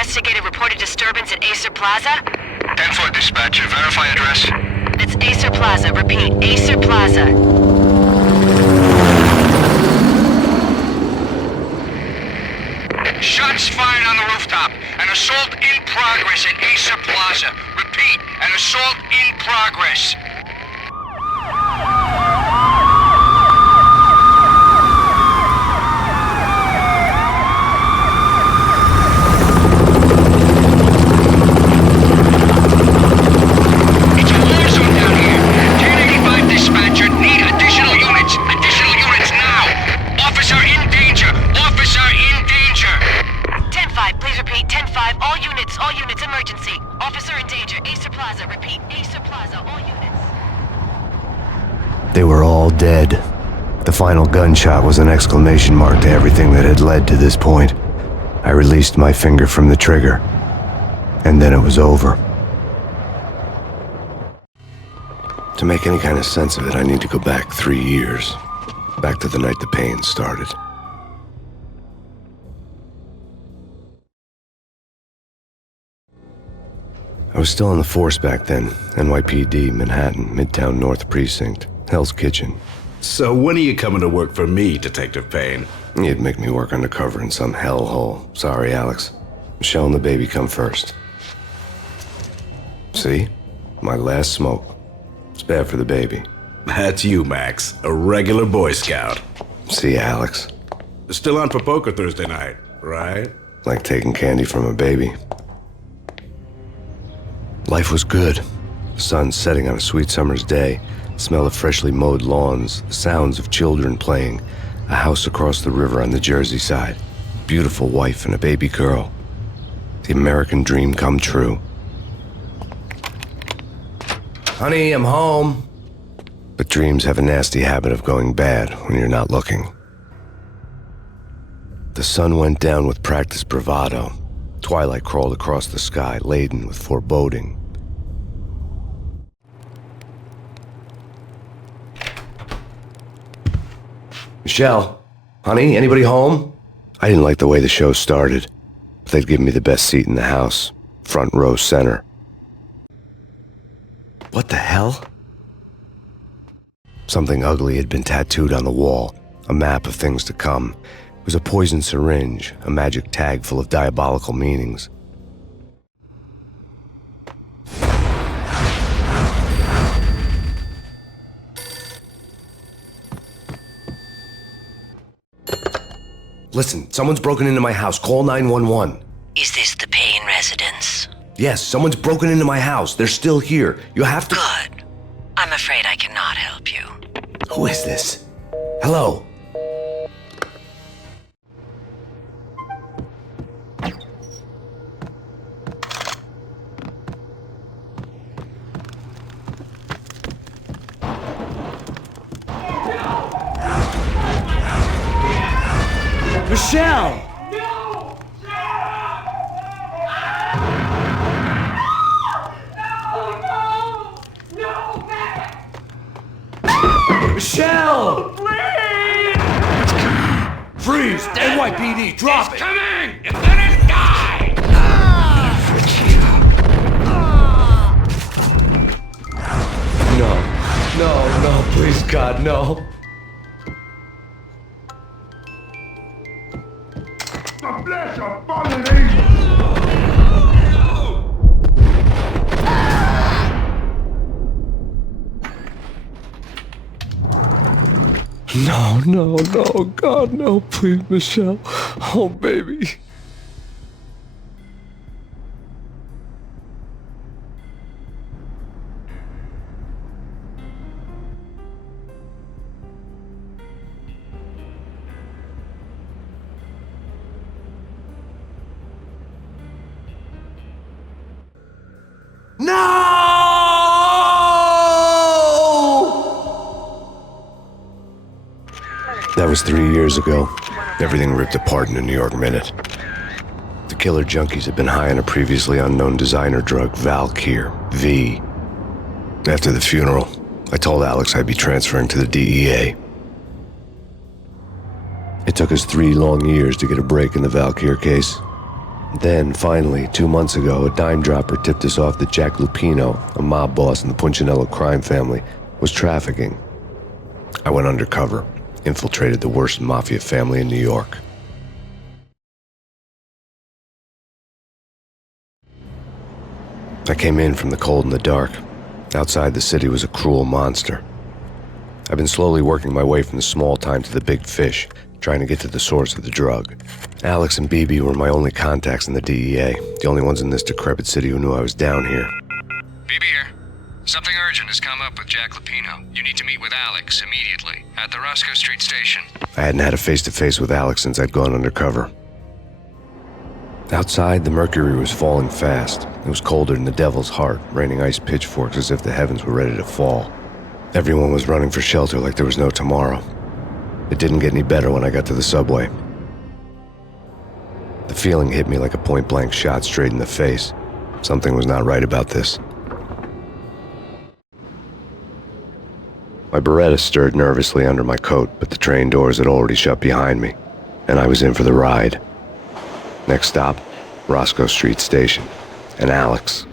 investigated reported disturbance at Acer Plaza? 10-4 dispatcher, verify address. It's Acer Plaza, repeat, Acer Plaza. Shots fired on the rooftop. An assault in progress at Acer Plaza. Repeat, an assault in progress. It's a war zone down here. 1085 dispatcher, need additional units. Additional units now. Officer in danger. Officer in danger. 10-5, please repeat, 10-5, all units, emergency. Officer in danger, Acer Plaza, repeat, Acer Plaza, all units. They were all dead. The final gunshot was an exclamation mark to everything that had led to this point. I released my finger from the trigger, and then it was over. To make any kind of sense of it, I need to go back 3 years. Back to the night the Payne started. I was still on the force back then. NYPD, Manhattan, Midtown North Precinct, Hell's Kitchen. So when are you coming to work for me, Detective Payne? You'd make me work undercover in some hellhole. Sorry, Alex. Michelle and the baby come first. See? My last smoke. It's bad for the baby. That's you, Max. A regular Boy Scout. See, Alex. Still on for poker Thursday night, right? Like taking candy from a baby. Life was good. The sun setting on a sweet summer's day, the smell of freshly mowed lawns, the sounds of children playing, a house across the river on the Jersey side, beautiful wife and a baby girl. The American dream come true. Honey, I'm home. But dreams have a nasty habit of going bad when you're not looking. The sun went down with practiced bravado. Twilight crawled across the sky, laden with foreboding. Michelle, honey, anybody home? I didn't like the way the show started. They'd given me the best seat in the house, front row center. What the hell? Something ugly had been tattooed on the wall, a map of things to come. It was a poison syringe, a magic tag full of diabolical meanings. Listen, someone's broken into my house. Call 911. Is this the Payne residence? Yes, someone's broken into my house. They're still here. You have to... Good. I'm afraid I cannot help you. Who is this? Hello? Michelle! No! No! Michelle! Please! Freeze! NYPD, drop it! Coming! You're gonna die! No, please, God, no. The flesh of fallen angels! No, God, no, please, Michelle. Oh, baby. That was 3 years ago. Everything ripped apart in a New York minute. The killer junkies had been high on a previously unknown designer drug, Valkyr, V. After the funeral, I told Alex I'd be transferring to the DEA. It took us 3 long years to get a break in the Valkyr case. Then, finally, 2 months ago, a dime dropper tipped us off that Jack Lupino, a mob boss in the Punchinello crime family, was trafficking. I went undercover, infiltrated the worst mafia family in New York. I came in from the cold and the dark. Outside the city was a cruel monster. I've been slowly working my way from the small time to the big fish, trying to get to the source of the drug. Alex and BB were my only contacts in the DEA, the only ones in this decrepit city who knew I was down here. BB here. Something urgent has come up with Jack Lupino. You need to meet with Alex immediately at the Roscoe Street station. I hadn't had a face-to-face with Alex since I'd gone undercover. Outside, the mercury was falling fast. It was colder than the devil's heart, raining ice pitchforks as if the heavens were ready to fall. Everyone was running for shelter like there was no tomorrow. It didn't get any better when I got to the subway. The feeling hit me like a point-blank shot straight in the face. Something was not right about this. My Beretta stirred nervously under my coat, but the train doors had already shut behind me, and I was in for the ride. Next stop, Roscoe Street Station, and Alex.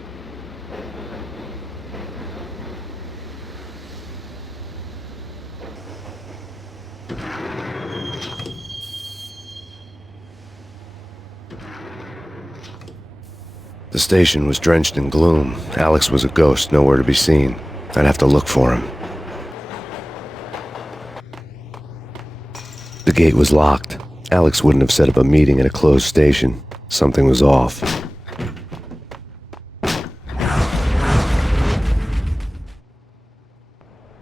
The station was drenched in gloom. Alex was a ghost, nowhere to be seen. I'd have to look for him. The gate was locked. Alex wouldn't have set up a meeting at a closed station. Something was off.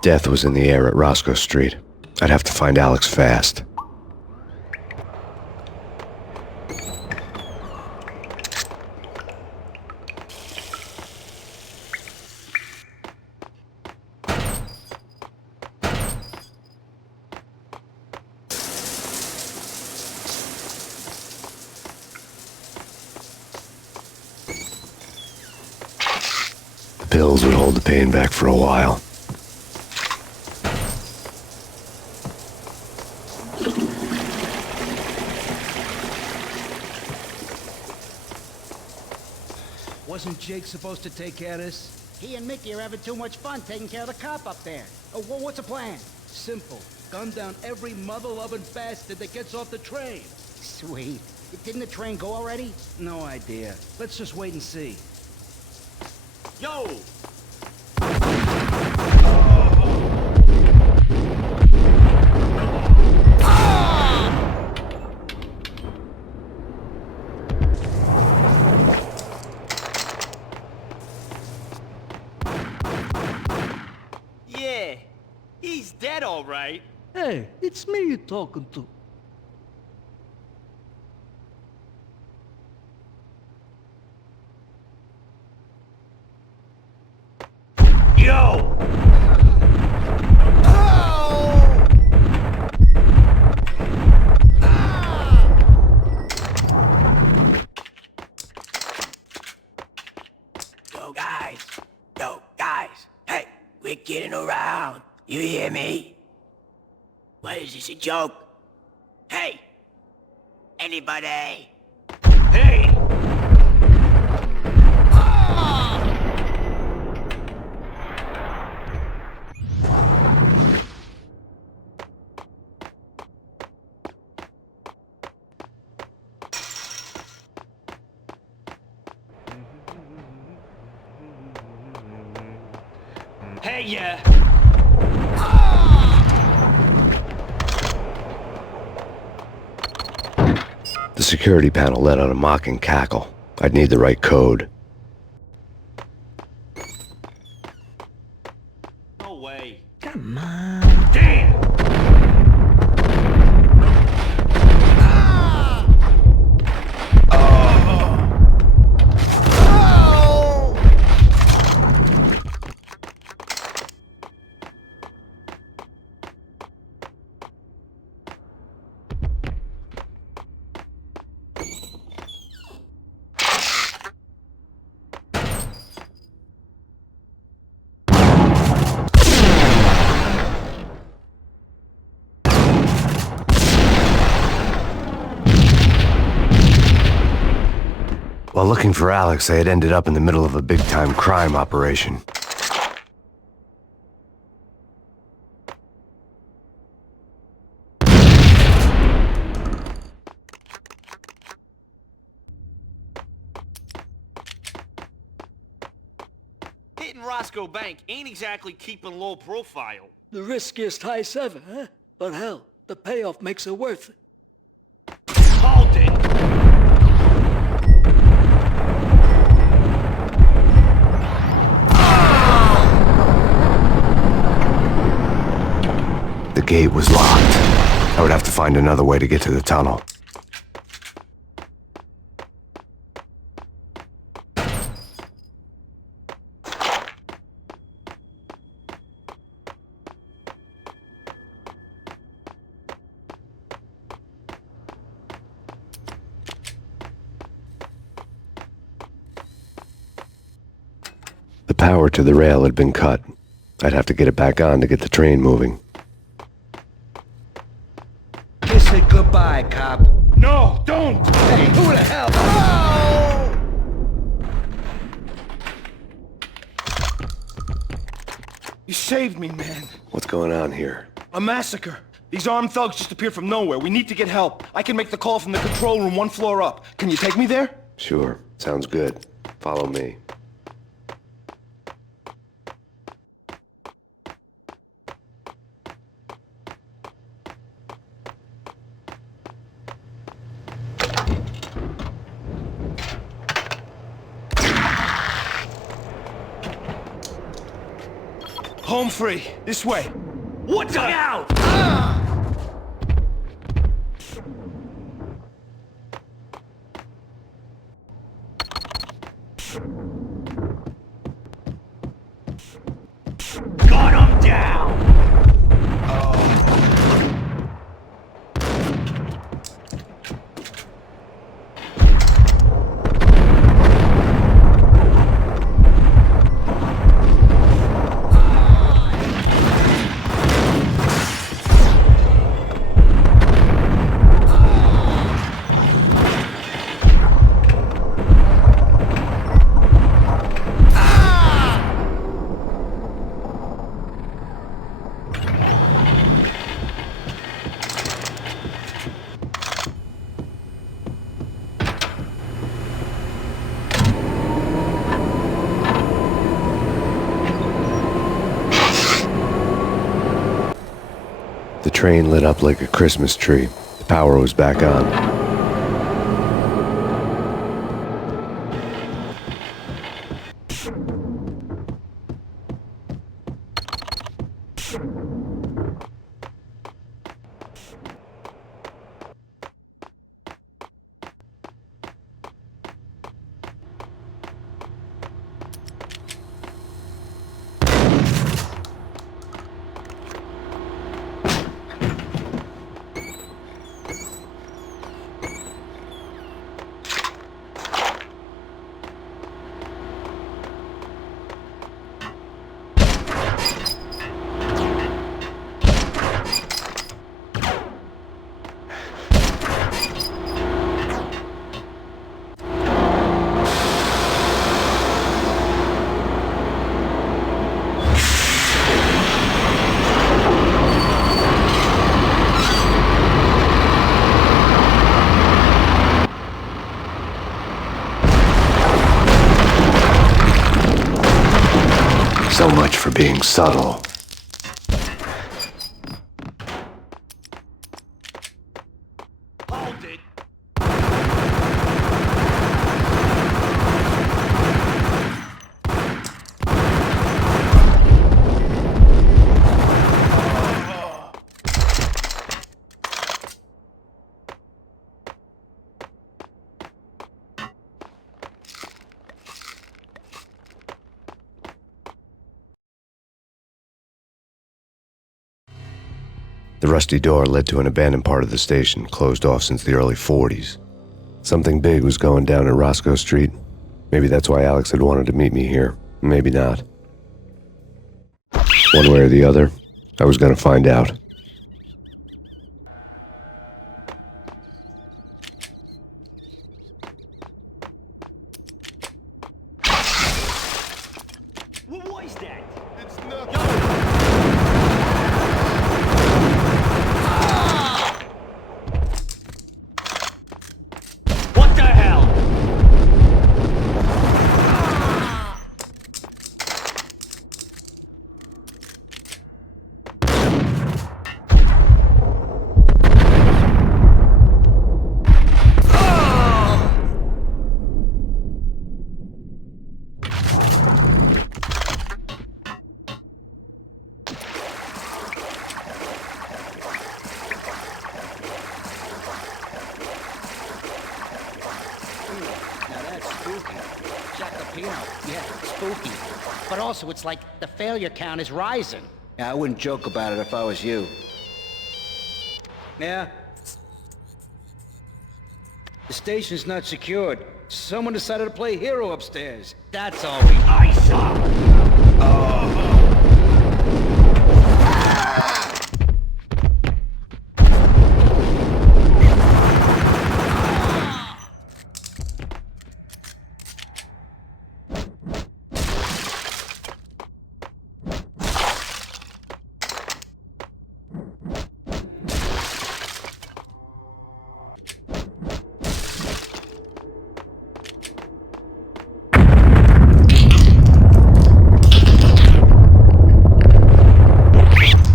Death was in the air at Roscoe Street. I'd have to find Alex fast. The pills would hold the pain back for a while. Wasn't Jake supposed to take care of this? He and Mickey are having too much fun taking care of the cop up there. Oh, what's the plan? Simple. Gun down every mother-loving bastard that gets off the train. Sweet. Didn't the train go already? No idea. Let's just wait and see. Yo! Yeah, he's dead all right. Hey, it's me you're talking to. Yo! Yo, guys, hey, we're getting around. You hear me? What is this, a joke? Hey, anybody? Hey! Hey, yeah! The security panel let out a mocking cackle. I'd need the right code. No way. Come on. Damn! While looking for Alex, they had ended up in the middle of a big-time crime operation. Hitting Roscoe Bank ain't exactly keeping low profile. The riskiest heist ever, huh? But hell, the payoff makes it worth it. Hold it! The gate was locked. I would have to find another way to get to the tunnel. The power to the rail had been cut. I'd have to get it back on to get the train moving. Kiss it goodbye, cop. No, don't! Hey, who the hell? Oh! You saved me, man. What's going on here? A massacre. These armed thugs just appeared from nowhere. We need to get help. I can make the call from the control room 1 floor up. Can you take me there? Sure, sounds good. Follow me. Home free. This way. What the? Out! Got him down! The train lit up like a Christmas tree. The power was back on. So much for being subtle. Hold it! The rusty door led to an abandoned part of the station, closed off since the early 40s. Something big was going down at Roscoe Street. Maybe that's why Alex had wanted to meet me here. Maybe not. One way or the other, I was going to find out. Ooh, now that's spooky. Jacopino, yeah, spooky. But also, it's like the failure count is rising. Yeah, I wouldn't joke about it if I was you. Yeah? The station's not secured. Someone decided to play hero upstairs. That's all we... I saw.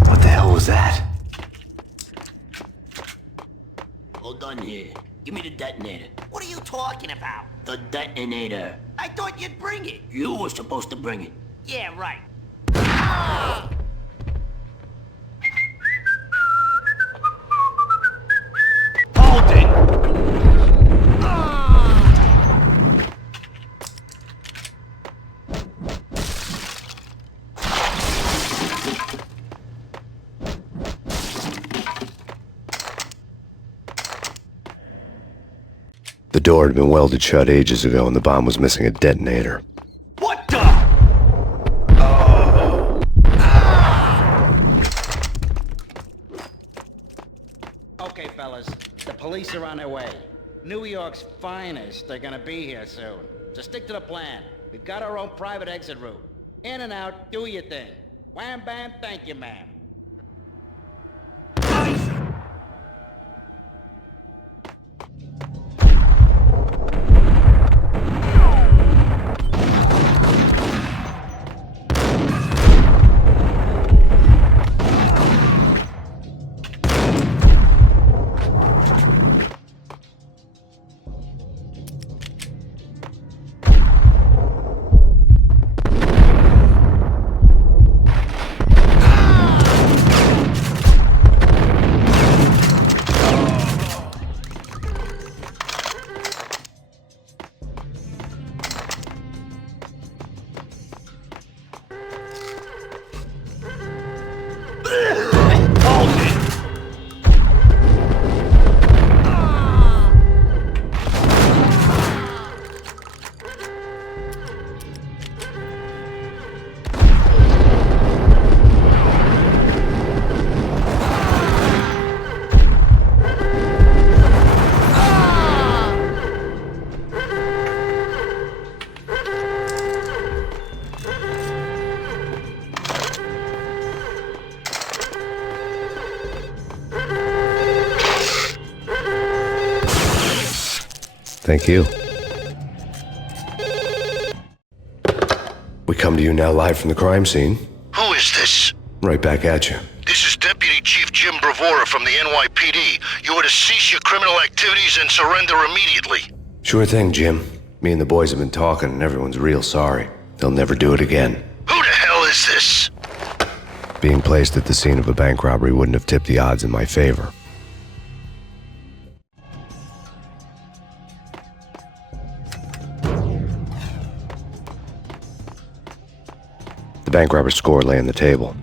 What the hell was that? Hold on here. Give me the detonator. What are you talking about? The detonator. I thought you'd bring it. You were supposed to bring it. Yeah, right. Hold it! The door had been welded shut ages ago and the bomb was missing a detonator. What the? Okay, fellas, the police are on their way. New York's finest are gonna be here soon. So stick to the plan. We've got our own private exit route. In and out, do your thing. Wham bam, thank you, ma'am. Thank you. We come to you now live from the crime scene. Who is this? Right back at you. This is Deputy Chief Jim Bravura from the NYPD. You are to cease your criminal activities and surrender immediately. Sure thing, Jim. Me and the boys have been talking and everyone's real sorry. They'll never do it again. Who the hell is this? Being placed at the scene of a bank robbery wouldn't have tipped the odds in my favor. The bank robber's score lay on the table.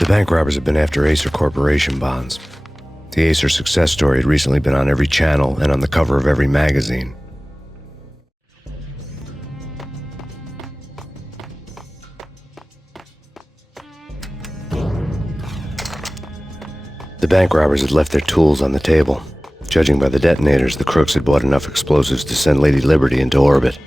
The bank robbers have been after Acer Corporation bonds. The Acer success story had recently been on every channel and on the cover of every magazine. The bank robbers had left their tools on the table. Judging by the detonators, the crooks had bought enough explosives to send Lady Liberty into orbit.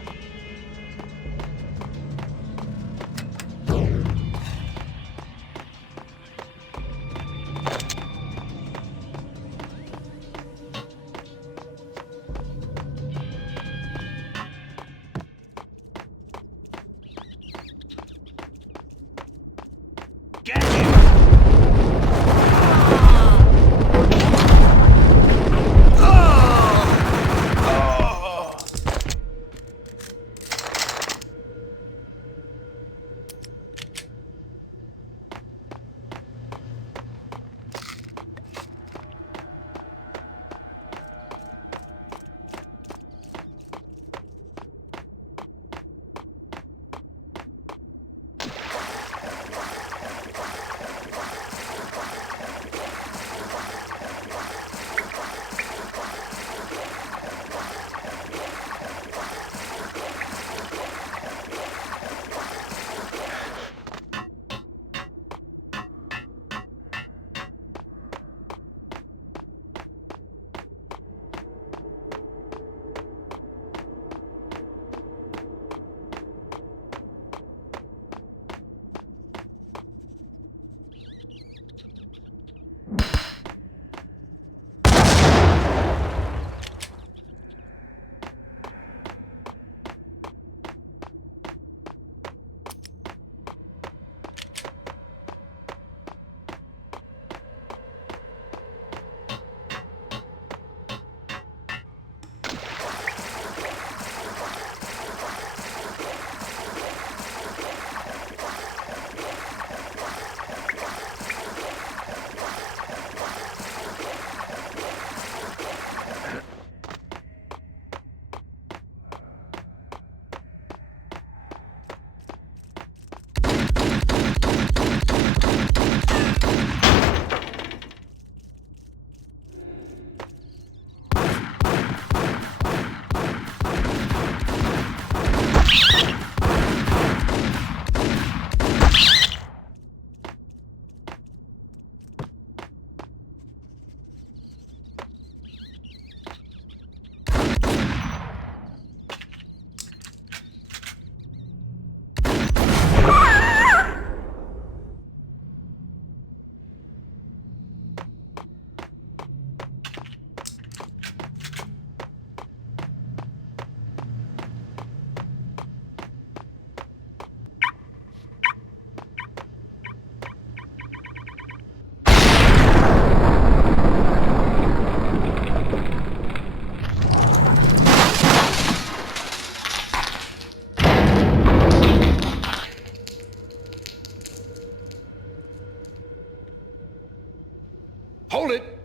it?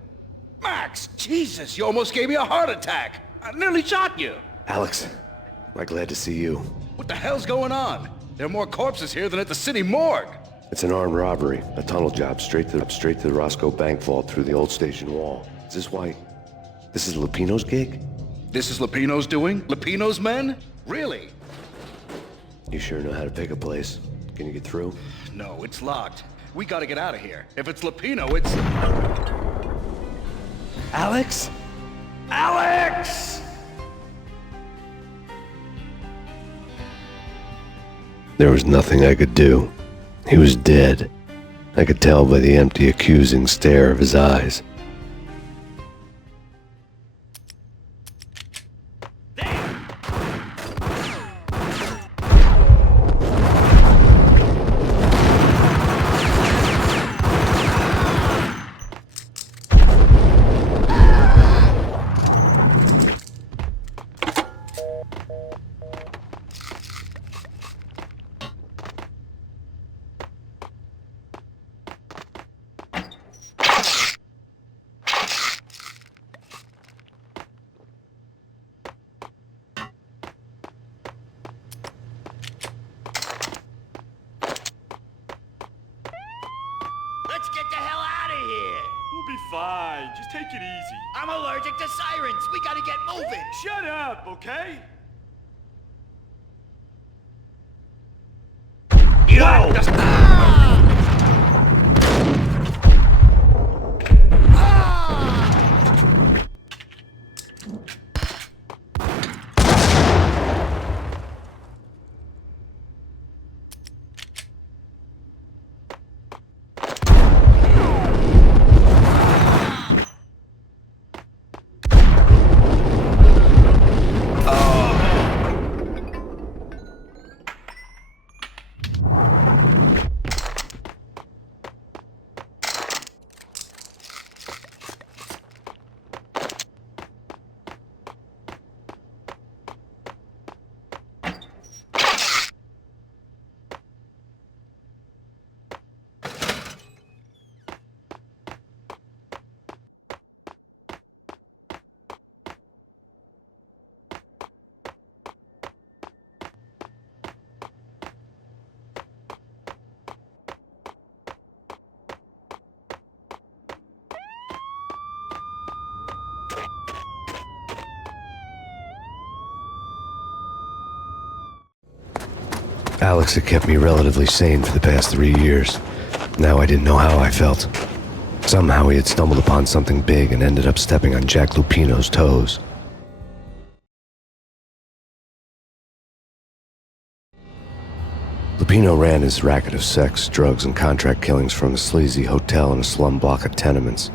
Max, Jesus, you almost gave me a heart attack. I nearly shot you. Alex, am I glad to see you. What the hell's going on? There are more corpses here than at the city morgue. It's an armed robbery, a tunnel job straight to the Roscoe bank vault through the old station wall. Is this why? This is Lupino's gig? This is Lupino's doing? Lupino's men? Really? You sure know how to pick a place. Can you get through? No, it's locked. We gotta get out of here. If it's Lupino, it's... Alex? Alex! There was nothing I could do. He was dead. I could tell by the empty, accusing stare of his eyes. Let's get the hell out of here! We'll be fine. Just take it easy. I'm allergic to sirens. We gotta get moving. Shut up, okay? Yo! Alex had kept me relatively sane for the past 3 years. Now I didn't know how I felt. Somehow he had stumbled upon something big and ended up stepping on Jack Lupino's toes. Lupino ran his racket of sex, drugs, and contract killings from a sleazy hotel in a slum block of tenements.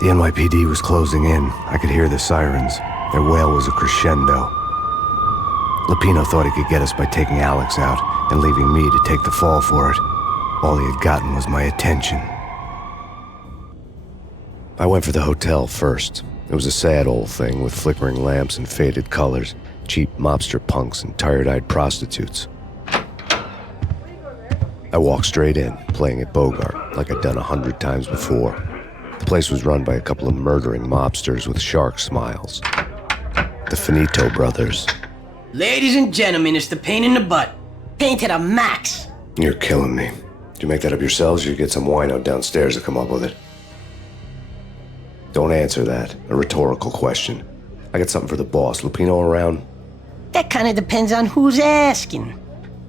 The NYPD was closing in. I could hear the sirens. Their wail was a crescendo. Lupino thought he could get us by taking Alex out and leaving me to take the fall for it. All he had gotten was my attention. I went for the hotel first. It was a sad old thing with flickering lamps and faded colors, cheap mobster punks and tired-eyed prostitutes. I walked straight in, playing at Bogart, like I'd done 100 times before. The place was run by a couple of murdering mobsters with shark smiles. The Finito brothers. Ladies and gentlemen, it's the pain in the butt. Pain to the max. You're killing me. Did you make that up yourselves, or you get some wino downstairs to come up with it? Don't answer that. A rhetorical question. I got something for the boss. Lupino around? That kind of depends on who's asking.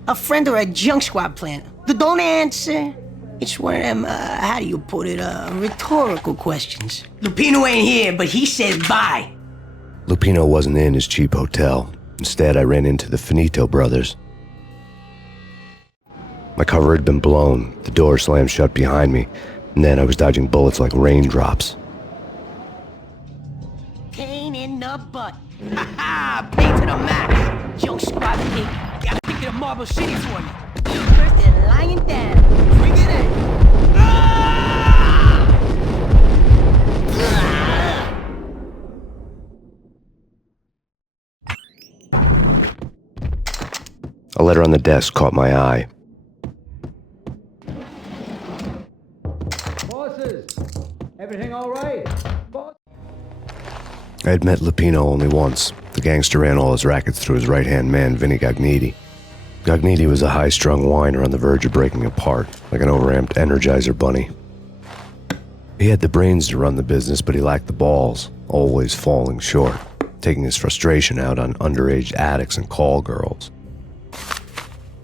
A friend or a junk squad plan. Don't answer. It's one of them, how do you put it, rhetorical questions. Lupino ain't here, but he says bye. Lupino wasn't in his cheap hotel. Instead, I ran into the Finito brothers. My cover had been blown, the door slammed shut behind me, and then I was dodging bullets like raindrops. Pain in the butt. Ha ha! Pain to the max. Junk squad pig. Gotta take to the Marble City for me. First they're lying down. Bring it in. A letter on the desk caught my eye. Boss Bosses! Everything all right? Boss? I had met Lupino only once. The gangster ran all his rackets through his right-hand man, Vinny Gognitti. Gognitti was a high-strung whiner on the verge of breaking apart, like an overamped Energizer bunny. He had the brains to run the business, but he lacked the balls, always falling short, taking his frustration out on underage addicts and call girls.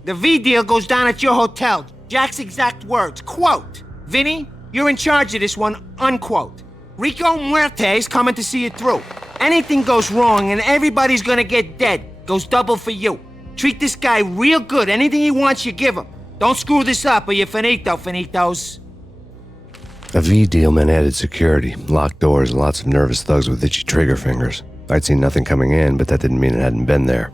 The V deal goes down at your hotel. Jack's exact words, quote, "Vinny, you're in charge of this one," unquote. Rico Muerte's coming to see it through. Anything goes wrong and everybody's gonna get dead. Goes double for you. Treat this guy real good. Anything he wants, you give him. Don't screw this up or you're finito, finitos. A V deal meant added security, locked doors, and lots of nervous thugs with itchy trigger fingers. I'd seen nothing coming in, but that didn't mean it hadn't been there.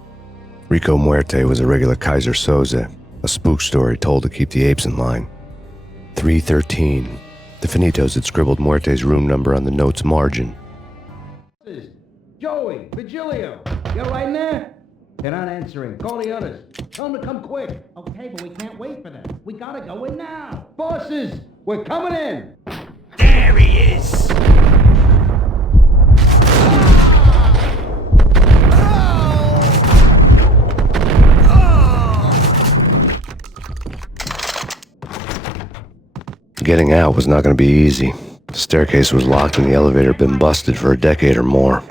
Rico Muerte was a regular Kaiser Soze, a spook story told to keep the apes in line. 313. The Finitos had scribbled Muerte's room number on the note's margin. Joey, Virgilio, you all right in there? They're not answering. Call the others. Tell them to come quick. Okay, but we can't wait for them. We gotta go in now. Bosses, we're coming in. There he is! Getting out was not going to be easy. The staircase was locked and the elevator had been busted for a decade or more.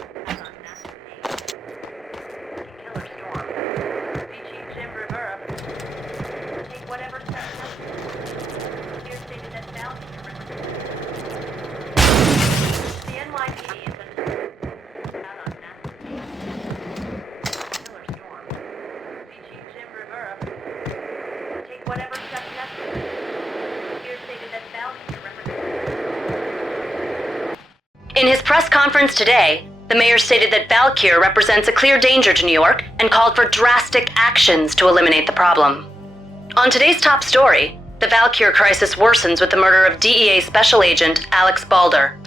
In his press conference today, the mayor stated that Valkyr represents a clear danger to New York and called for drastic actions to eliminate the problem. On today's top story, the Valkyr crisis worsens with the murder of DEA Special Agent Alex Balder.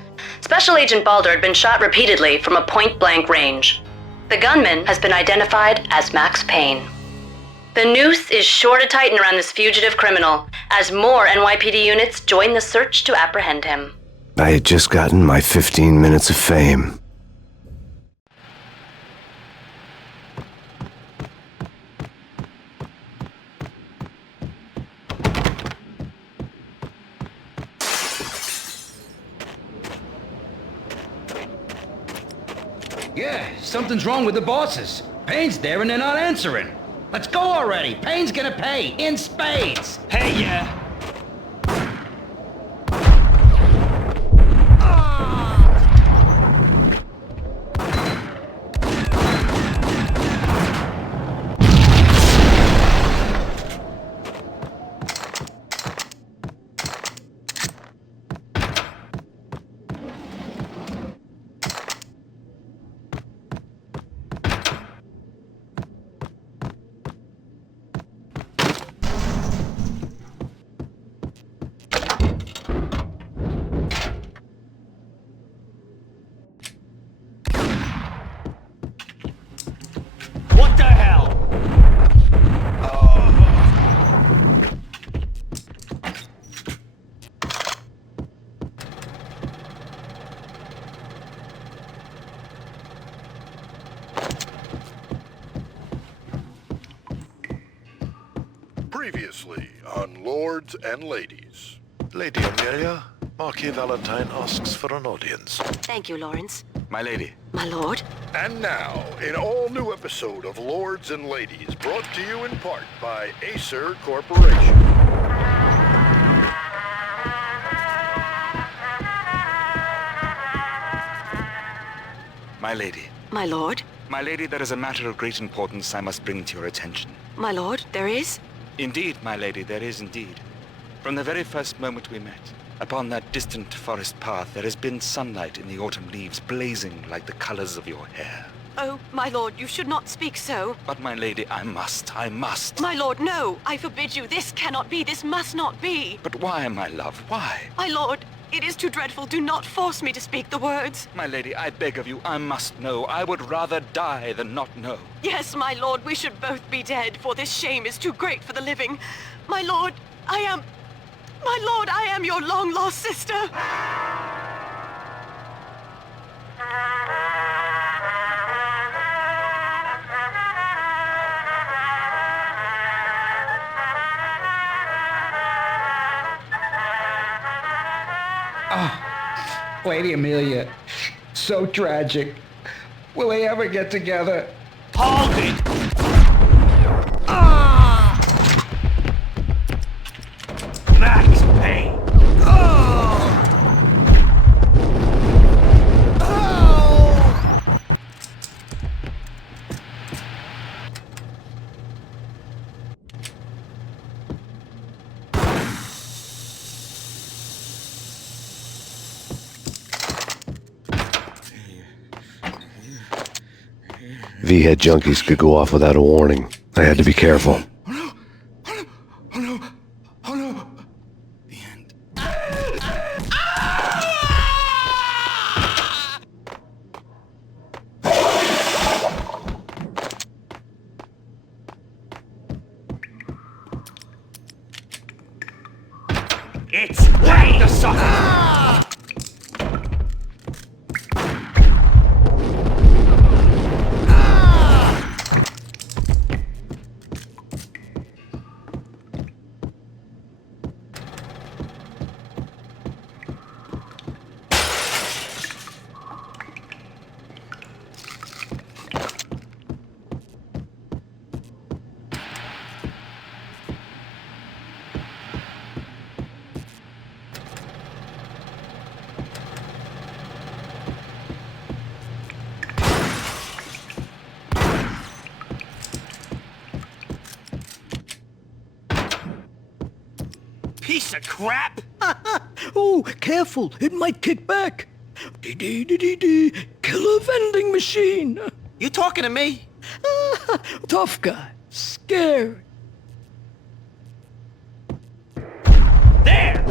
Special Agent Balder had been shot repeatedly from a point-blank range. The gunman has been identified as Max Payne. The noose is sure to tighten around this fugitive criminal as more NYPD units join the search to apprehend him. I had just gotten my 15 minutes of fame. Yeah, something's wrong with the bosses. Payne's there and they're not answering. Let's go already. Payne's gonna pay in spades. Hey, yeah. What the hell? Previously on Lords and Ladies. Lady Amelia, Marquis Valentine asks for an audience. Thank you, Lawrence. My lady. My lord? And now, an all-new episode of Lords and Ladies, brought to you in part by Acer Corporation. My lady. My lord? My lady, there is a matter of great importance I must bring to your attention. My lord, there is? Indeed, my lady, there is indeed. From the very first moment we met, upon that distant forest path, there has been sunlight in the autumn leaves blazing like the colors of your hair. Oh, my lord, you should not speak so. But, my lady, I must. My lord, no! I forbid you. This cannot be. This must not be. But why, my love, why? My lord, it is too dreadful. Do not force me to speak the words. My lady, I beg of you, I must know. I would rather die than not know. Yes, my lord, we should both be dead, for this shame is too great for the living. My lord, I am... My lord, I am your long-lost sister. Lady Amelia, so tragic. Will they ever get together? Hold it! Max Payne! V-head junkies could go off without a warning. I had to be careful. It's way to suck! Piece of crap! Oh, careful, it might kick back. Dee-dee-dee-dee-dee, killer vending machine. You talking to me? Tough guy, scared. There!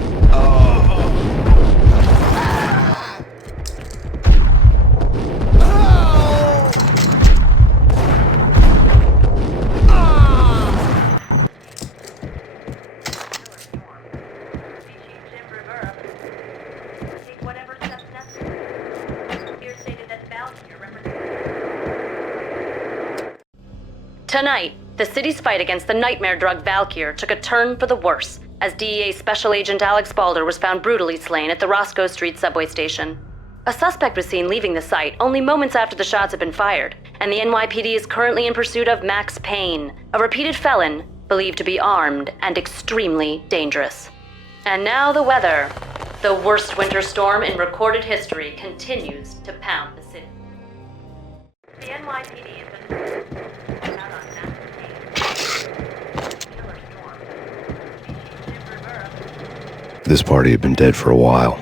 Tonight, the city's fight against the nightmare drug Valkyr took a turn for the worse, as DEA Special Agent Alex Balder was found brutally slain at the Roscoe Street subway station. A suspect was seen leaving the site only moments after the shots had been fired, and the NYPD is currently in pursuit of Max Payne, a repeated felon believed to be armed and extremely dangerous. And now the weather. The worst winter storm in recorded history continues to pound the city. The NYPD has been out on Max Payne. Killer storm. Fugitive Rivera. This party had been dead for a while.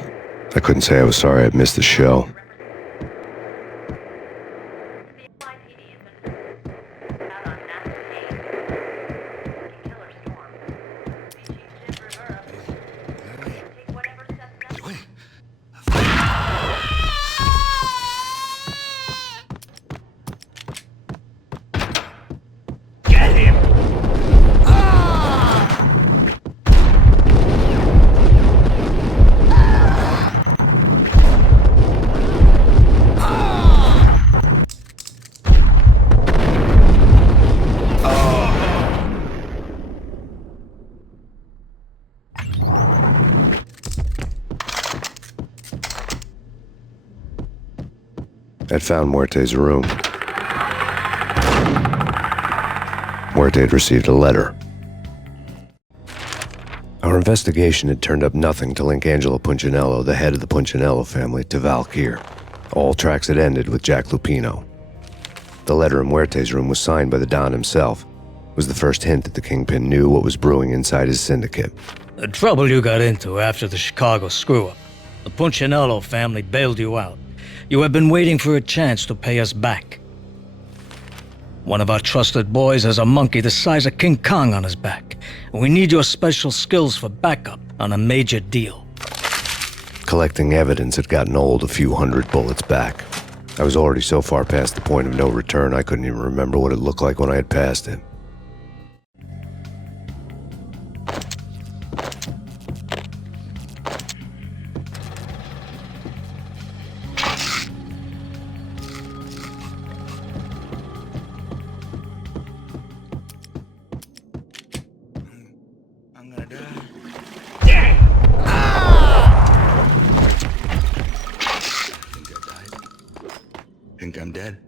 I couldn't say I was sorry I'd missed the show. I'd found Muerte's room. Muerte had received a letter. Our investigation had turned up nothing to link Angelo Punchinello, the head of the Punchinello family, to Valkyr. All tracks had ended with Jack Lupino. The letter in Muerte's room was signed by the Don himself. It was the first hint that the Kingpin knew what was brewing inside his syndicate. The trouble you got into after the Chicago screw-up. The Punchinello family bailed you out. You have been waiting for a chance to pay us back. One of our trusted boys has a monkey the size of King Kong on his back, and we need your special skills for backup on a major deal. Collecting evidence had gotten old a few hundred bullets back. I was already so far past the point of no return I couldn't even remember what it looked like when I had passed it. think I'm dead?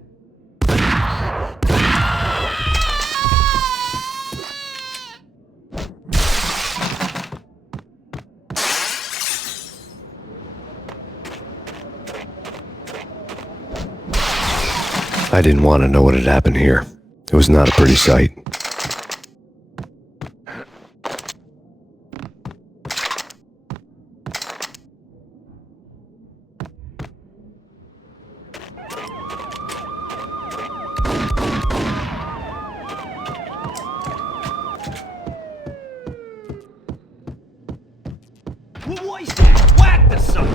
I didn't want to know what had happened here. It was not a pretty sight. What was that? Whack the sucker!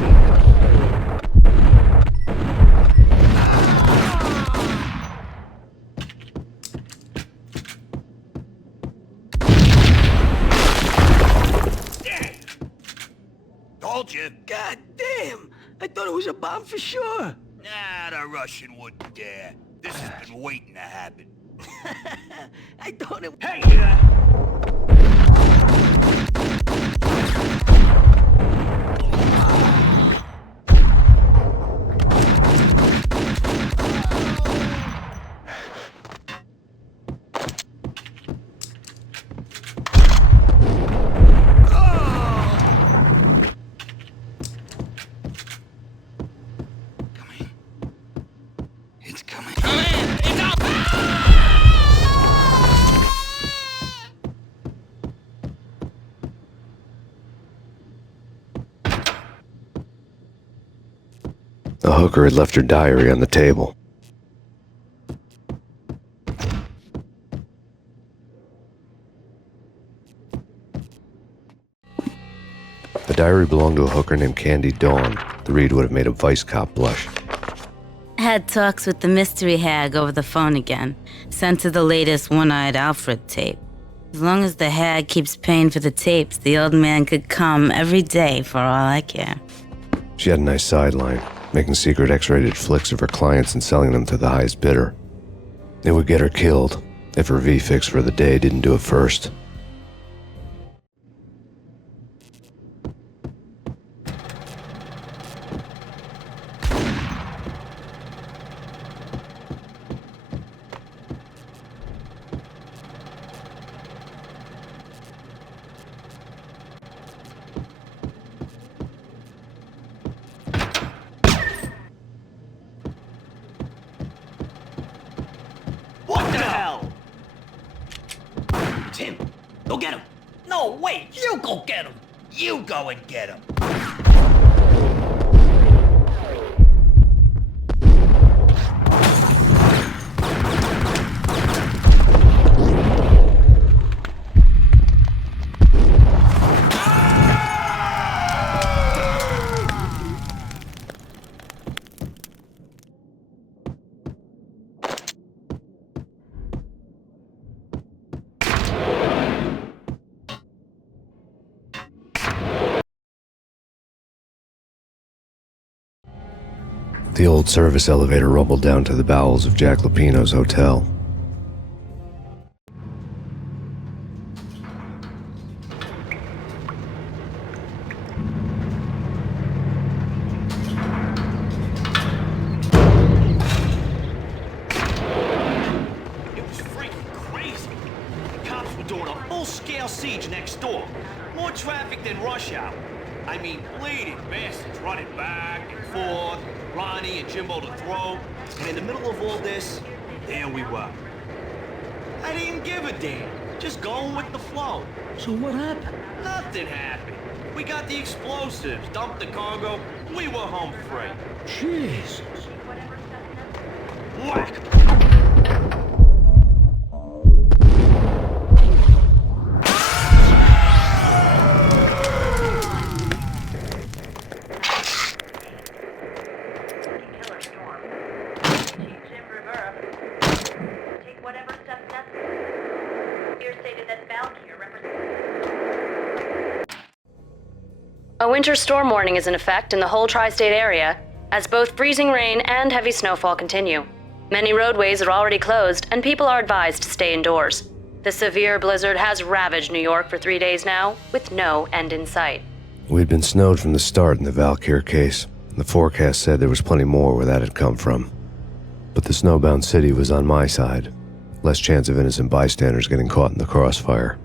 Told you. God damn! I thought it was a bomb for sure. Nah, the Russian wouldn't dare. This has been waiting to happen. I thought it... Hey, It's coming. come in! It's up! The hooker had left her diary on the table. The diary belonged to a hooker named Candy Dawn. The read would have made a vice cop blush. Had talks with the mystery hag over the phone again. Sent to the latest One-Eyed Alfred tape. As long as the hag keeps paying for the tapes, the old man could come every day for all I care. She had a nice sideline, making secret X-rated flicks of her clients and selling them to the highest bidder. It would get her killed if her V-fix for the day didn't do it first. What the hell? Tim, go get him. No, wait, you go get him. You go and get him. The old service elevator rumbled down to the bowels of Jack Lupino's hotel. It was freaking crazy. The cops were doing a full-scale siege next door. More traffic than rush hour. I mean, bleeding bastards running back and forth, Ronnie and Jimbo to throw. And in the middle of all this, there we were. I didn't give a damn. Just going with the flow. So what happened? Nothing happened. We got the explosives, dumped the cargo, we were home free. Jesus. Whack! A winter storm warning is in effect in the whole tri-state area, as both freezing rain and heavy snowfall continue. Many roadways are already closed, and people are advised to stay indoors. The severe blizzard has ravaged New York for 3 days now, with no end in sight. We'd been snowed from the start in the Valkyr case. The forecast said there was plenty more where that had come from. But the snowbound city was on my side. Less chance of innocent bystanders getting caught in the crossfire.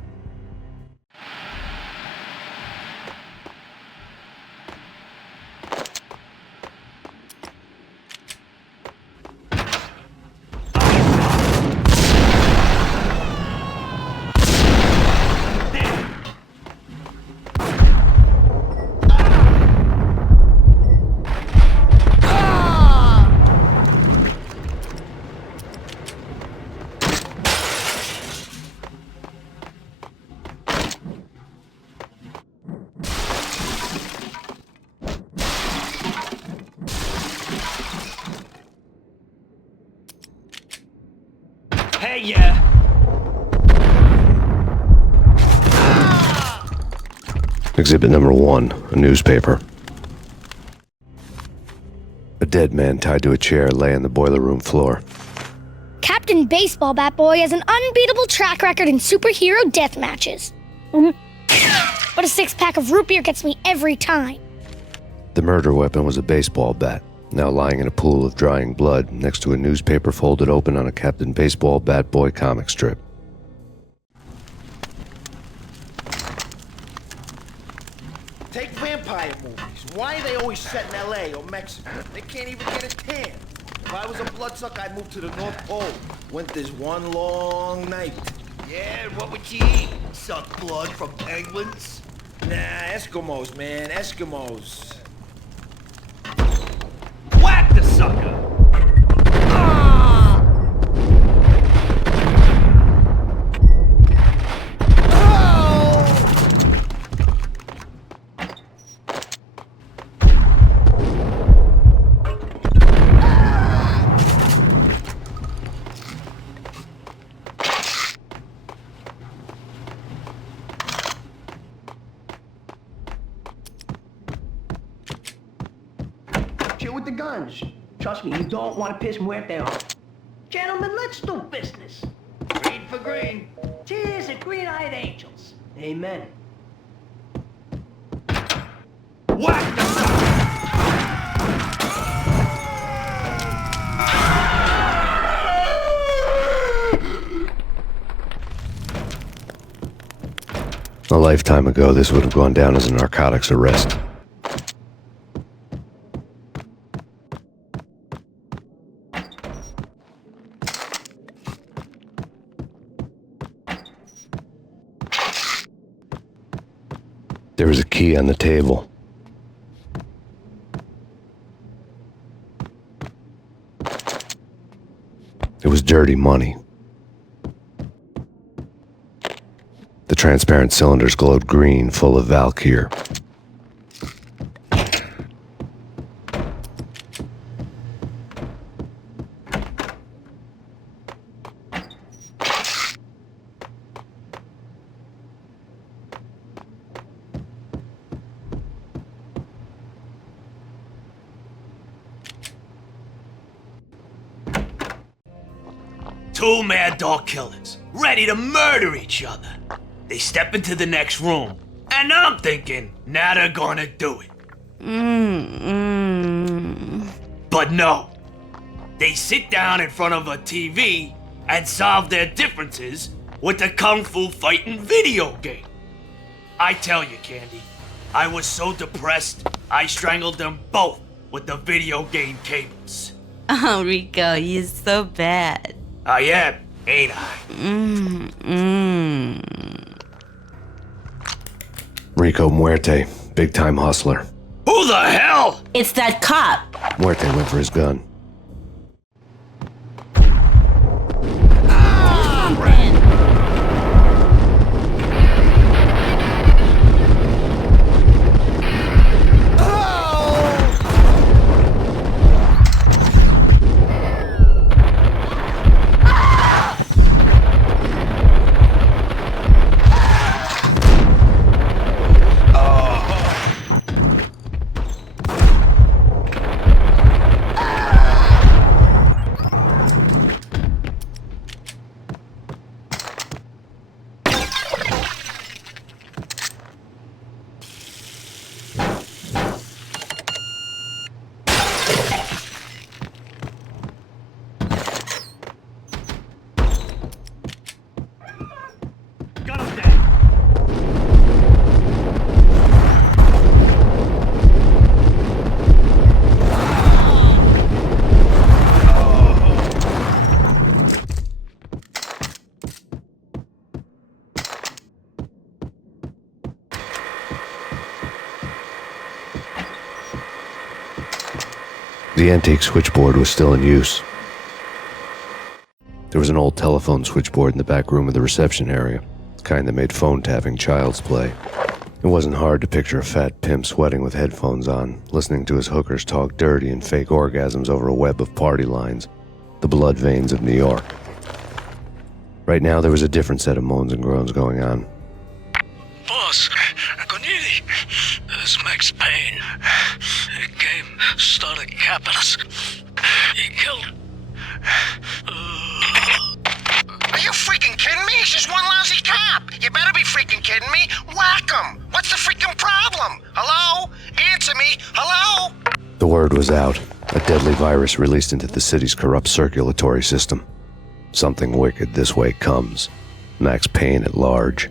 Hey, yeah. Exhibit number 1, a newspaper. A dead man tied to a chair lay on the boiler room floor. Captain Baseball Bat Boy has an unbeatable track record in superhero death matches. But a 6-pack of root beer gets me every time. The murder weapon was a baseball bat, now lying in a pool of drying blood next to a newspaper folded open on a Captain Baseball Bat Boy comic strip. Take vampire movies. Why are they always set in L.A. or Mexico? They can't even get a tan. If I was a bloodsucker, I'd move to the North Pole. Winter's one long night. Yeah, and what would you eat? Suck blood from penguins? Nah, Eskimos, man, Eskimos. Whack the sucker! Chill with the guns. Trust me, you don't want to piss Muerte off. Gentlemen, let's do business. Green for green. Cheers at green-eyed angels. Amen. Whack the sucker! A lifetime ago, this would have gone down as a narcotics arrest. There was a key on the table. It was dirty money. The transparent cylinders glowed green, full of Valkyr. Two mad dog killers, ready to murder each other. They step into the next room, and I'm thinking, now they're gonna do it. But no. They sit down in front of a TV and solve their differences with the Kung Fu fighting video game. I tell you, Candy, I was so depressed, I strangled them both with the video game cables. Oh, Rico, you're so bad. I am, ain't I? Rico Muerte, big-time hustler. Who the hell? It's that cop. Muerte went for his gun. The antique switchboard was still in use. There was an old telephone switchboard in the back room of the reception area, the kind that made phone tapping child's play. It wasn't hard to picture a fat pimp sweating with headphones on, listening to his hookers talk dirty and fake orgasms over a web of party lines, the blood veins of New York. Right now, there was a different set of moans and groans going on. Boss, Conidi, it's Max Payne. He came, started capping us. He killed. Are you freaking kidding me? He's just one lousy cop. You better be freaking kidding me. Whack him. What's the freaking problem? Hello? Answer me. Hello? The word was out. A deadly virus released into the city's corrupt circulatory system. Something wicked this way comes. Max Payne at large.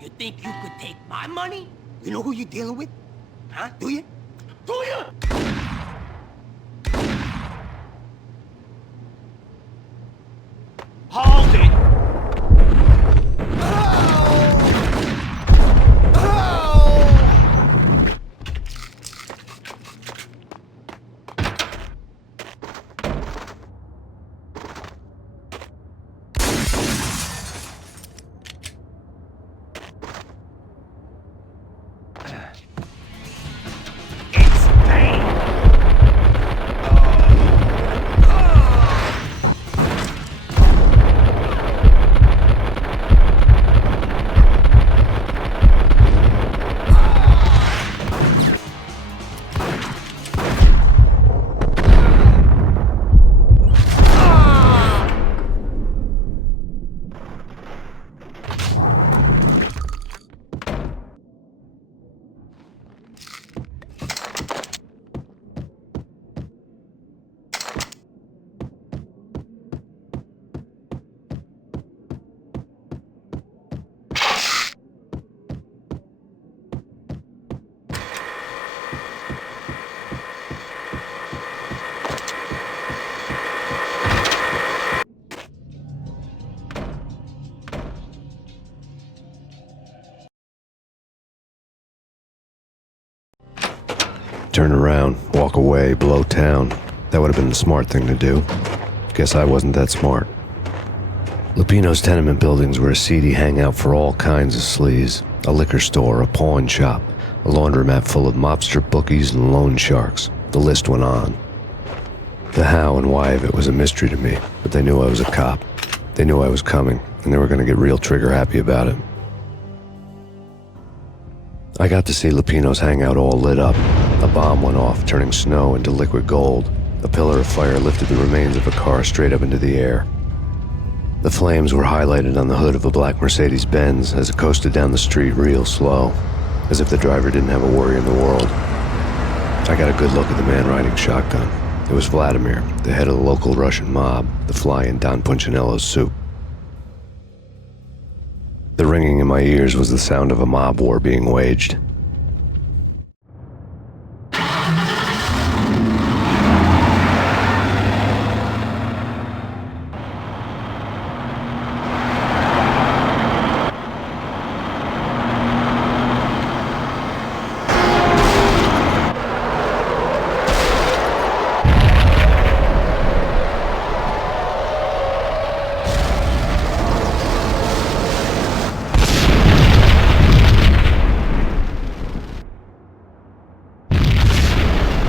You think you could take my money? You know who you're dealing with? Huh? Do you? Do you? Hold it! Turn around, walk away, blow town. That would have been the smart thing to do. Guess I wasn't that smart. Lupino's tenement buildings were a seedy hangout for all kinds of sleaze. A liquor store, a pawn shop, a laundromat full of mobster bookies and loan sharks. The list went on. The how and why of it was a mystery to me, but they knew I was a cop. They knew I was coming, and they were going to get real trigger happy about it. I got to see Lupino's hangout all lit up. A bomb went off, turning snow into liquid gold. A pillar of fire lifted the remains of a car straight up into the air. The flames were highlighted on the hood of a black Mercedes-Benz as it coasted down the street real slow, as if the driver didn't have a worry in the world. I got a good look at the man riding shotgun. It was Vladimir, the head of the local Russian mob, the fly in Don Punchinello's soup. The ringing in my ears was the sound of a mob war being waged.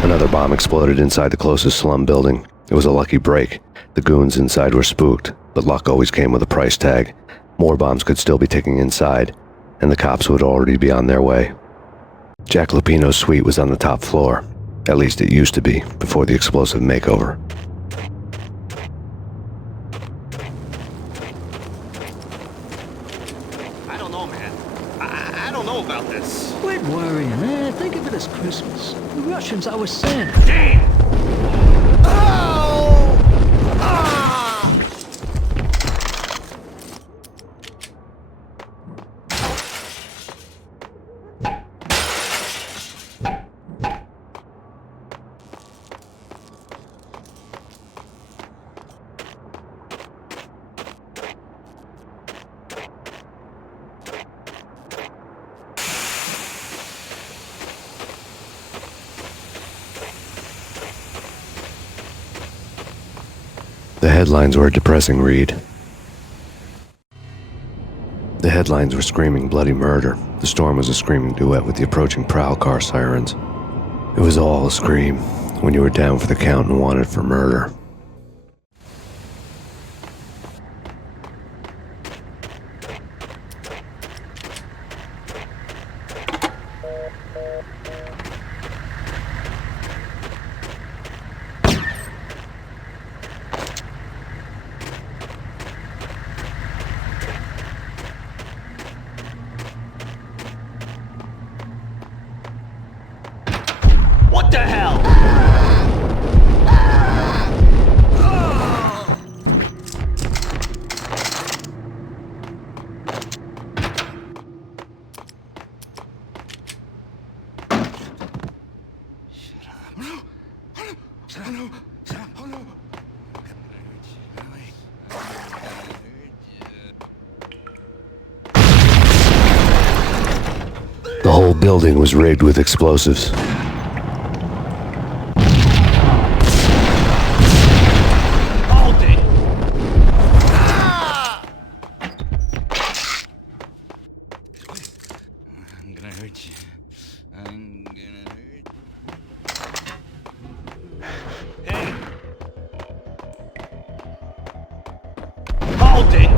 Another bomb exploded inside the closest slum building. It was a lucky break. The goons inside were spooked, but luck always came with a price tag. More bombs could still be ticking inside, and the cops would already be on their way. Jack Lupino's suite was on the top floor. At least it used to be, before the explosive makeover. I don't know, man. I don't know about this. Quit worrying, man. Think of it as Christmas. The Russians are Santa. Damn! The headlines were a depressing read. The headlines were screaming bloody murder. The storm was a screaming duet with the approaching prowl car sirens. It was all a scream when you were down for the count and wanted for murder. What the hell? The whole building was rigged with explosives. Hold it! I'm gonna hurt you. I'm gonna hurt you. Hey! Hold it!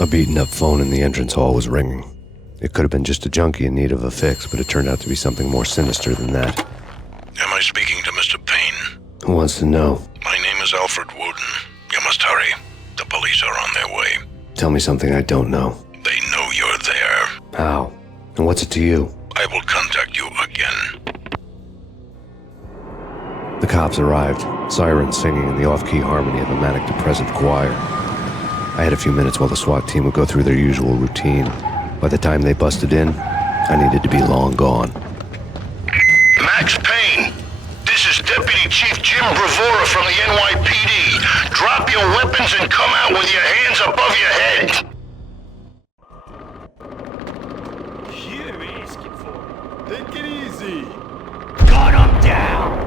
A beaten-up phone in the entrance hall was ringing. It could have been just a junkie in need of a fix, but it turned out to be something more sinister than that. Am I speaking to Mr. Payne? Who wants to know? My name is Alfred Wooden. You must hurry. The police are on their way. Tell me something I don't know. They know you're there. How? And what's it to you? I will contact you again. The cops arrived, sirens singing in the off-key harmony of a manic-depressive choir. I had a few minutes while the SWAT team would go through their usual routine. By the time they busted in, I needed to be long gone. Max Payne, this is Deputy Chief Jim Bravura from the NYPD. Drop your weapons and come out with your hands above your head. You're asking for it. Take it easy. Gun him down!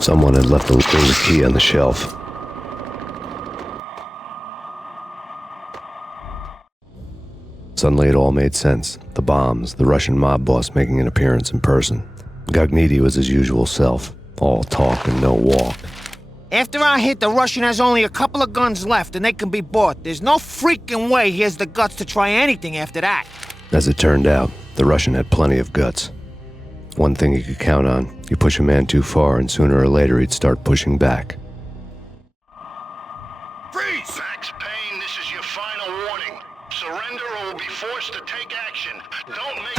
Someone had left the key on the shelf. Suddenly it all made sense. The bombs, the Russian mob boss making an appearance in person. Gagniti was his usual self, all talk and no walk. After our hit, the Russian has only a couple of guns left and they can be bought. There's no freaking way he has the guts to try anything after that. As it turned out, the Russian had plenty of guts. One thing you could count on, you push a man too far and sooner or later he'd start pushing back. Freeze! Max Payne, this is your final warning. Surrender or we'll be forced to take action. Don't make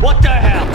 What the hell?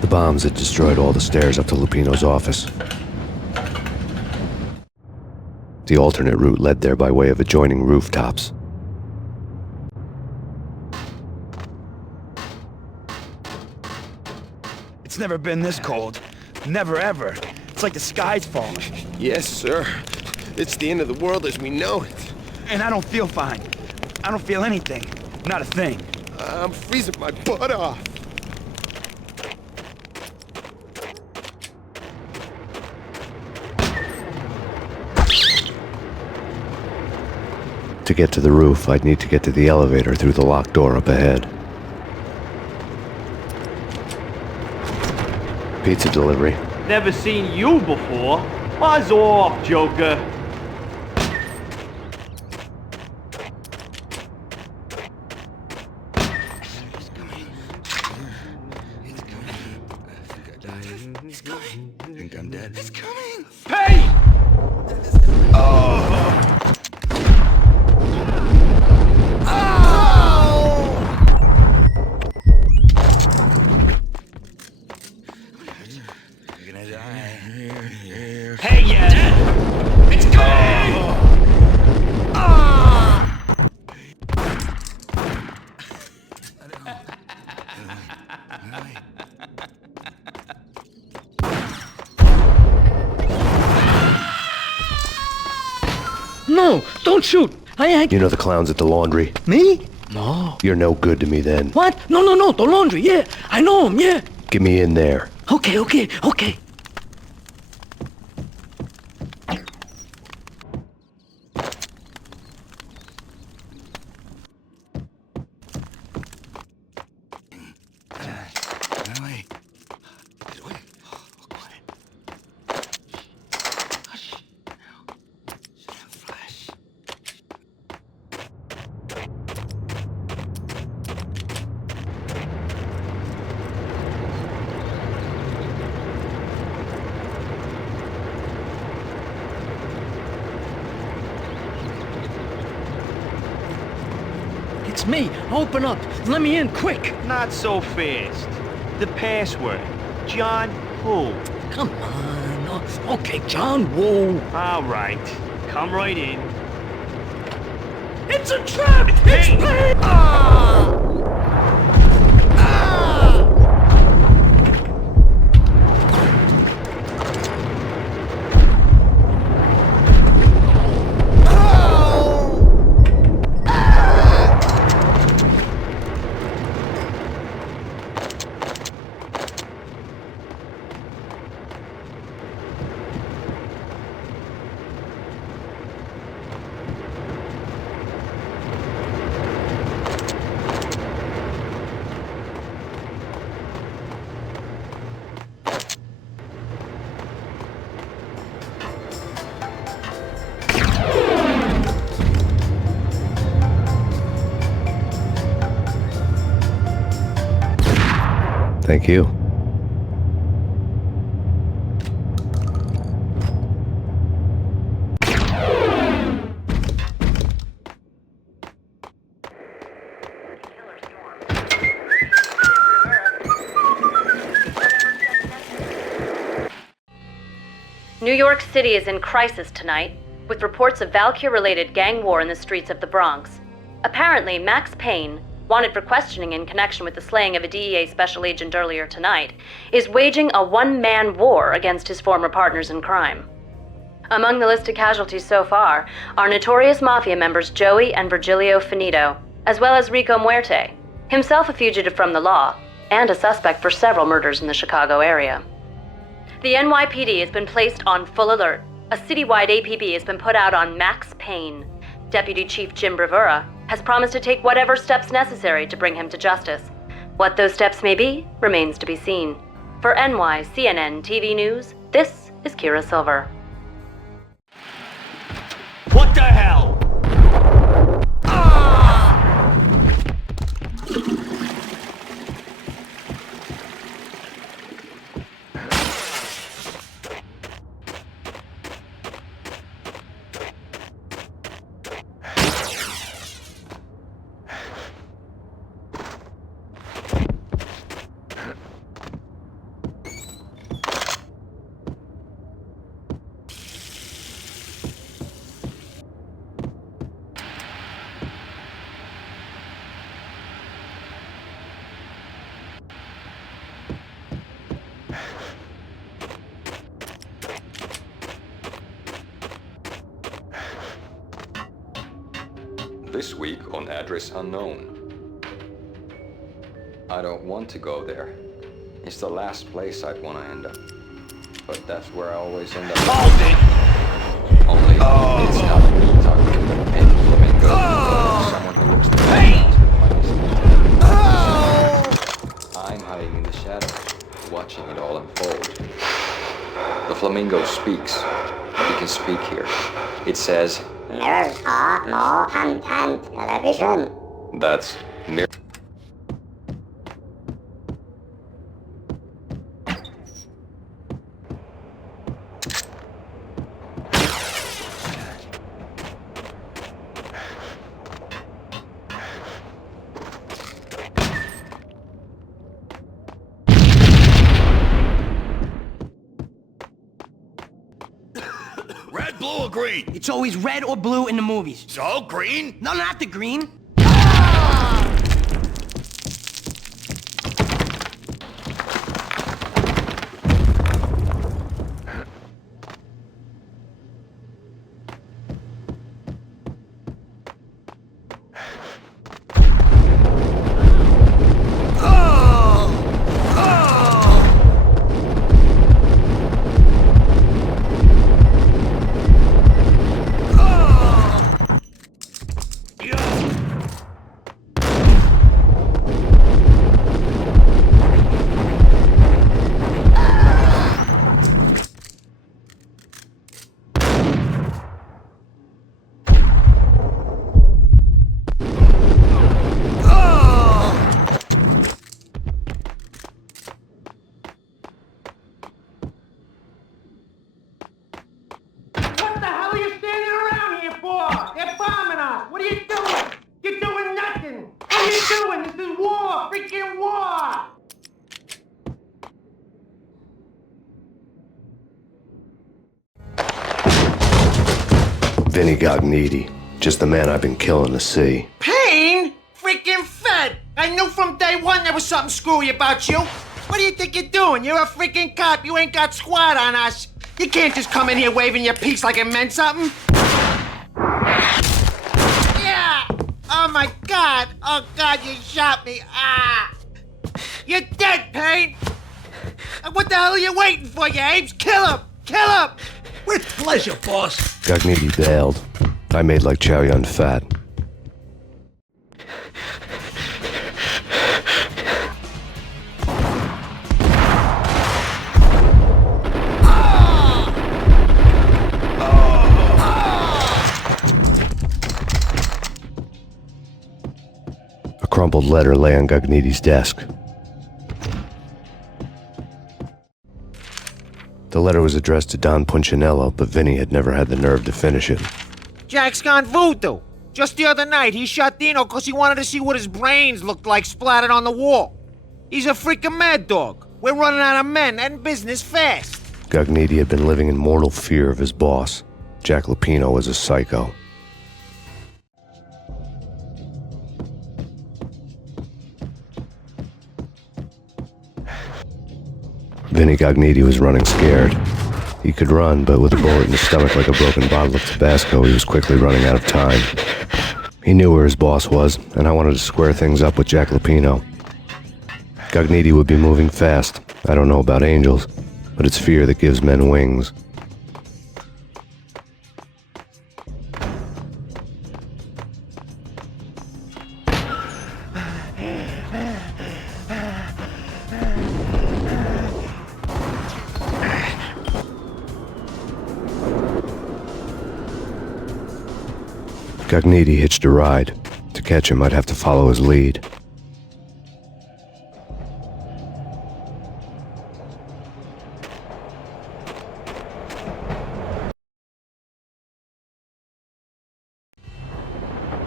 The bombs had destroyed all the stairs up to Lupino's office. The alternate route led there by way of adjoining rooftops. It's never been this cold. Never ever. It's like the sky's falling. Yes, sir. It's the end of the world as we know it. And I don't feel fine. I don't feel anything. Not a thing. I'm freezing my butt off. To get to the roof, I'd need to get to the elevator through the locked door up ahead. Pizza delivery. Never seen you before. Buzz off, Joker. It's coming. I think I'm dead. It's coming. Payne! Hey, yeah! It's coming! No, don't shoot. I ain't. You know the clowns at the laundry? Me? No. You're no good to me then. What? No, the laundry, yeah. I know him, yeah. Get me in there. Okay. It's me. Open up. Let me in, quick. Not so fast. The password. John who? Come on. Oh, okay, John Woo. All right. Come right in. It's a trap! It's Payne! Payne! Thank you. New York City is in crisis tonight, with reports of Valkyr-related gang war in the streets of the Bronx. Apparently, Max Payne, wanted for questioning in connection with the slaying of a DEA special agent earlier tonight, is waging a one-man war against his former partners in crime. Among the listed casualties so far are notorious mafia members Joey and Virgilio Finito, as well as Rico Muerte, himself a fugitive from the law, and a suspect for several murders in the Chicago area. The NYPD has been placed on full alert. A citywide APB has been put out on Max Payne. Deputy Chief Jim Bravura has promised to take whatever steps necessary to bring him to justice. What those steps may be remains to be seen. For NYCNN TV News, this is Kira Silver. What the hell? This week on Address Unknown. I don't want to go there. It's the last place I'd want to end up. But that's where I always end up. Hold it! Only it's not me talking to the Payne flamingo. Someone who looks I'm hiding in the shadows, watching it all unfold. The flamingo speaks. He can speak here. It says, There's no content television. that's near. Red, blue, or green? It's always red or blue in the movies. So, green? No, not the green. Vinny Gognitti, just the man I've been killing to see. Payne? Freaking Fed! I knew from day one there was something screwy about you. What do you think you're doing? You're a freaking cop. You ain't got squad on us. You can't just come in here waving your piece like it meant something. Yeah! Oh my God! Oh God, you shot me! Ah! You're dead, Payne! What the hell are you waiting for, you apes? Kill him! Kill him! With pleasure, boss. Gognitti bailed. I made like Chow Yun Fat. A crumpled letter lay on Gognitti's desk. The letter was addressed to Don Punchinello, but Vinny had never had the nerve to finish it. Jack's gone voodoo. Just the other night, he shot Dino because he wanted to see what his brains looked like splattered on the wall. He's a freaking mad dog. We're running out of men and business fast. Gognitti had been living in mortal fear of his boss. Jack Lupino was a psycho. Vinny Gognitti was running scared. He could run, but with a bullet in his stomach like a broken bottle of Tabasco, he was quickly running out of time. He knew where his boss was, and I wanted to square things up with Jack Lupino. Gognitti would be moving fast. I don't know about angels, but it's fear that gives men wings. Gognitti hitched a ride. To catch him, I'd have to follow his lead.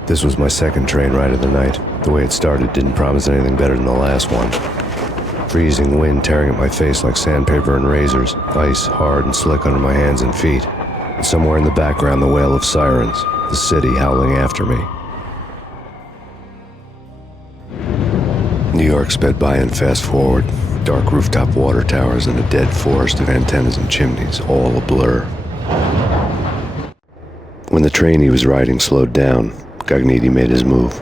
This was my second train ride of the night. The way it started didn't promise anything better than the last one. Freezing wind tearing at my face like sandpaper and razors, ice hard and slick under my hands and feet. And somewhere in the background, the wail of sirens, the city howling after me. New York sped by in fast forward. Dark rooftop water towers and a dead forest of antennas and chimneys, all a blur. When the train he was riding slowed down, Gognitti made his move.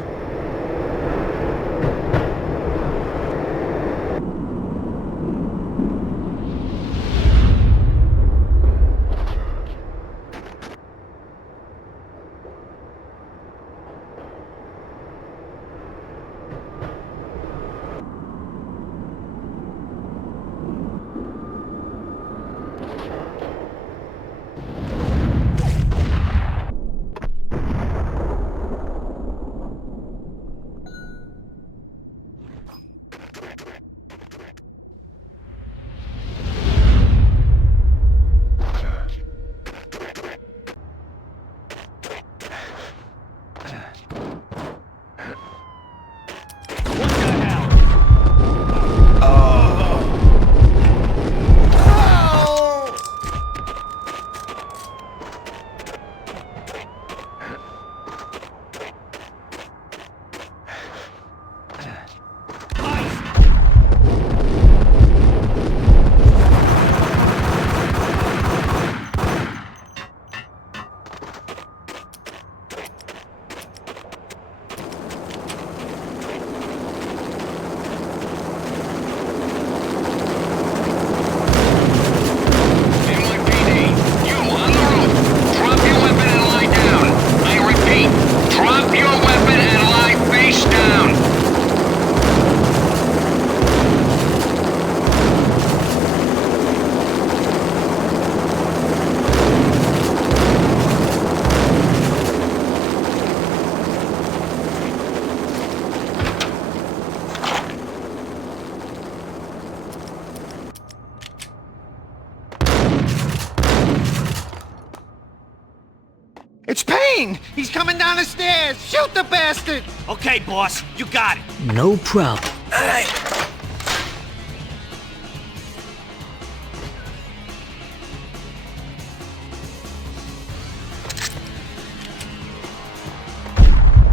It's Payne! He's coming down the stairs! Shoot the bastard! Okay, boss, you got it. No problem.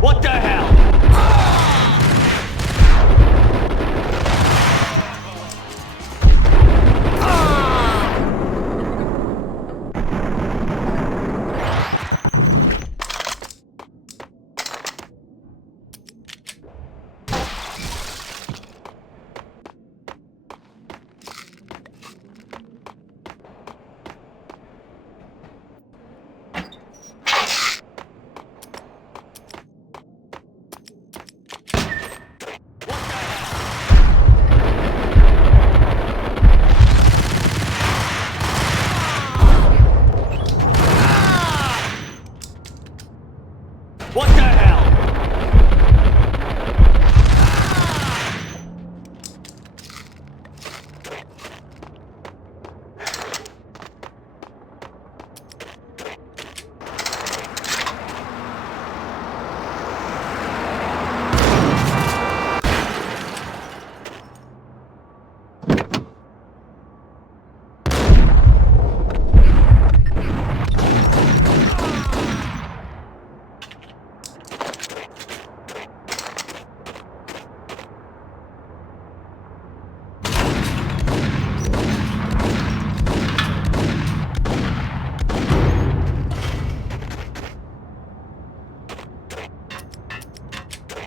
What the hell? What the hell?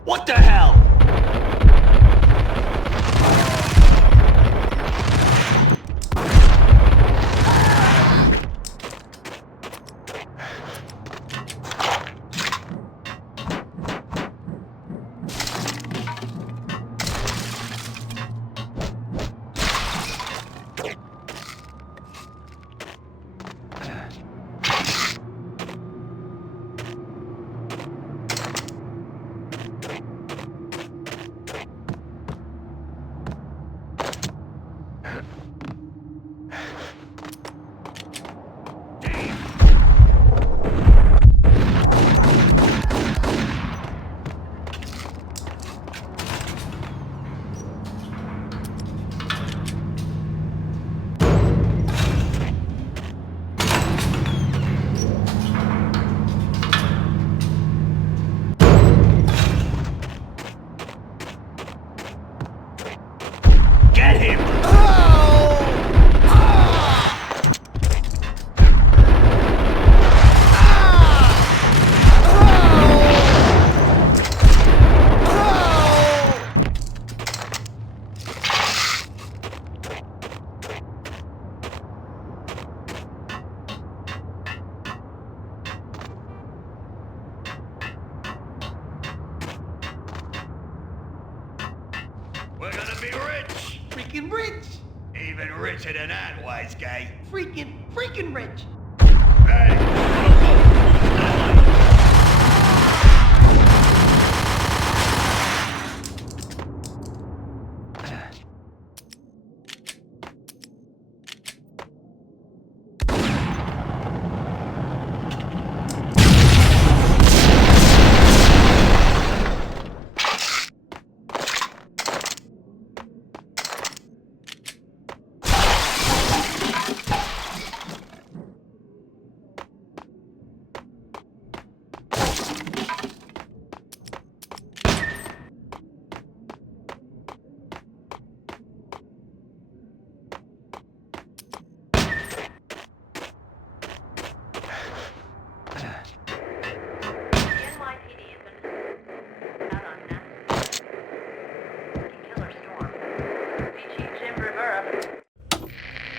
What the hell? We're gonna be rich! Freaking rich! Even richer than that, wise guy. Freaking rich!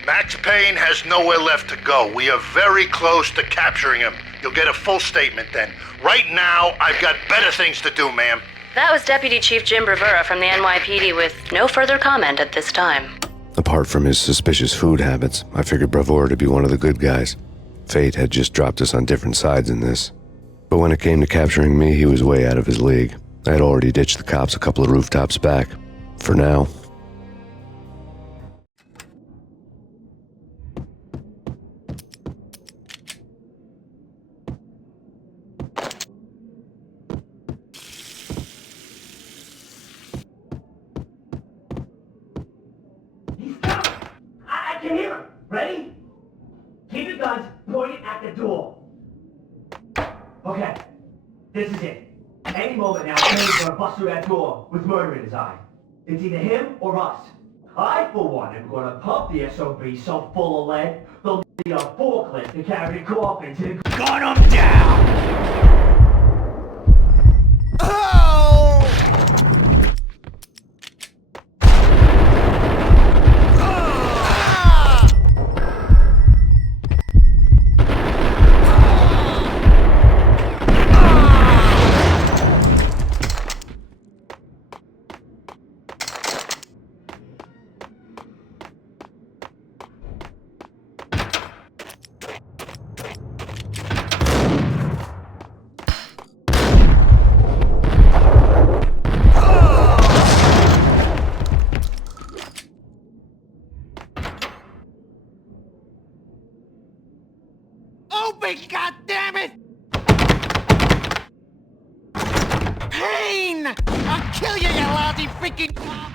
Max Payne has nowhere left to go. We are very close to capturing him. You'll get a full statement then. Right now, I've got better things to do, ma'am. That was Deputy Chief Jim Rivera from the NYPD with no further comment at this time. Apart from his suspicious food habits, I figured Bravura to be one of the good guys. Fate had just dropped us on different sides in this. But when it came to capturing me, he was way out of his league. I had already ditched the cops a couple of rooftops back. For now. I can hear him. Ready? Keep your guns pointed at the door. Okay, this is it. Any moment now, Payne's gonna bust through that door with murder in his eye. It's either him or us. I, for one, am gonna pump the SOB so full of lead, they'll need a forklift to carry the coffin to the... Gun him down! Open, goddammit! Payne! I'll kill you, you lousy freaking cop!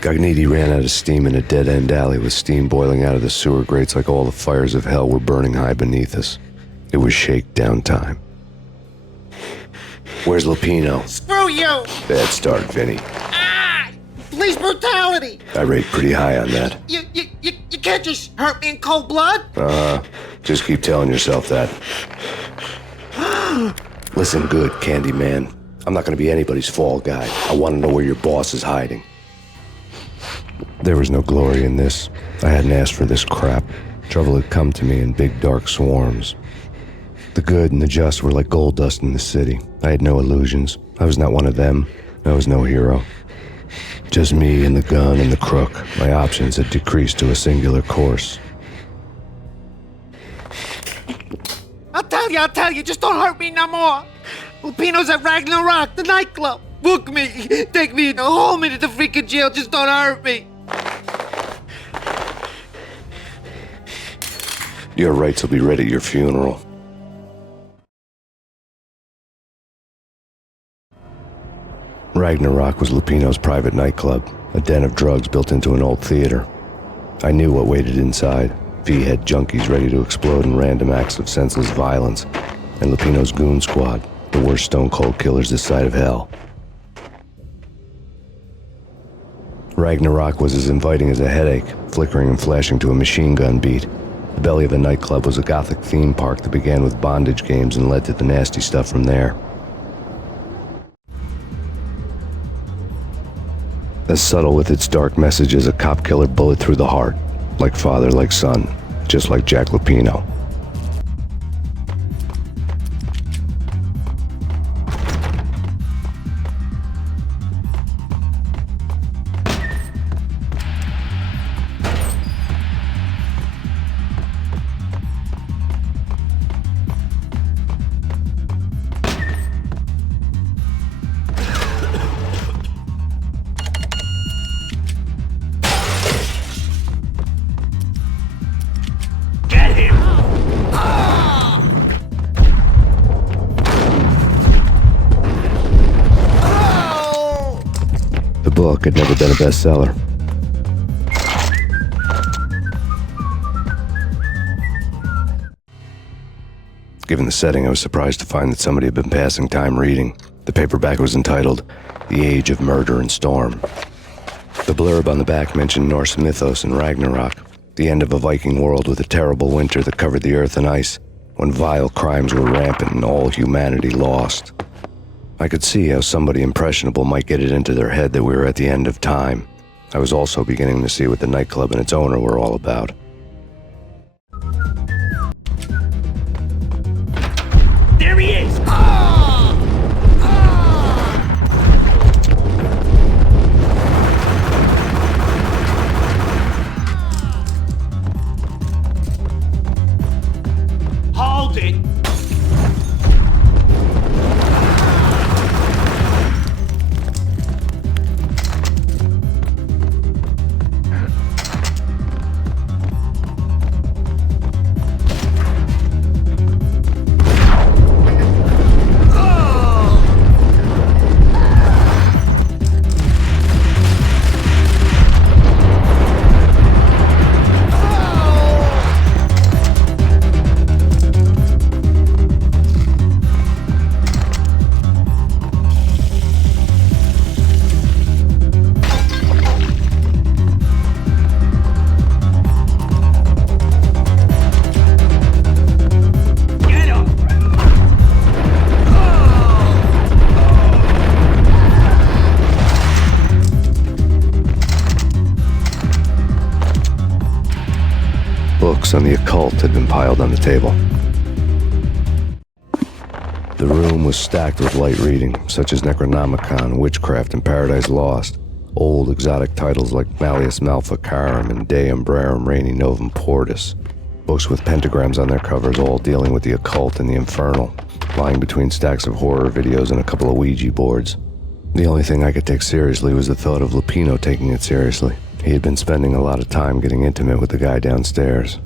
Gagniti ran out of steam in a dead-end alley with steam boiling out of the sewer grates like all the fires of hell were burning high beneath us. It was shakedown time. Where's Lupino? Screw you! Bad start, Vinny. Ah! Please brutality. I rate pretty high on that. You can't just hurt me in cold blood. Just keep telling yourself that. Listen good, Candyman. I'm not gonna be anybody's fall guy. I want to know where your boss is hiding. There was no glory in this. I hadn't asked for this crap. Trouble had come to me in big dark swarms. The good and the just were like gold dust in the city. I had no illusions. I was not one of them. I was no hero. Just me and the gun and the crook. My options had decreased to a singular course. I'll tell you, just don't hurt me no more. Lupino's at Ragna, the nightclub. Book me, take me, hold me to the freaking jail, just don't hurt me. Your rights will be read at your funeral. Ragnarok was Lupino's private nightclub, a den of drugs built into an old theater. I knew what waited inside. V-head junkies ready to explode in random acts of senseless violence, and Lupino's goon squad, the worst stone-cold killers this side of hell. Ragnarok was as inviting as a headache, flickering and flashing to a machine gun beat. The belly of the nightclub was a gothic theme park that began with bondage games and led to the nasty stuff from there. As subtle with its dark message as a cop killer bullet through the heart, like father, like son, just like Jack Lupino. The book had never been a bestseller. Given the setting, I was surprised to find that somebody had been passing time reading. The paperback was entitled, The Age of Murder and Storm. The blurb on the back mentioned Norse mythos and Ragnarok, the end of a Viking world with a terrible winter that covered the earth in ice, when vile crimes were rampant and all humanity lost. I could see how somebody impressionable might get it into their head that we were at the end of time. I was also beginning to see what the nightclub and its owner were all about. There he is! Hold it! Books on the occult had been piled on the table. The room was stacked with light reading, such as Necronomicon, Witchcraft, and Paradise Lost. Old exotic titles like Malleus Maleficarum and De Umbrarum Reini Novum Portus. Books with pentagrams on their covers, all dealing with the occult and the infernal, lying between stacks of horror videos and a couple of Ouija boards. The only thing I could take seriously was the thought of Lupino taking it seriously. He had been spending a lot of time getting intimate with the guy downstairs.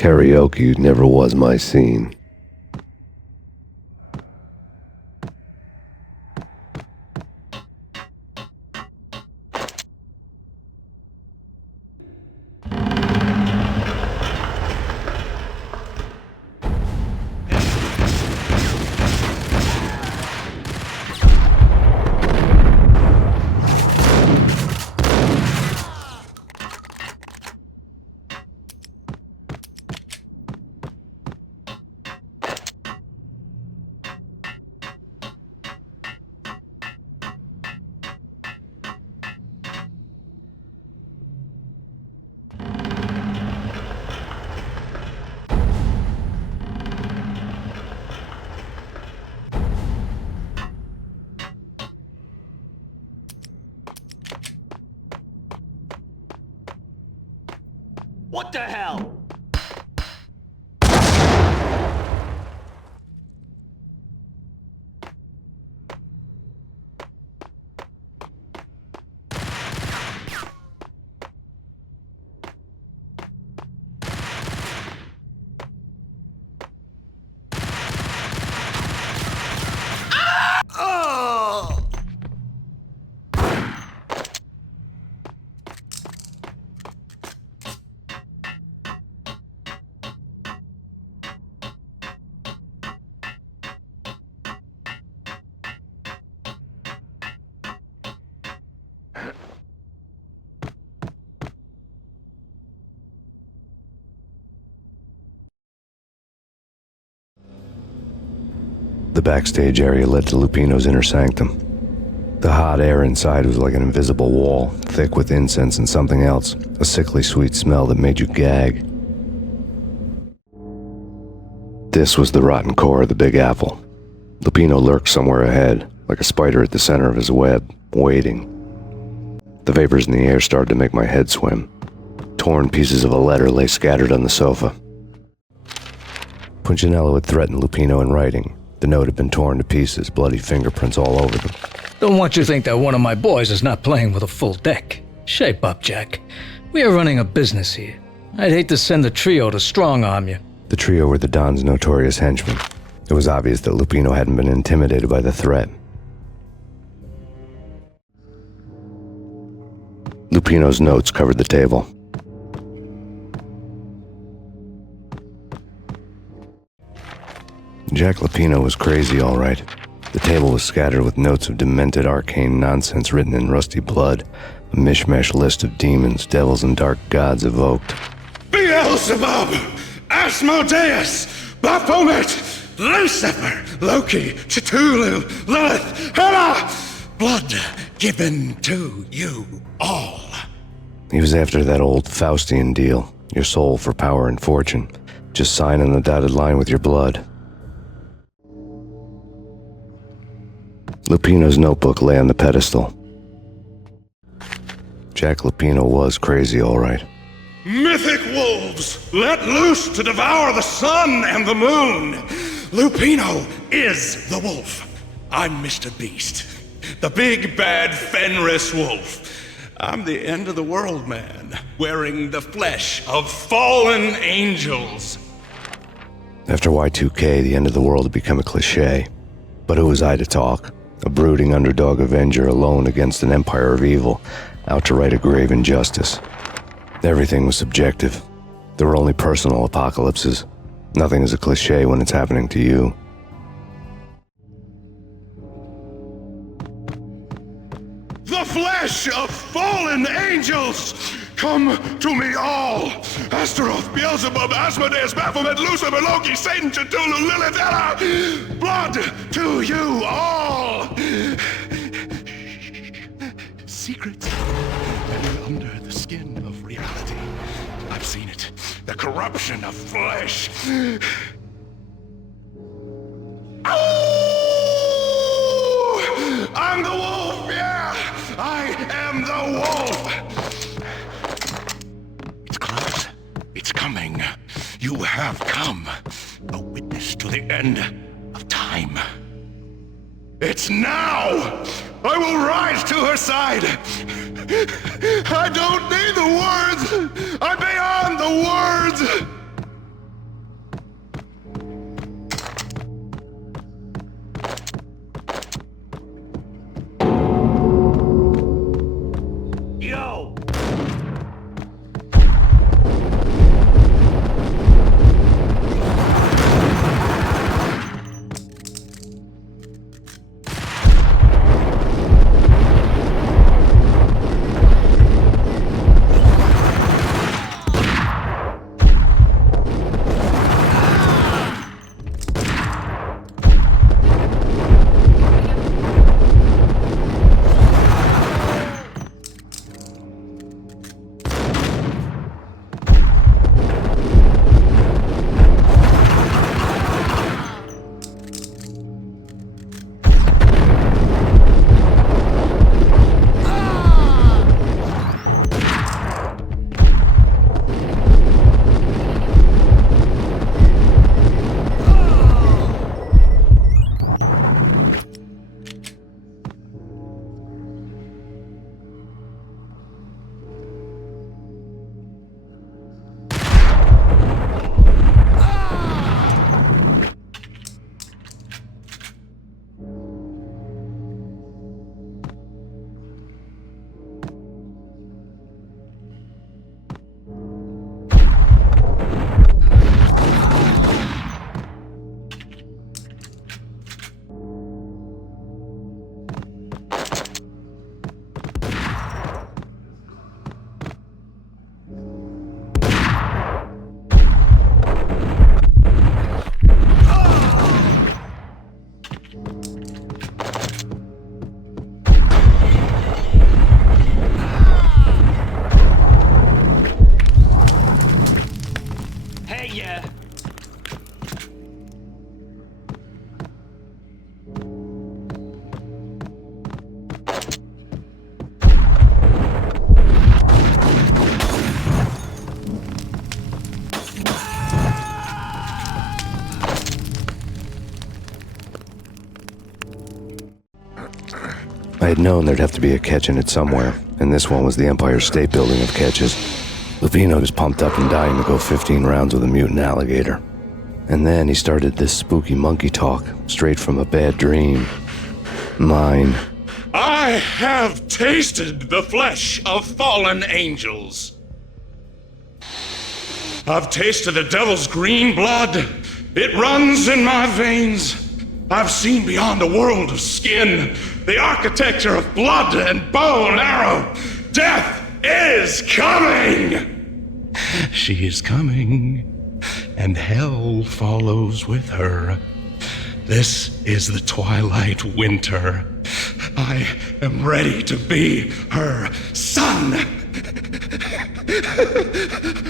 Karaoke never was my scene. What the hell? The backstage area led to Lupino's inner sanctum. The hot air inside was like an invisible wall, thick with incense and something else, a sickly sweet smell that made you gag. This was the rotten core of the Big Apple. Lupino lurked somewhere ahead, like a spider at the center of his web, waiting. The vapors in the air started to make my head swim. Torn pieces of a letter lay scattered on the sofa. Punchinello had threatened Lupino in writing. The note had been torn to pieces, bloody fingerprints all over them. Don't want you to think that one of my boys is not playing with a full deck. Shape up, Jack. We are running a business here. I'd hate to send the trio to strong-arm you. The trio were the Don's notorious henchmen. It was obvious that Lupino hadn't been intimidated by the threat. Lupino's notes covered the table. Jack Lupino was crazy, all right. The table was scattered with notes of demented arcane nonsense written in rusty blood, a mishmash list of demons, devils, and dark gods evoked. Beelzebub, Asmodeus, Baphomet, Lucifer, Loki, Cthulhu, Lilith, Hela, blood given to you all. He was after that old Faustian deal, your soul for power and fortune. Just sign on the dotted line with your blood. Lupino's notebook lay on the pedestal. Jack Lupino was crazy, all right. Mythic wolves, let loose to devour the sun and the moon. Lupino is the wolf. I'm Mr. Beast, the big bad Fenris wolf. I'm the end of the world man, wearing the flesh of fallen angels. After Y2K, the end of the world had become a cliché. But who was I to talk? A brooding underdog avenger alone against an empire of evil, out to right a grave injustice. Everything was subjective. There were only personal apocalypses. Nothing is a cliché when it's happening to you. The flesh of fallen angels! Come to me all! Astaroth, Beelzebub, Asmodeus, Baphomet, Lucifer, Loki, Satan, Cthulhu, Lilith, Hela! Blood to you all! Secrets under the skin of reality. I've seen it. The corruption of flesh. Oh! I'm the wolf, yeah! I am the wolf! It's close. It's coming. You have come. A witness to the end of time. It's now! I will rise to her side! I don't need the words! I'm beyond the words! I had known there'd have to be a catch in it somewhere, and this one was the Empire State Building of catches. Lupino was pumped up and dying to go 15 rounds with a mutant alligator. And then he started this spooky monkey talk, straight from a bad dream. Mine. I have tasted the flesh of fallen angels. I've tasted the devil's green blood. It runs in my veins. I've seen beyond a world of skin, the architecture of blood and bow and arrow. Death is coming! She is coming, and hell follows with her. This is the twilight winter. I am ready to be her son.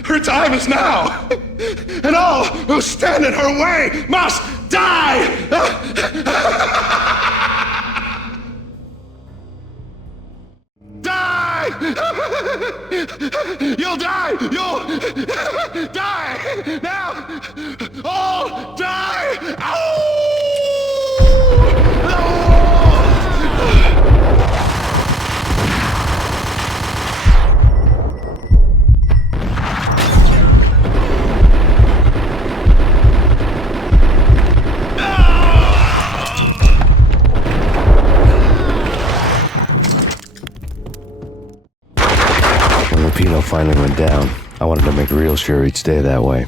Her time is now, and all who stand in her way must die! Die! You'll die! You'll die! Now! All die! Ow! Lupino finally went down. I wanted to make real sure he'd stay that way.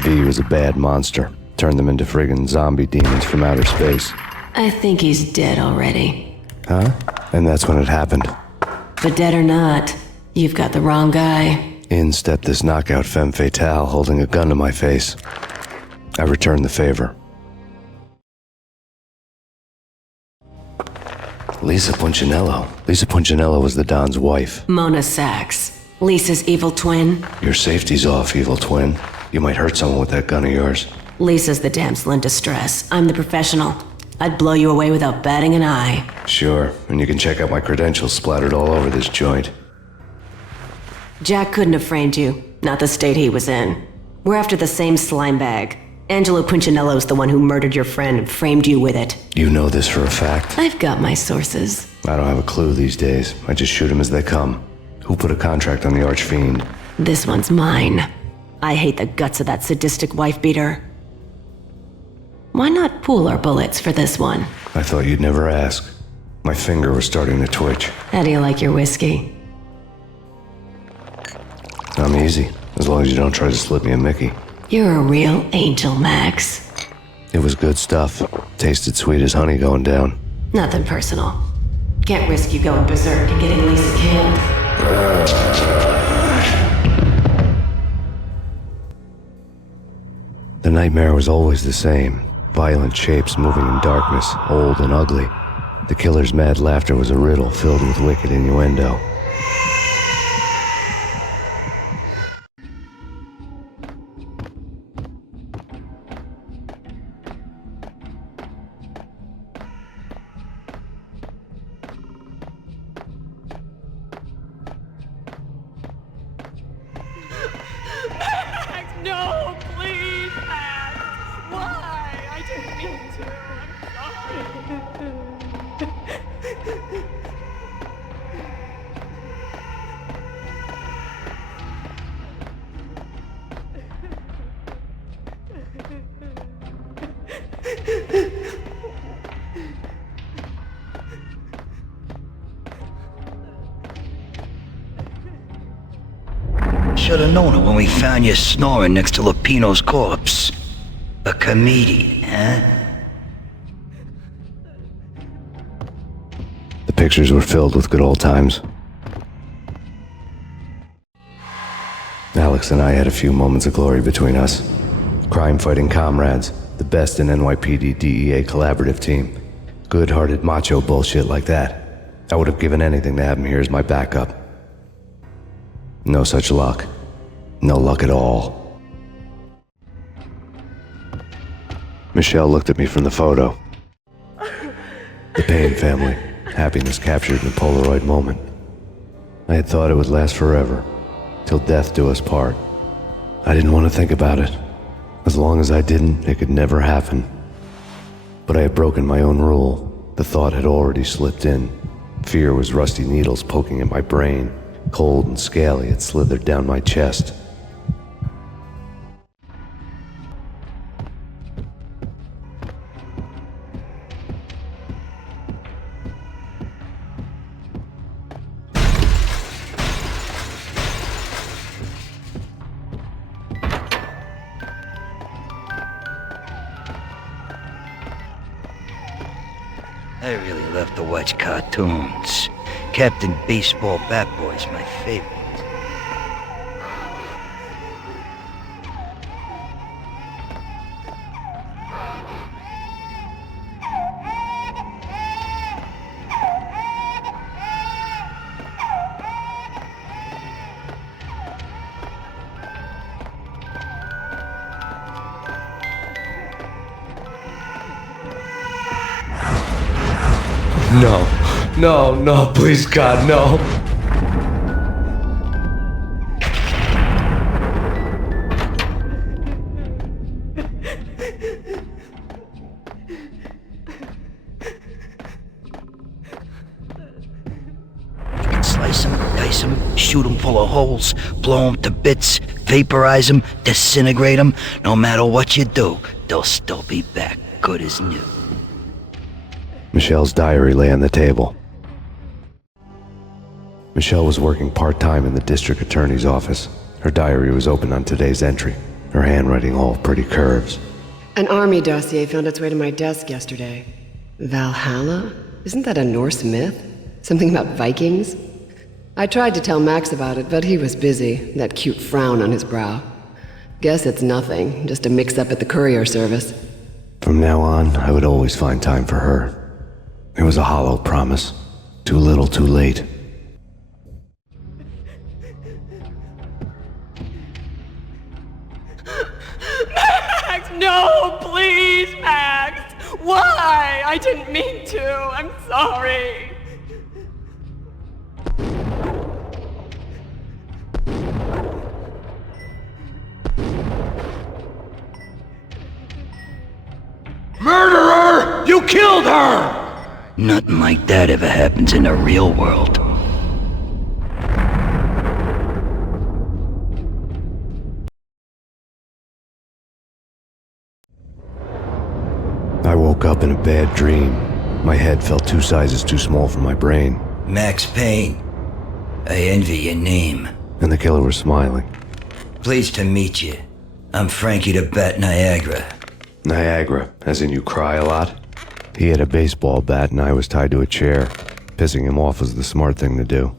V was a bad monster. Turned them into friggin' zombie demons from outer space. I think he's dead already. Huh? And that's when it happened. But dead or not, you've got the wrong guy. In stepped this knockout femme fatale holding a gun to my face. I returned the favor. Lisa Punchinello. Lisa Punchinello was the Don's wife. Mona Sachs. Lisa's evil twin. Your safety's off, evil twin. You might hurt someone with that gun of yours. Lisa's the damsel in distress. I'm the professional. I'd blow you away without batting an eye. Sure, and you can check out my credentials splattered all over this joint. Jack couldn't have framed you. Not the state he was in. We're after the same slime bag. Angelo Punchinello's the one who murdered your friend and framed you with it. You know this for a fact? I've got my sources. I don't have a clue these days. I just shoot them as they come. Who put a contract on the Archfiend? This one's mine. I hate the guts of that sadistic wife-beater. Why not pool our bullets for this one? I thought you'd never ask. My finger was starting to twitch. How do you like your whiskey? I'm easy, as long as you don't try to slip me a Mickey. You're a real angel, Max. It was good stuff. Tasted sweet as honey going down. Nothing personal. Can't risk you going berserk and getting Lisa killed. The nightmare was always the same. Violent shapes moving in darkness, old and ugly. The killer's mad laughter was a riddle filled with wicked innuendo. No, please, Max. Why? I didn't mean to. Should've known it when we found you snoring next to Lupino's corpse. A comedian, huh? The pictures were filled with good old times. Alex and I had a few moments of glory between us. Crime-fighting comrades, the best in NYPD DEA collaborative team. Good-hearted macho bullshit like that. I would have given anything to have him here as my backup. No such luck. No luck at all. Michelle looked at me from the photo. The Payne family. Happiness captured in a Polaroid moment. I had thought it would last forever. Till death do us part. I didn't want to think about it. As long as I didn't, it could never happen. But I had broken my own rule. The thought had already slipped in. Fear was rusty needles poking at my brain. Cold and scaly, it slithered down my chest. I really love to watch cartoons. Captain Baseball Bat Boy's my favorite. No, please God, no. Slice them, dice them, shoot them full of holes, blow them to bits, vaporize them, disintegrate them. No matter what you do, they'll still be back, good as new. Michelle's diary lay on the table. Michelle was working part-time in the district attorney's office. Her diary was open on today's entry, her handwriting all pretty curves. An army dossier found its way to my desk yesterday. Valhalla? Isn't that a Norse myth? Something about Vikings? I tried to tell Max about it, but he was busy, that cute frown on his brow. Guess it's nothing, just a mix-up at the courier service. From now on, I would always find time for her. It was a hollow promise. Too little, too late. Max, no, please, Max! Why? I didn't mean to. I'm sorry. Murderer! You killed her! Nothing like that ever happens in the real world. I woke up in a bad dream. My head felt 2 sizes too small for my brain. Max Payne. I envy your name. And the killer was smiling. Pleased to meet you. I'm Frankie the Bat Niagara. Niagara, as in you cry a lot? He had a baseball bat and I was tied to a chair. Pissing him off was the smart thing to do.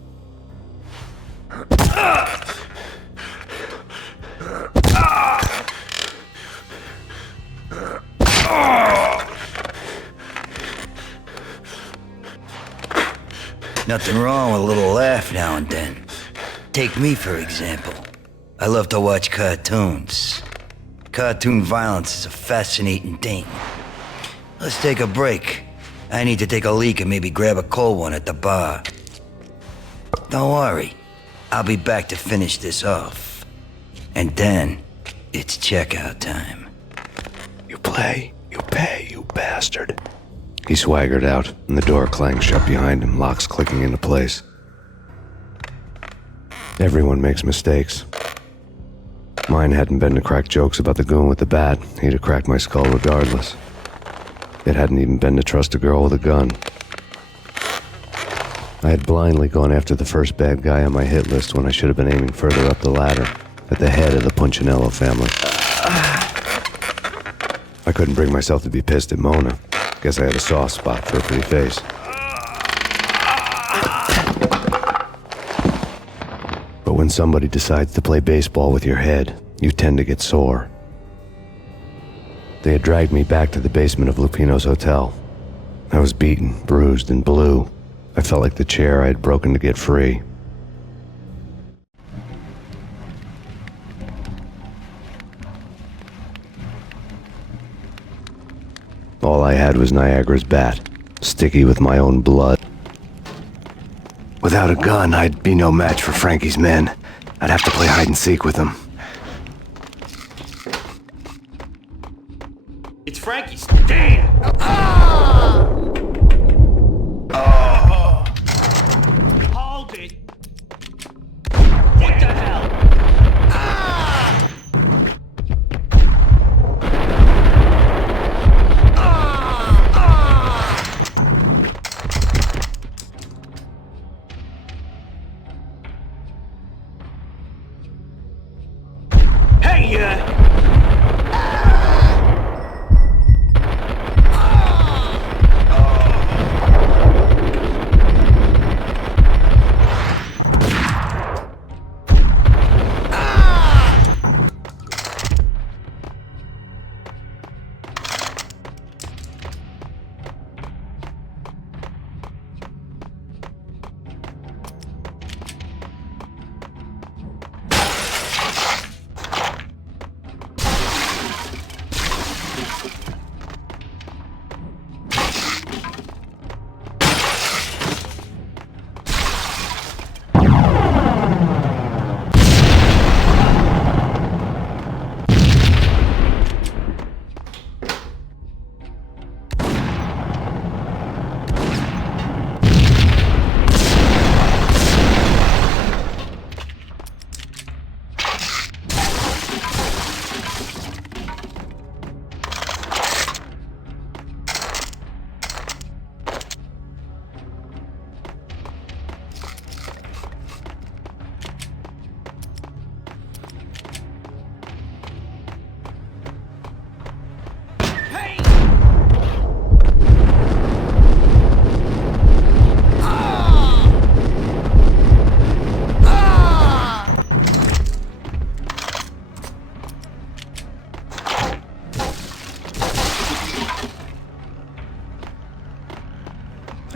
Nothing wrong with a little laugh now and then. Take me, for example. I love to watch cartoons. Cartoon violence is a fascinating thing. Let's take a break. I need to take a leak and maybe grab a cold one at the bar. Don't worry. I'll be back to finish this off. And then, it's checkout time. You play, you pay, you bastard. He swaggered out, and the door clanged shut behind him, locks clicking into place. Everyone makes mistakes. Mine hadn't been to crack jokes about the goon with the bat. He'd have cracked my skull regardless. It hadn't even been to trust a girl with a gun. I had blindly gone after the first bad guy on my hit list when I should have been aiming further up the ladder, at the head of the Punchinello family. I couldn't bring myself to be pissed at Mona. Guess I had a soft spot for her pretty face. But when somebody decides to play baseball with your head, you tend to get sore. They had dragged me back to the basement of Lupino's hotel. I was beaten, bruised, and blue. I felt like the chair I had broken to get free. All I had was Niagara's bat, sticky with my own blood. Without a gun, I'd be no match for Frankie's men. I'd have to play hide and seek with them. It's Frankie's. Damn!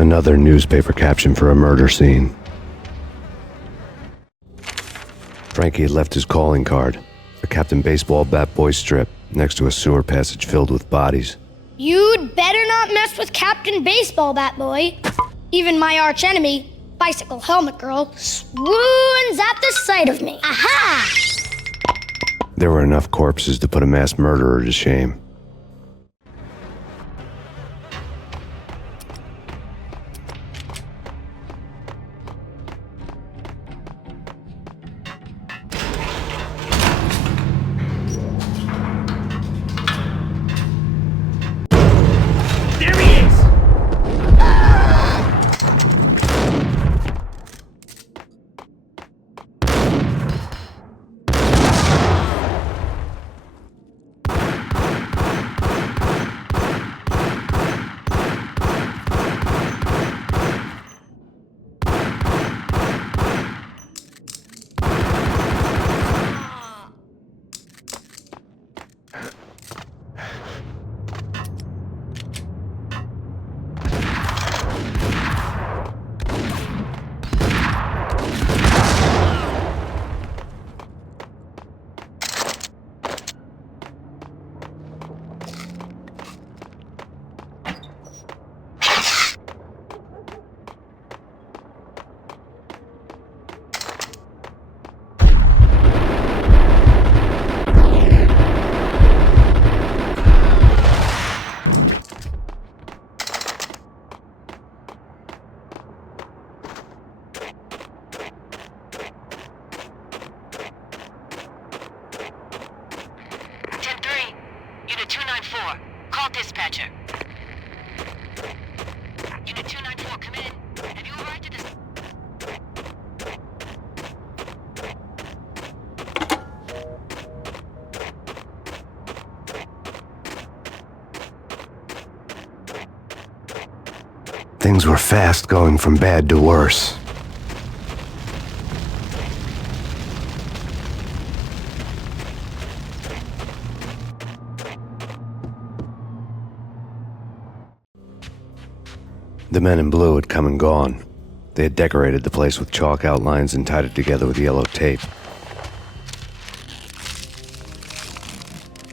Another newspaper caption for a murder scene. Frankie had left his calling card, a Captain Baseball bat boy strip, next to a sewer passage filled with bodies. You'd better not mess with Captain Baseball Bat Boy. Even my archenemy, Bicycle Helmet Girl, swoons at the sight of me. Aha! There were enough corpses to put a mass murderer to shame. There he is! dispatcher. Unit 294, come in. Have you arrived at this... Things were fast going from bad to worse. The men in blue had come and gone. They had decorated the place with chalk outlines and tied it together with yellow tape.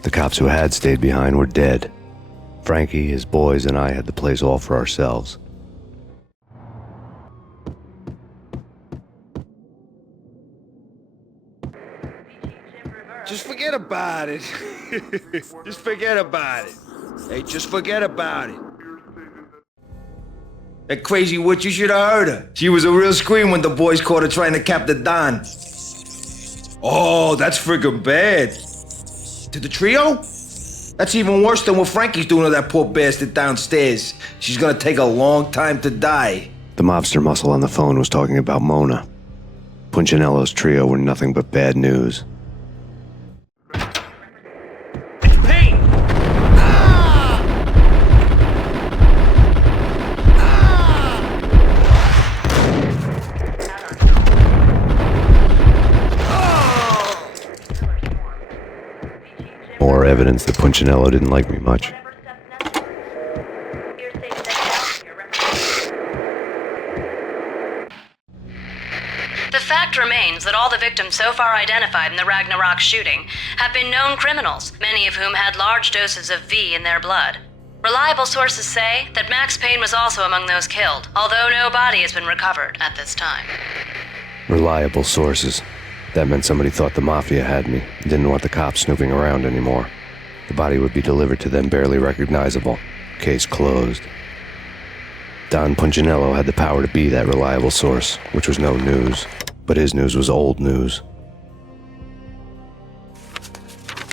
The cops who had stayed behind were dead. Frankie, his boys, and I had the place all for ourselves. Just forget about it. Just forget about it. Hey, just forget about it. That crazy witch, you should have heard her. She was a real scream when the boys caught her trying to cap the Don. Oh, that's friggin' bad. To the trio? That's even worse than what Frankie's doing to that poor bastard downstairs. She's gonna take a long time to die. The mobster muscle on the phone was talking about Mona. Punchinello's trio were nothing but bad news. It's Payne! More evidence that Punchinello didn't like me much. The fact remains that all the victims so far identified in the Ragnarok shooting have been known criminals, many of whom had large doses of V in their blood. Reliable sources say that Max Payne was also among those killed, although no body has been recovered at this time. Reliable sources. That meant somebody thought the Mafia had me, didn't want the cops snooping around anymore. The body would be delivered to them barely recognizable. Case closed. Don Punchinello had the power to be that reliable source, which was no news. But his news was old news.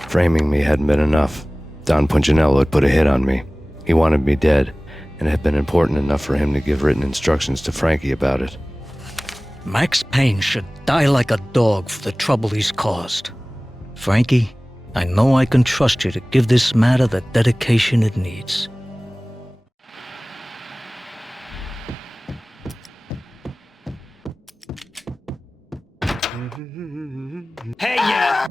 Framing me hadn't been enough. Don Punchinello had put a hit on me. He wanted me dead, and it had been important enough for him to give written instructions to Frankie about it. Max Payne should die like a dog for the trouble he's caused. Frankie, I know I can trust you to give this matter the dedication it needs. Hey, yeah!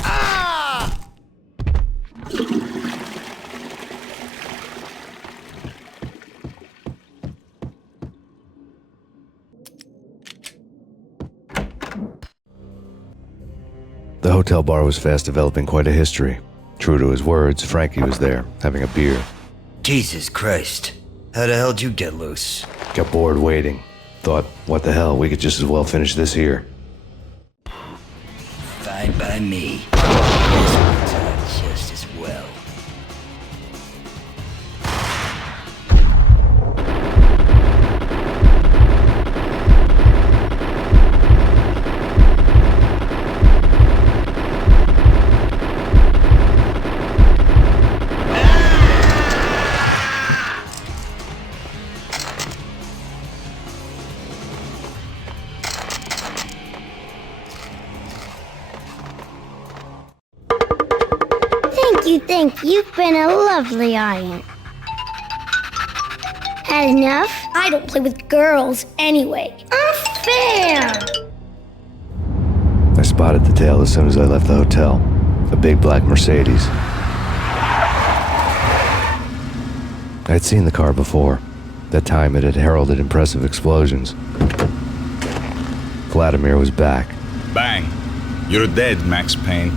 The hotel bar was fast developing quite a history. True to his words, Frankie was there, having a beer. Jesus Christ. How the hell did you get loose? Got bored waiting. Thought, what the hell, we could just as well finish this here. Fine by me. This works out just as well. Thank you. You've been a lovely aunt. Had enough? I don't play with girls anyway. Unfair! I spotted the tail as soon as I left the hotel. A big black Mercedes. I'd seen the car before. That time it had heralded impressive explosions. Vladimir was back. Bang! You're dead, Max Payne.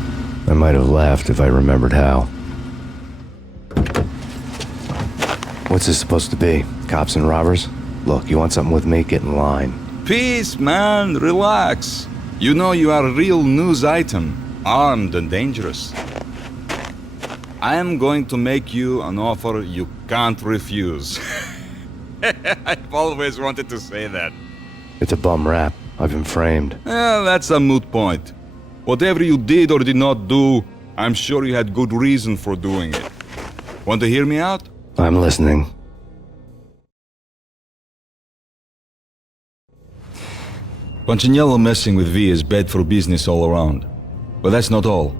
I might have laughed if I remembered how. What's this supposed to be? Cops and robbers? Look, you want something with me? Get in line. Peace, man. Relax. You know you are a real news item. Armed and dangerous. I am going to make you an offer you can't refuse. I've always wanted to say that. It's a bum rap. I've been framed. That's a moot point. Whatever you did or did not do, I'm sure you had good reason for doing it. Want to hear me out? I'm listening. Punchinello messing with V is bad for business all around. But that's not all.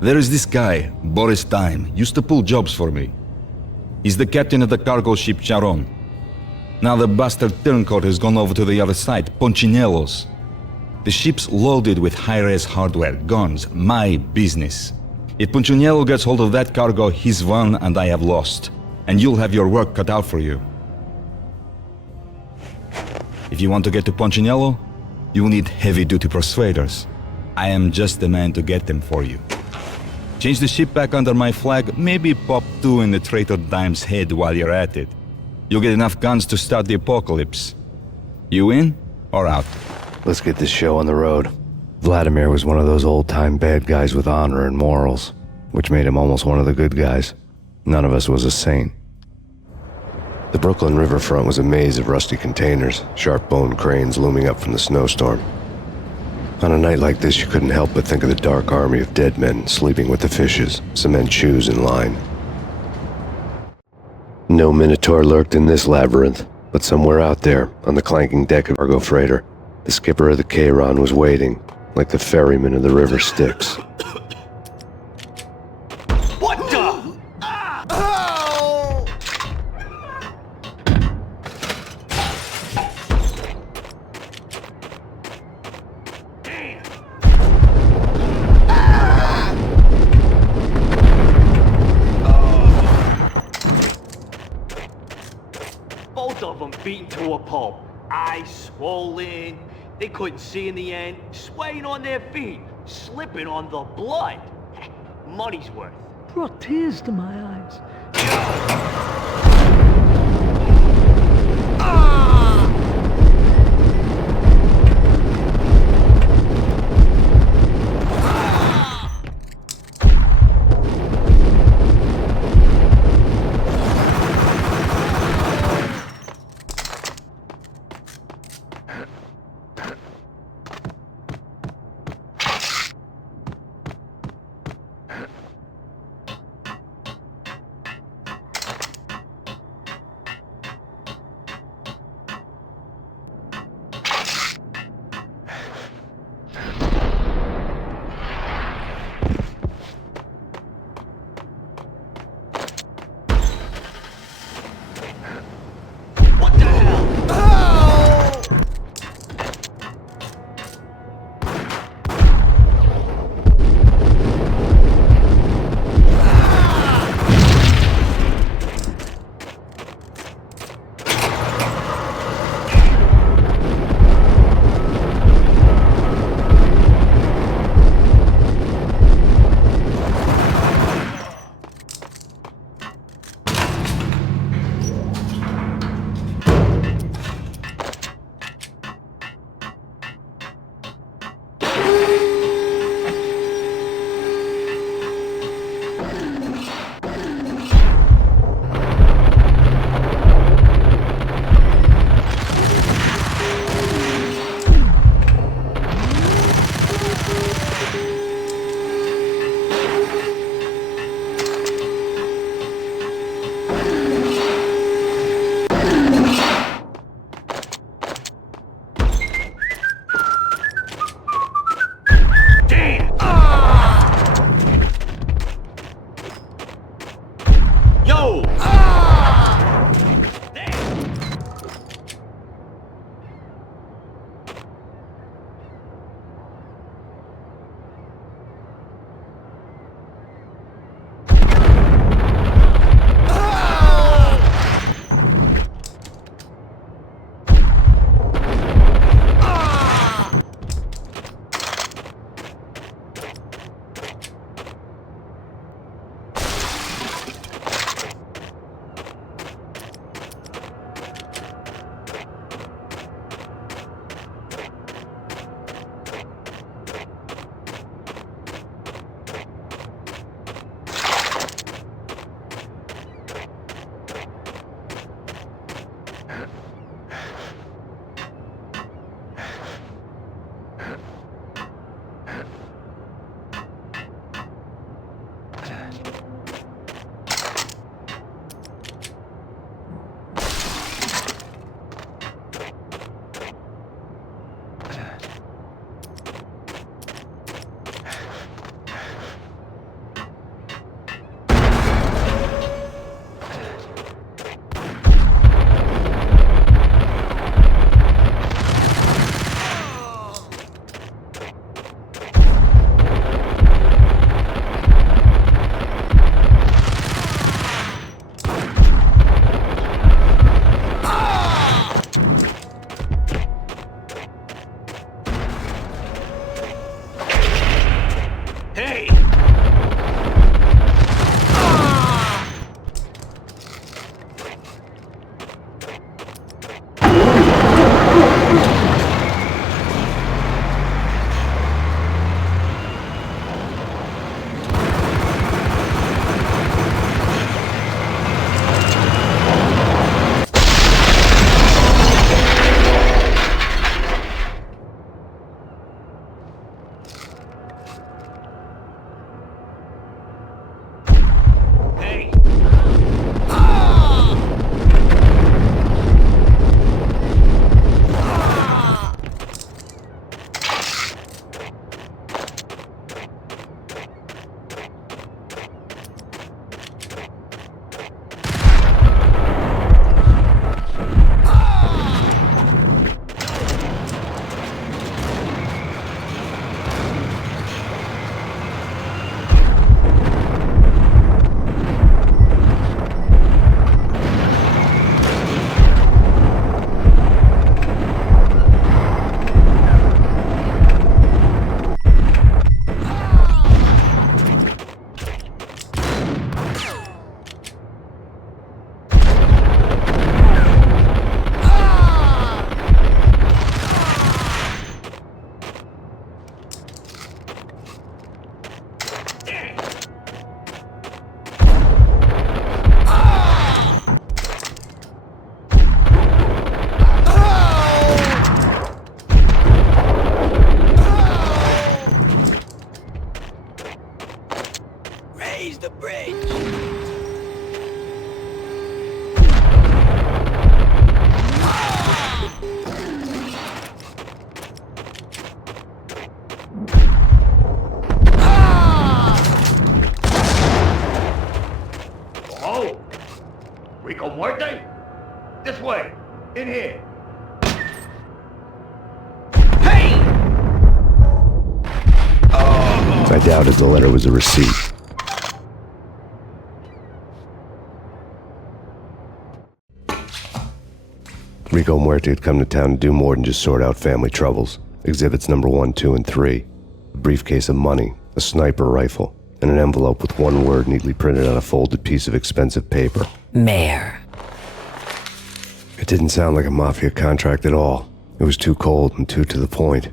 There is this guy, Boris Time, used to pull jobs for me. He's the captain of the cargo ship Charon. Now the bastard turncoat has gone over to the other side, Punchinello's. The ship's loaded with high-res hardware, guns, my business. If Punchinello gets hold of that cargo, he's won and I have lost. And you'll have your work cut out for you. If you want to get to Punchinello, you will need heavy-duty persuaders. I am just the man to get them for you. Change the ship back under my flag, maybe pop 2 in the traitor Dime's head while you're at it. You'll get enough guns to start the apocalypse. You in or out? Let's get this show on the road. Vladimir was one of those old-time bad guys with honor and morals, which made him almost one of the good guys. None of us was a saint. The Brooklyn riverfront was a maze of rusty containers, sharp-boned cranes looming up from the snowstorm. On a night like this, you couldn't help but think of the dark army of dead men sleeping with the fishes, cement shoes in line. No Minotaur lurked in this labyrinth, but somewhere out there, on the clanking deck of a cargo freighter, the skipper of the Chiron was waiting, like the ferryman of the river Styx. What the? Both of them beaten to a pulp. Eyes swollen. They couldn't see in the end. Swaying on their feet. Slipping on the blood. Money's worth. Brought tears to my eyes. them, weren't they? This way. In here. Payne! I doubted the letter was a receipt. Rico Muerte had come to town to do more than just sort out family troubles. Exhibits number 1, 2, and 3. A briefcase of money, a sniper rifle, and an envelope with one word neatly printed on a folded piece of expensive paper. Mayor. It didn't sound like a mafia contract at all. It was too cold and too to the point.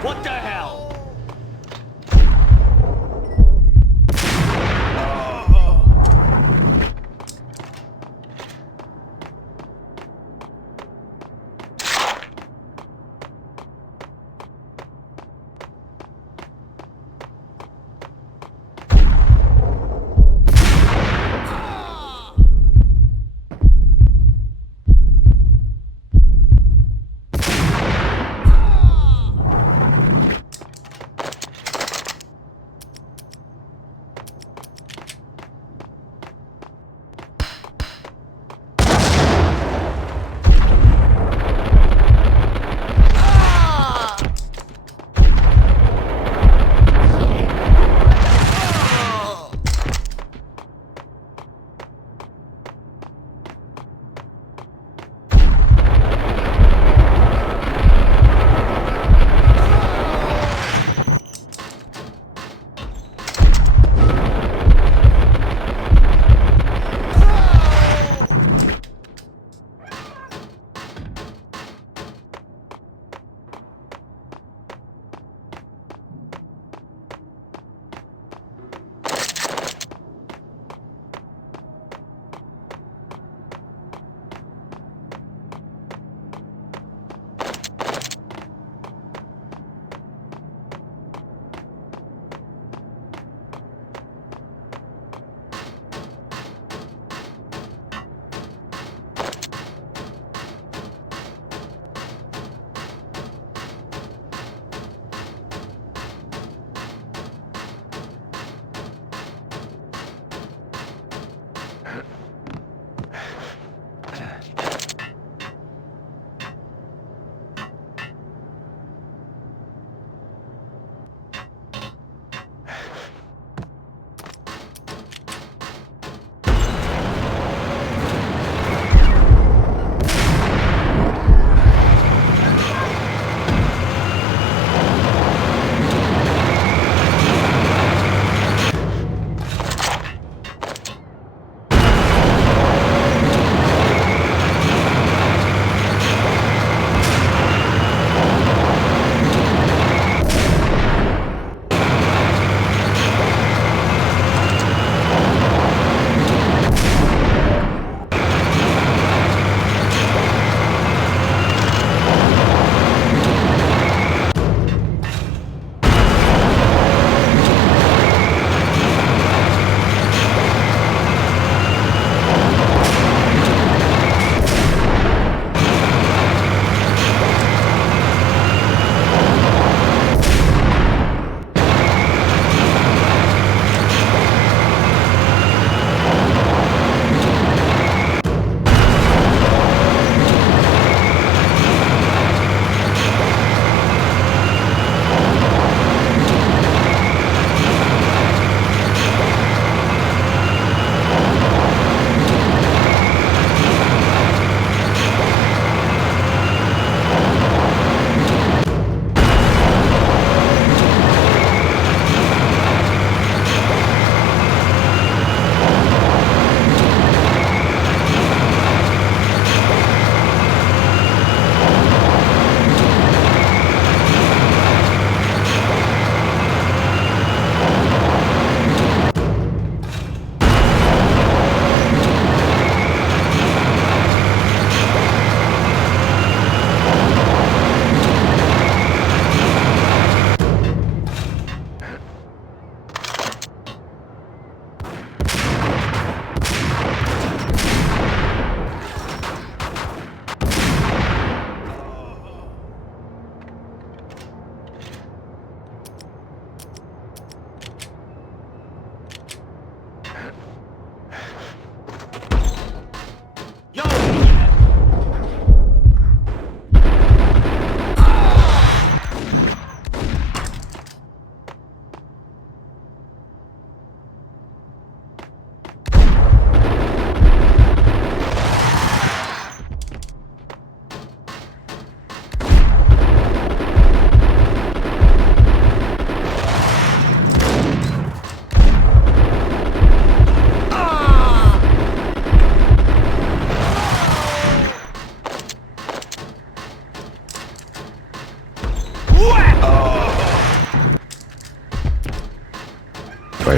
What the hell?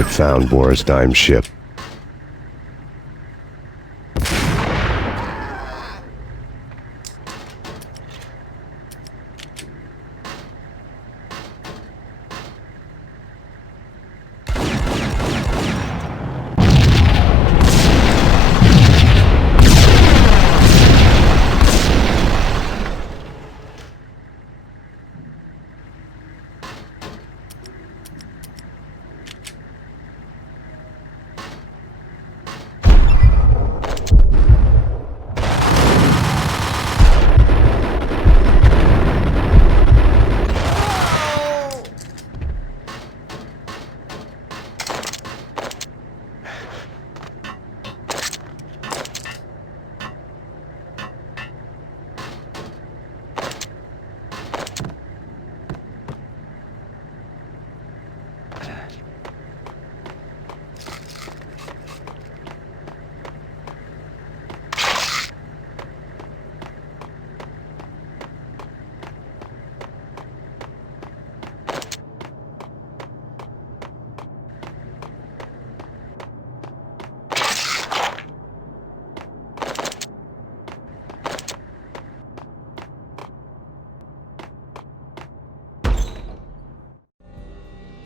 had found Boris Dime's ship.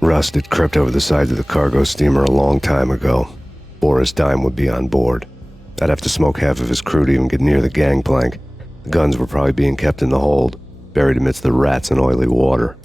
Rust had crept over the sides of the cargo steamer a long time ago. Boris Dime would be on board. I'd have to smoke half of his crew to even get near the gangplank. The guns were probably being kept in the hold, buried amidst the rats and oily water.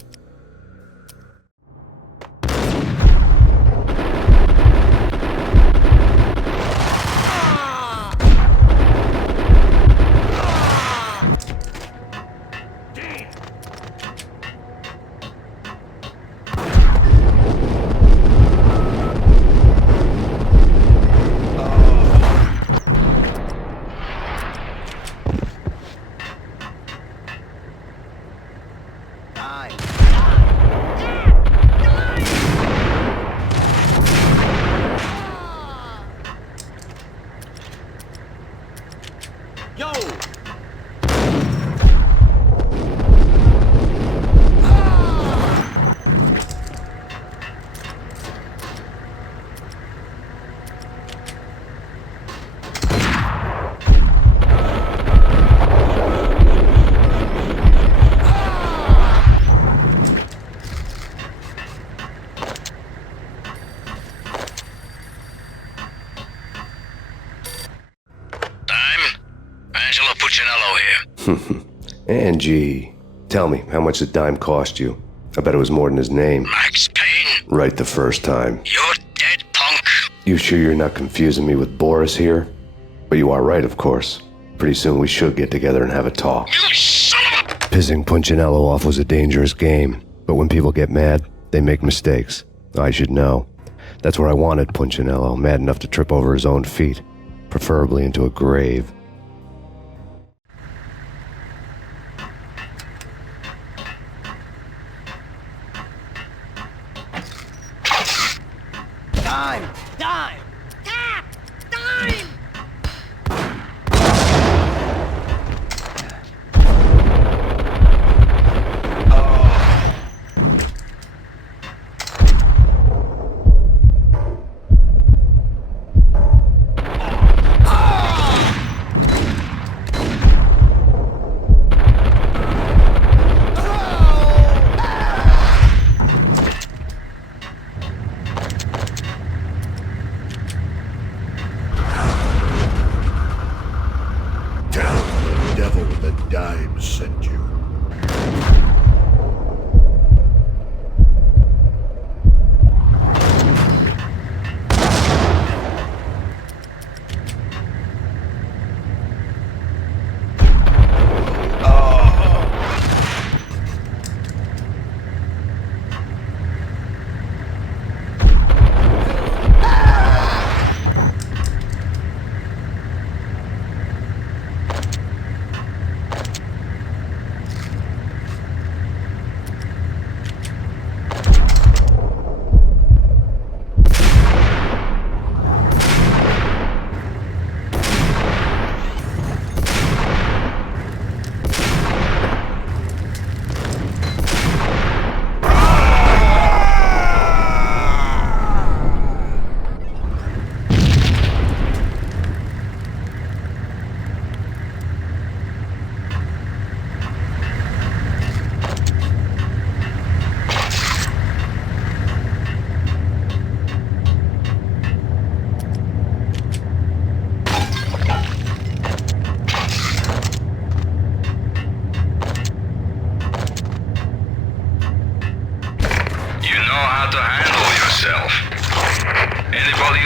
Angie, tell me, how much did Dime cost you? I bet it was more than his name. Max Payne. Right the first time. You're dead, punk. You sure you're not confusing me with Boris here? But you are right, of course. Pretty soon we should get together and have a talk. You son of a... Pissing Punchinello off was a dangerous game, but when people get mad, they make mistakes. I should know. That's where I wanted Punchinello, mad enough to trip over his own feet, preferably into a grave.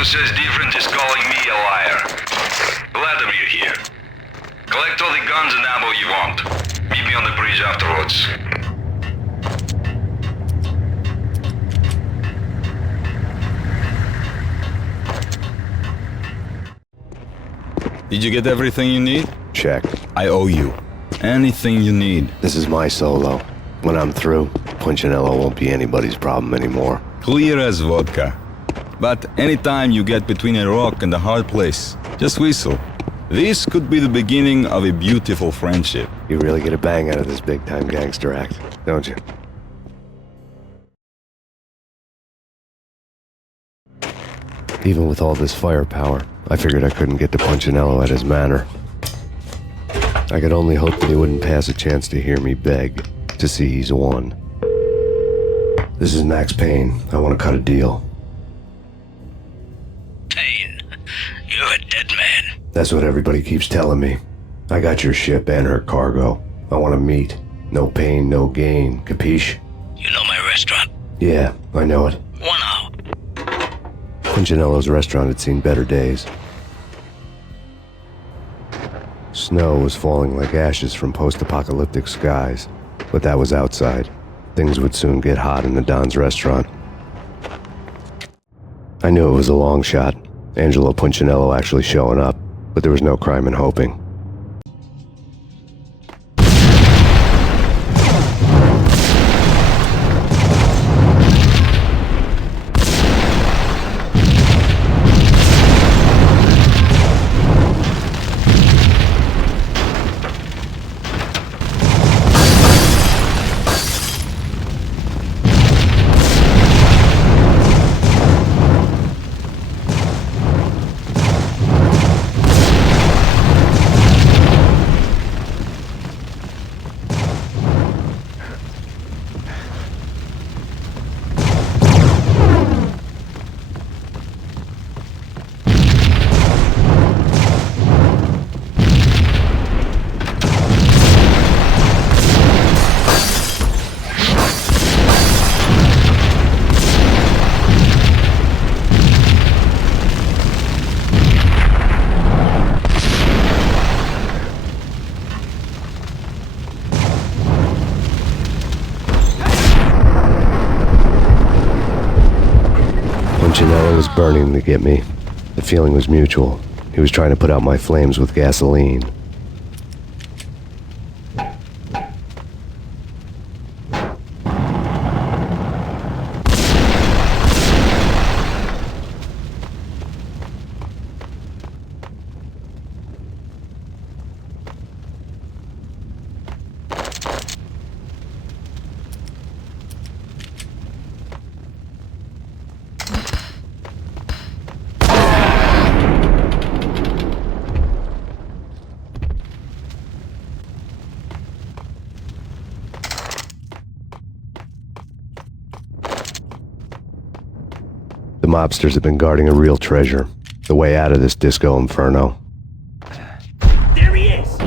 who says different is calling me a liar. Glad I'm here. Collect all the guns and ammo you want. Meet me on the bridge afterwards. Did you get everything you need? Check. I owe you. Anything you need. This is my solo. When I'm through, Punchinello won't be anybody's problem anymore. Clear as vodka. But anytime you get between a rock and a hard place, just whistle. This could be the beginning of a beautiful friendship. You really get a bang out of this big-time gangster act, don't you? Even with all this firepower, I figured I couldn't get to Punchinello at his manor. I could only hope that he wouldn't pass a chance to hear me beg to see he's won. This is Max Payne. I want to cut a deal. Payne, you're a dead man. That's what everybody keeps telling me. I got your ship and her cargo. I want to meet. No pain, no gain. Capiche? You know my restaurant? Yeah, I know it. 1 hour. Punchinello's restaurant had seen better days. Snow was falling like ashes from post-apocalyptic skies, but that was outside. Things would soon get hot in the Don's restaurant. I knew it was a long shot, Angelo Punchinello actually showing up, but there was no crime in hoping. Punchinello was burning to get me. The feeling was mutual. He was trying to put out my flames with gasoline. The mobsters have been guarding a real treasure. The way out of this disco inferno. There he is!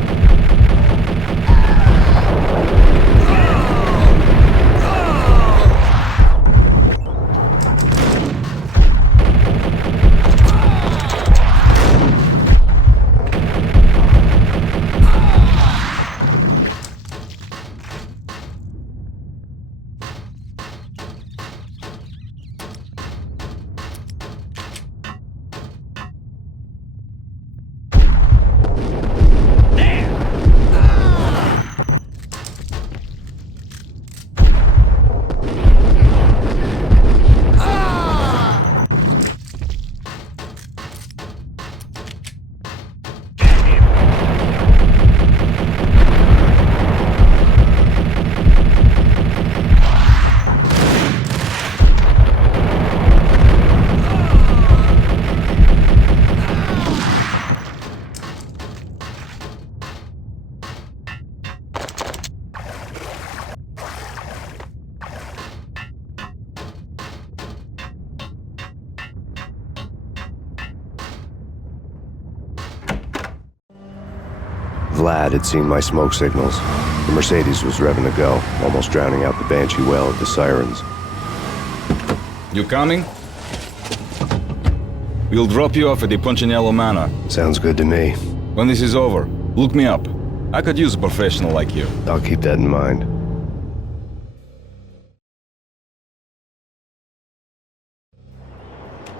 Vlad had seen my smoke signals. The Mercedes was revving to go, almost drowning out the banshee wail of the sirens. You coming? We'll drop you off at the Punchinello Manor. Sounds good to me. When this is over, look me up. I could use a professional like you. I'll keep that in mind.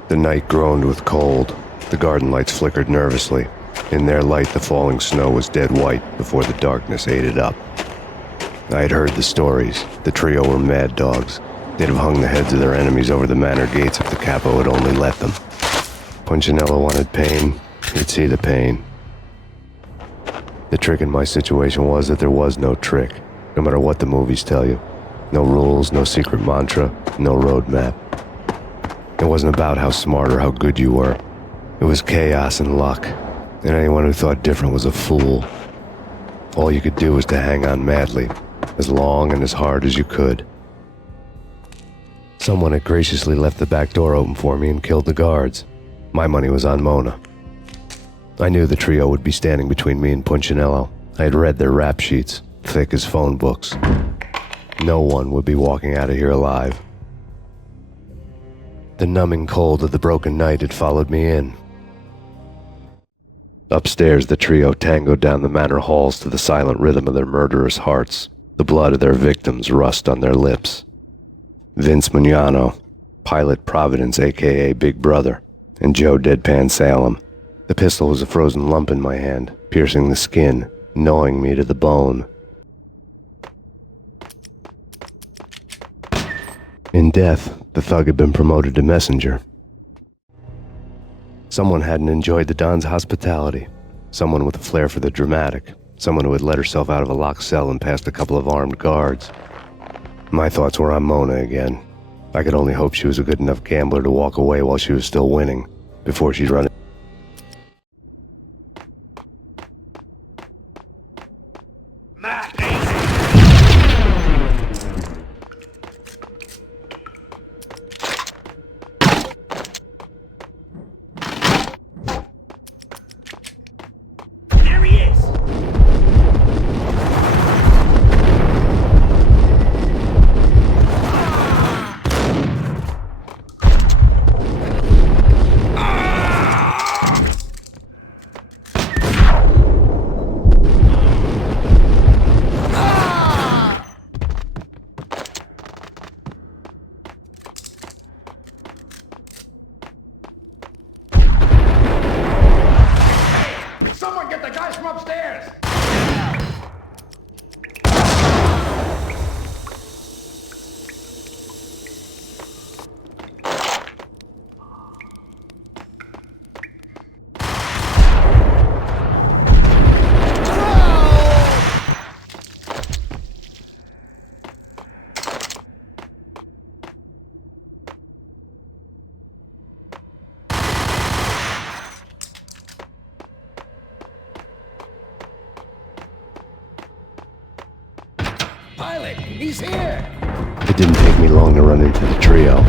The night groaned with cold. The garden lights flickered nervously. In their light, the falling snow was dead white before the darkness ate it up. I had heard the stories. The trio were mad dogs. They'd have hung the heads of their enemies over the manor gates if the capo had only let them. Punchinello wanted Payne. He'd see the pain. The trick in my situation was that there was no trick, no matter what the movies tell you. No rules, no secret mantra, no roadmap. It wasn't about how smart or how good you were. It was chaos and luck, and anyone who thought different was a fool. All you could do was to hang on madly, as long and as hard as you could. Someone had graciously left the back door open for me and killed the guards. My money was on Mona. I knew the trio would be standing between me and Punchinello. I had read their rap sheets, thick as phone books. No one would be walking out of here alive. The numbing cold of the broken night had followed me in. Upstairs, the trio tangoed down the manor halls to the silent rhythm of their murderous hearts. The blood of their victims rust on their lips. Vince Mugnano, Pilot Providence aka Big Brother, and Joe Deadpan Salem. The pistol was a frozen lump in my hand, piercing the skin, gnawing me to the bone. In death, the thug had been promoted to messenger. Someone hadn't enjoyed the Don's hospitality. Someone with a flair for the dramatic. Someone who had let herself out of a locked cell and past a couple of armed guards. My thoughts were on Mona again. I could only hope she was a good enough gambler to walk away while she was still winning, before she'd run. There he is! Someone get the guys from upstairs! Pilot, he's here! It didn't take me long to run into the trio.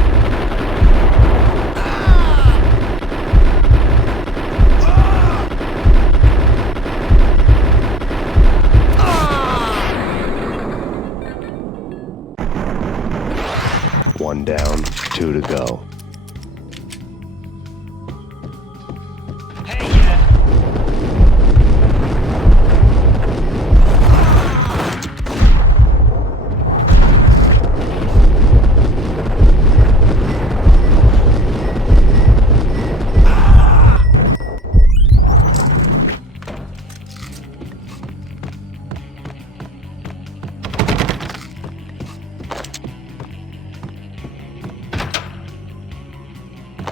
One down, two to go.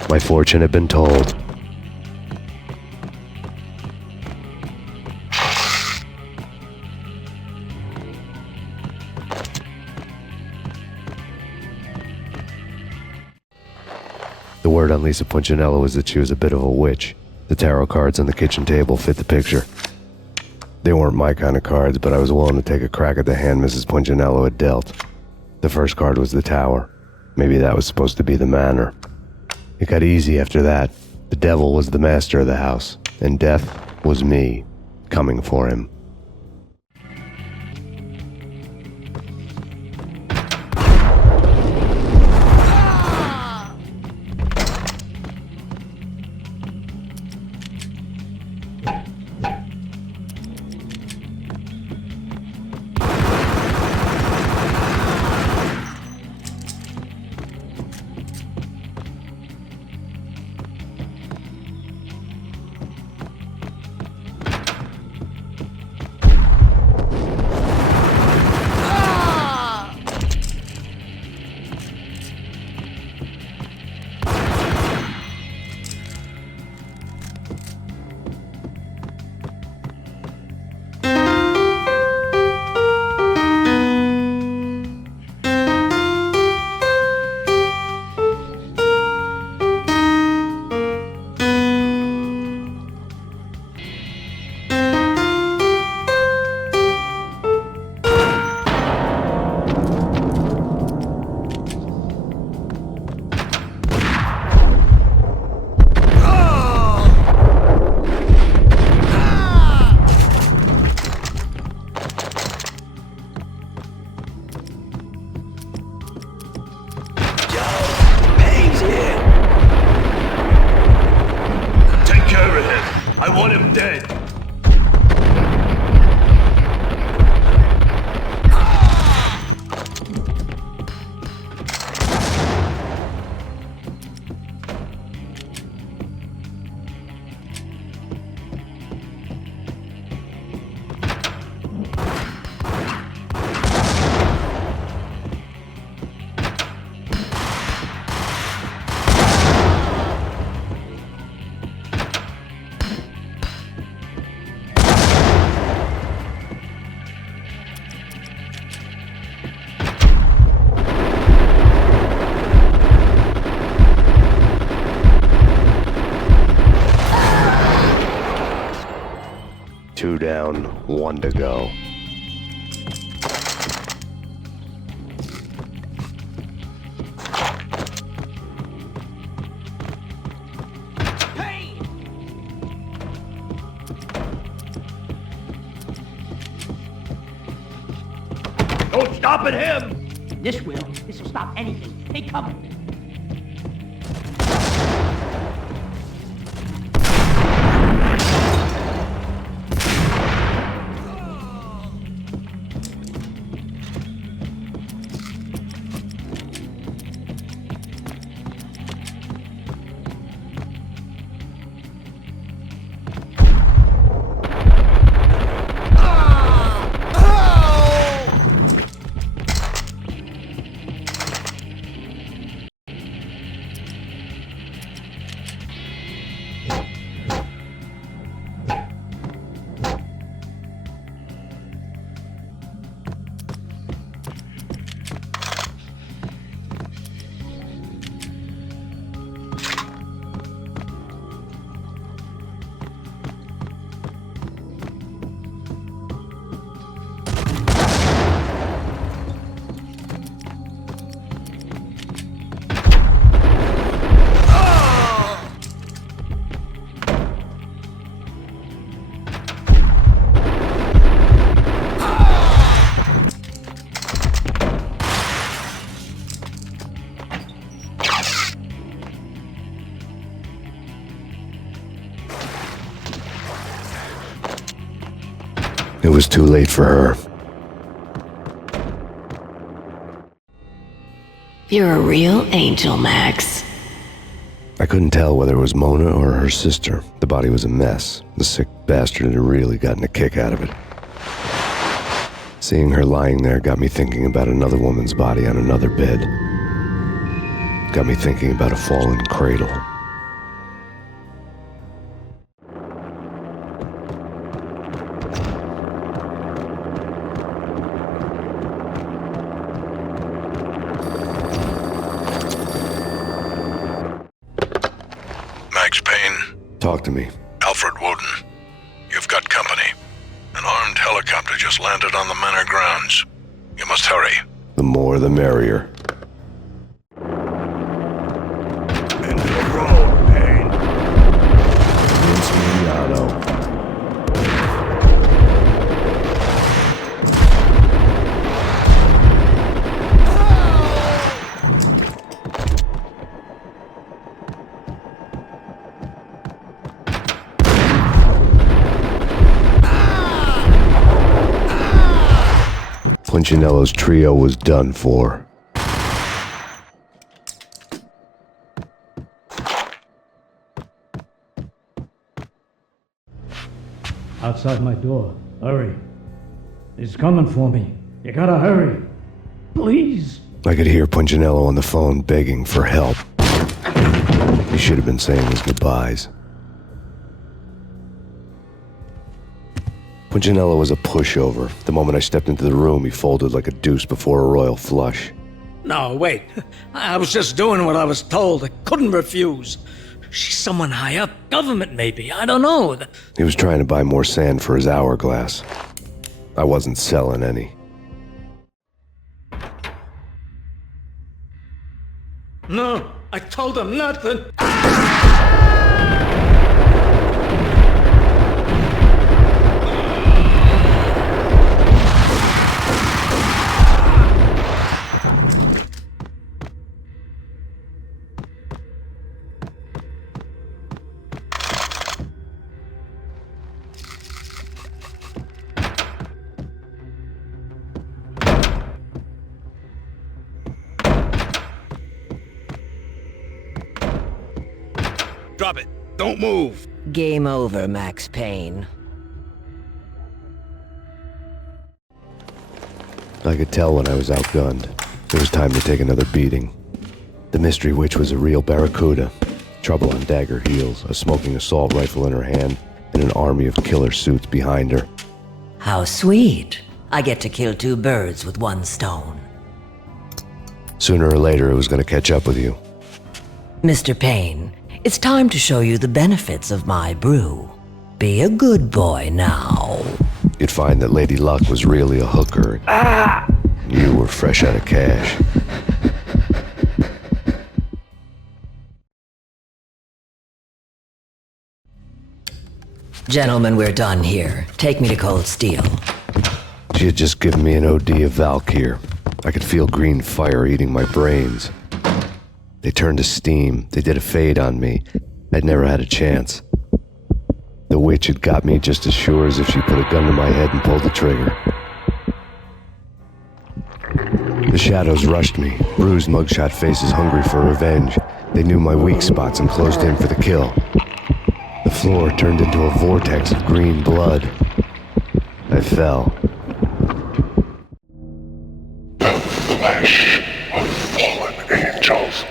My fortune had been told. The word on Lisa Punchinello was that she was a bit of a witch. The tarot cards on the kitchen table fit the picture. They weren't my kind of cards, but I was willing to take a crack at the hand Mrs. Punchinello had dealt. The first card was the tower. Maybe that was supposed to be the manor. It got easy after that. The devil was the master of the house, and death was me, coming for him. 2 down, 1 to go. Don't stop at him! This will stop anything. Take cover. It was too late for her. You're a real angel, Max. I couldn't tell whether it was Mona or her sister. The body was a mess. The sick bastard had really gotten a kick out of it. Seeing her lying there got me thinking about another woman's body on another bed. Got me thinking about a fallen cradle. Max Payne. Talk to me. Alfred Woden. You've got company. An armed helicopter just landed on the manor grounds. You must hurry. The more the merrier. Into the road, Payne. Vince Miliano. Punchinello's trio was done for. Outside my door. Hurry. He's coming for me. You gotta hurry. Please. I could hear Punchinello on the phone begging for help. He should have been saying his goodbyes. Punchinello was a pushover. The moment I stepped into the room, he folded like a deuce before a royal flush. No, wait. I was just doing what I was told. I couldn't refuse. She's someone high up. Government, maybe. I don't know. He was trying to buy more sand for his hourglass. I wasn't selling any. No, I told him nothing. Drop it. Don't move. Game over, Max Payne. I could tell when I was outgunned. It was time to take another beating. The mystery witch was a real barracuda. Trouble on dagger heels, a smoking assault rifle in her hand, and an army of killer suits behind her. How sweet. I get to kill 2 birds with 1 stone. Sooner or later, it was going to catch up with you. Mr. Payne, it's time to show you the benefits of my brew. Be a good boy now. You'd find that Lady Luck was really a hooker. You were fresh out of cash. Gentlemen, we're done here. Take me to Cold Steel. She had just given me an OD of Valkyr. I could feel green fire eating my brains. They turned to steam. They did a fade on me. I'd never had a chance. The witch had got me just as sure as if she put a gun to my head and pulled the trigger. The shadows rushed me, bruised mugshot faces hungry for revenge. They knew my weak spots and closed in for the kill. The floor turned into a vortex of green blood. I fell. The flesh of fallen angels.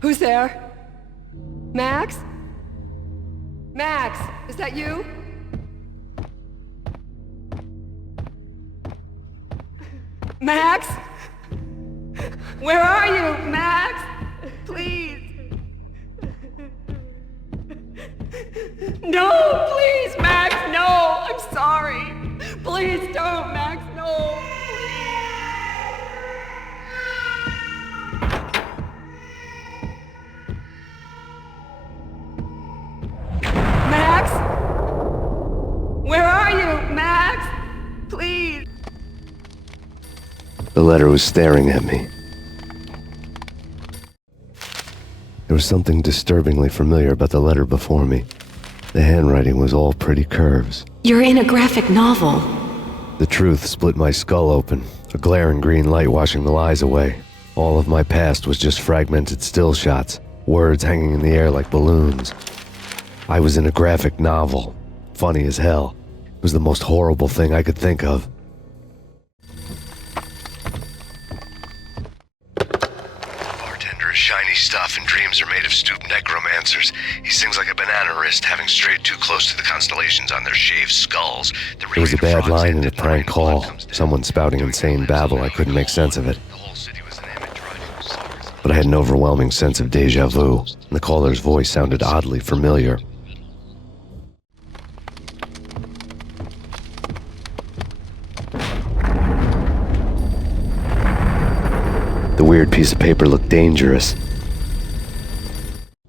Who's there? Max? Max, is that you? Max? Where are you, Max? Please. No, please, Max, no. I'm sorry. Please don't, Max, no. Max? Where are you, Max? Please. The letter was staring at me. There was something disturbingly familiar about the letter before me. The handwriting was all pretty curves. You're in a graphic novel. The truth split my skull open, a glaring green light washing the lies away. All of my past was just fragmented still shots, words hanging in the air like balloons. I was in a graphic novel. Funny as hell. It was the most horrible thing I could think of. Bartender is shiny stuff and dreams are made of stooped necromancers. He sings like a banana wrist, having strayed too close to the constellations on their shaved skulls. There was a bad line in a prank call. Someone spouting insane babble. I couldn't make sense of it. But I had an overwhelming sense of deja vu, and the caller's voice sounded oddly familiar. The weird piece of paper looked dangerous.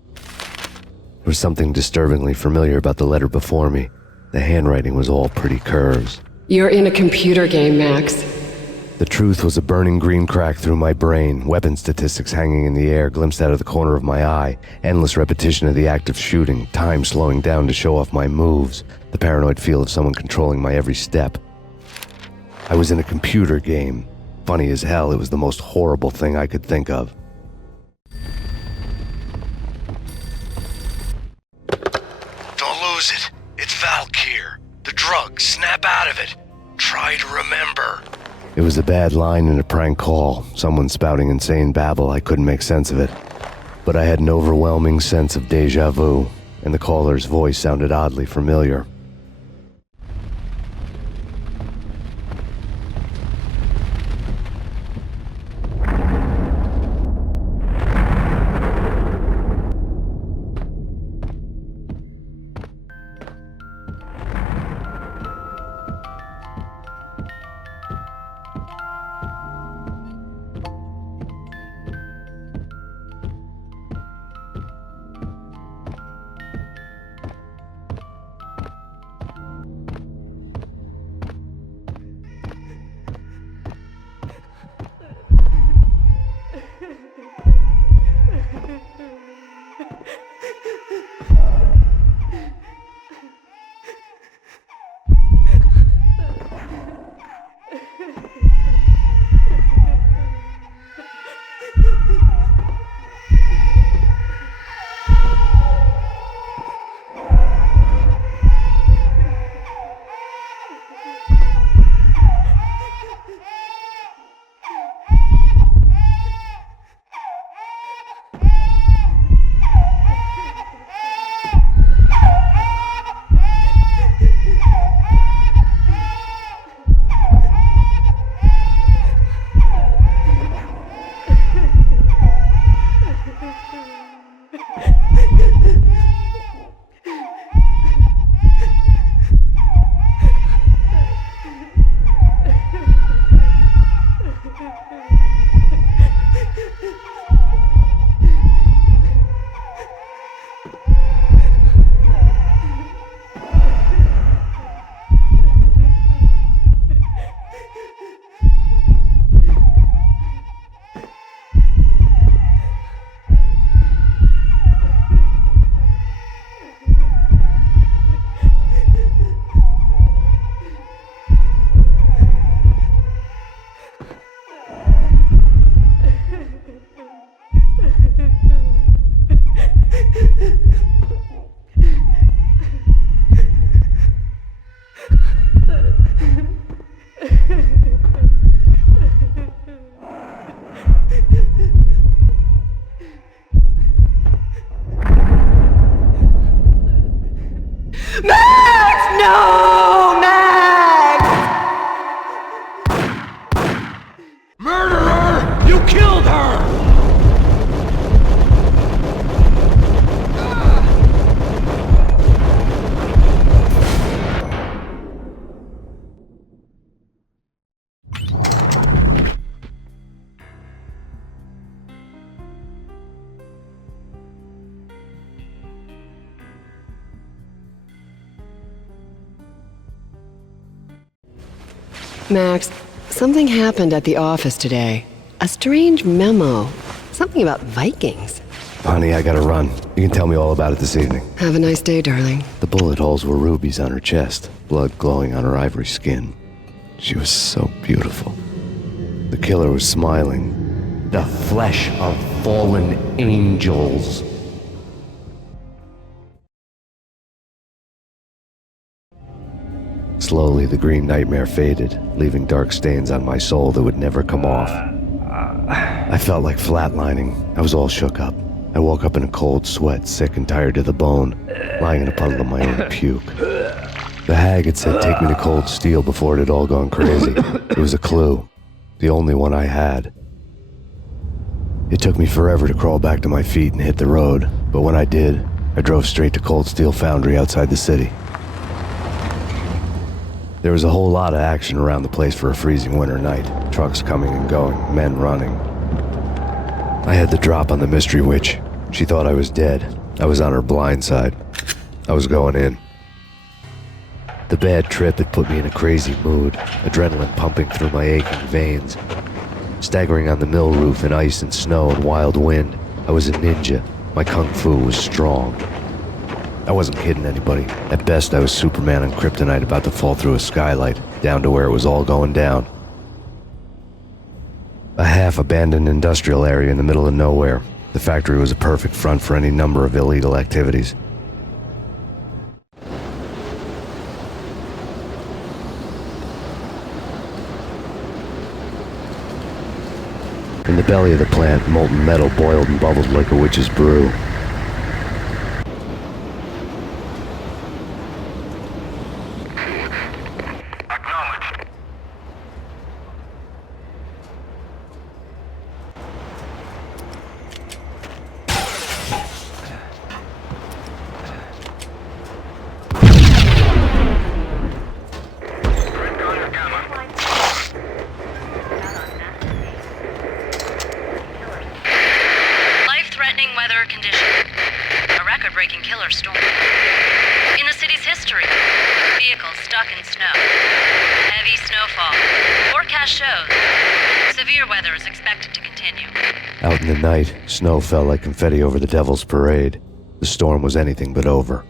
There was something disturbingly familiar about the letter before me. The handwriting was all pretty curves. You're in a computer game, Max. The truth was a burning green crack through my brain, weapon statistics hanging in the air, glimpsed out of the corner of my eye, endless repetition of the act of shooting, time slowing down to show off my moves, the paranoid feel of someone controlling my every step. I was in a computer game. Funny as hell, it was the most horrible thing I could think of. Don't lose it. It's Valkyr. The drug. Snap out of it. Try to remember. It was a bad line in a prank call. Someone spouting insane babble. I couldn't make sense of it. But I had an overwhelming sense of deja vu, and the caller's voice sounded oddly familiar. Murderer! You killed her! Max, something happened at the office today. A strange memo. Something about Vikings. Honey, I gotta run. You can tell me all about it this evening. Have a nice day, darling. The bullet holes were rubies on her chest, blood glowing on her ivory skin. She was so beautiful. The killer was smiling. The flesh of fallen angels. Slowly, the green nightmare faded, leaving dark stains on my soul that would never come off. I felt like flatlining. I was all shook up. I woke up in a cold sweat, sick and tired to the bone, lying in a puddle of my own puke. The hag had said take me to Cold Steel before it had all gone crazy. It was a clue. The only one I had. It took me forever to crawl back to my feet and hit the road, but when I did, I drove straight to Cold Steel Foundry outside the city. There was a whole lot of action around the place for a freezing winter night. Trucks coming and going, men running. I had the drop on the mystery witch. She thought I was dead. I was on her blind side. I was going in. The bad trip had put me in a crazy mood, adrenaline pumping through my aching veins. Staggering on the mill roof in ice and snow and wild wind, I was a ninja. My kung fu was strong. I wasn't kidding anybody. At best, I was Superman on kryptonite about to fall through a skylight, down to where it was all going down. A half-abandoned industrial area in the middle of nowhere. The factory was a perfect front for any number of illegal activities. In the belly of the plant, molten metal boiled and bubbled like a witch's brew. Out in the night, snow fell like confetti over the Devil's Parade. The storm was anything but over.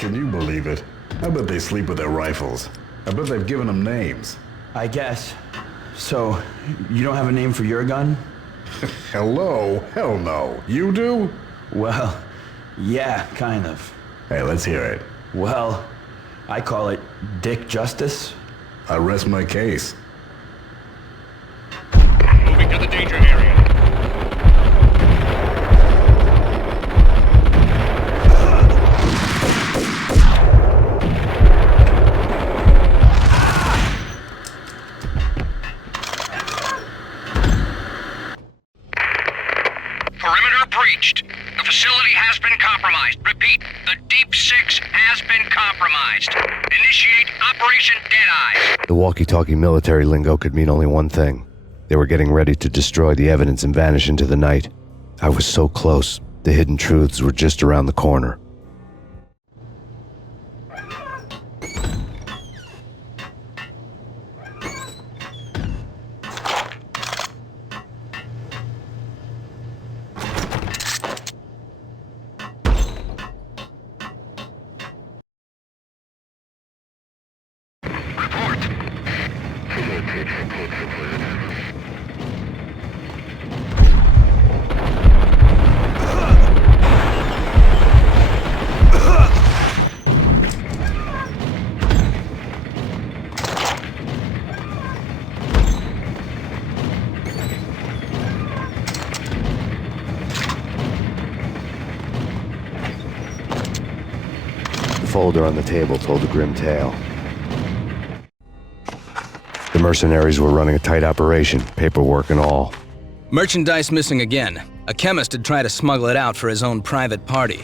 Can you believe it? I bet they sleep with their rifles. I bet they've given them names. I guess. So, you don't have a name for your gun? Hello? Hell no. You do? Well, yeah, kind of. Hey, let's hear it. Well, I call it Dick Justice. I rest my case. Moving to the danger area. Perimeter breached. The facility has been compromised. Repeat, the Deep Six has been compromised. Initiate Operation Deadeye. The walkie-talkie military lingo could mean only one thing. They were getting ready to destroy the evidence and vanish into the night. I was so close. The hidden truths were just around the corner. The folder on the table told a grim tale. The mercenaries were running a tight operation, paperwork and all. Merchandise missing again. A chemist had tried to smuggle it out for his own private party.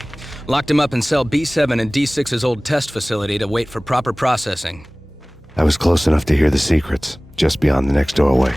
Locked him up in cell B7 in D6's old test facility to wait for proper processing. I was close enough to hear the secrets, just beyond the next doorway.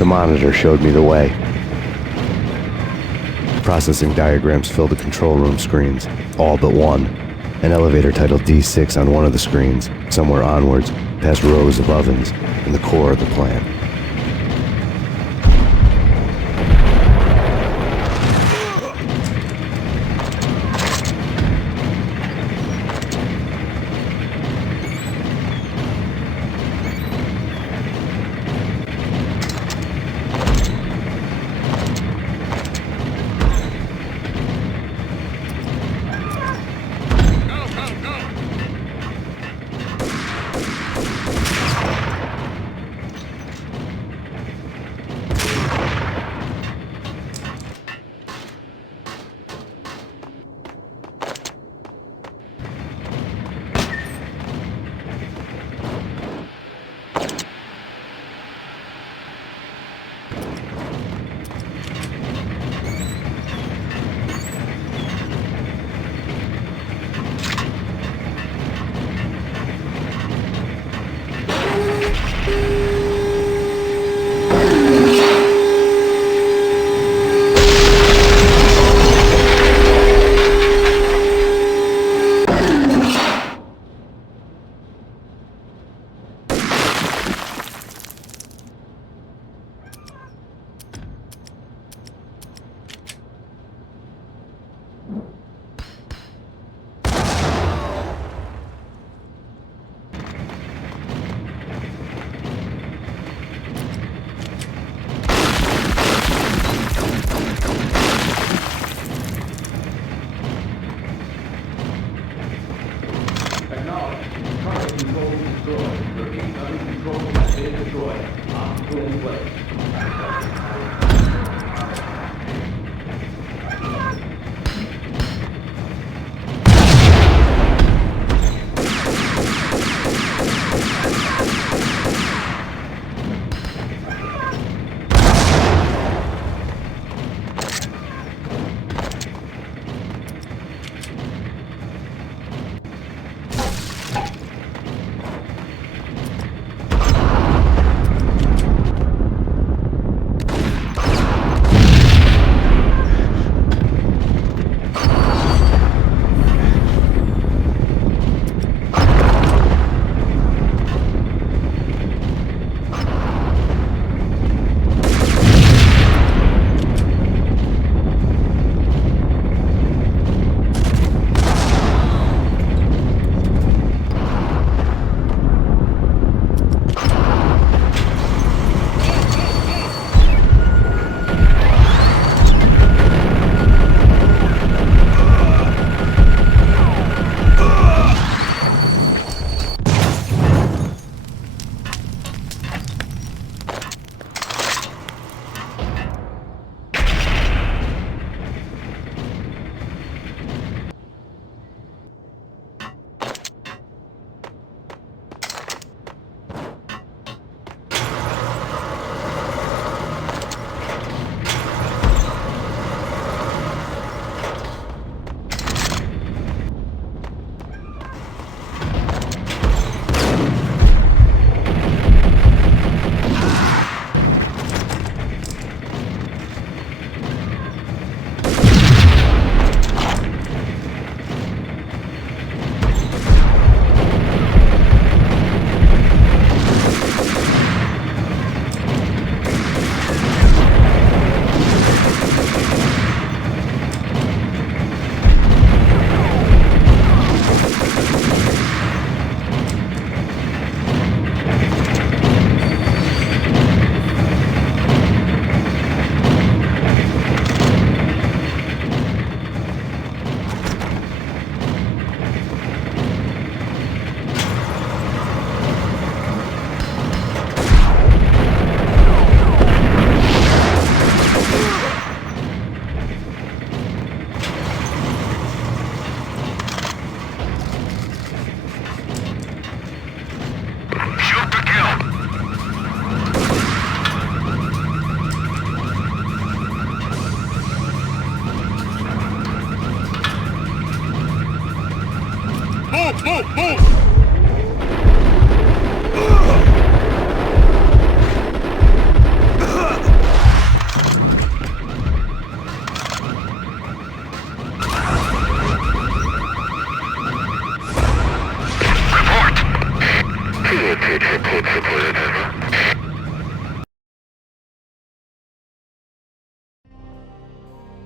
The monitor showed me the way. Processing diagrams filled the control room screens, all but one. An elevator titled D6 on one of the screens, somewhere onwards, past rows of ovens, in the core of the plant.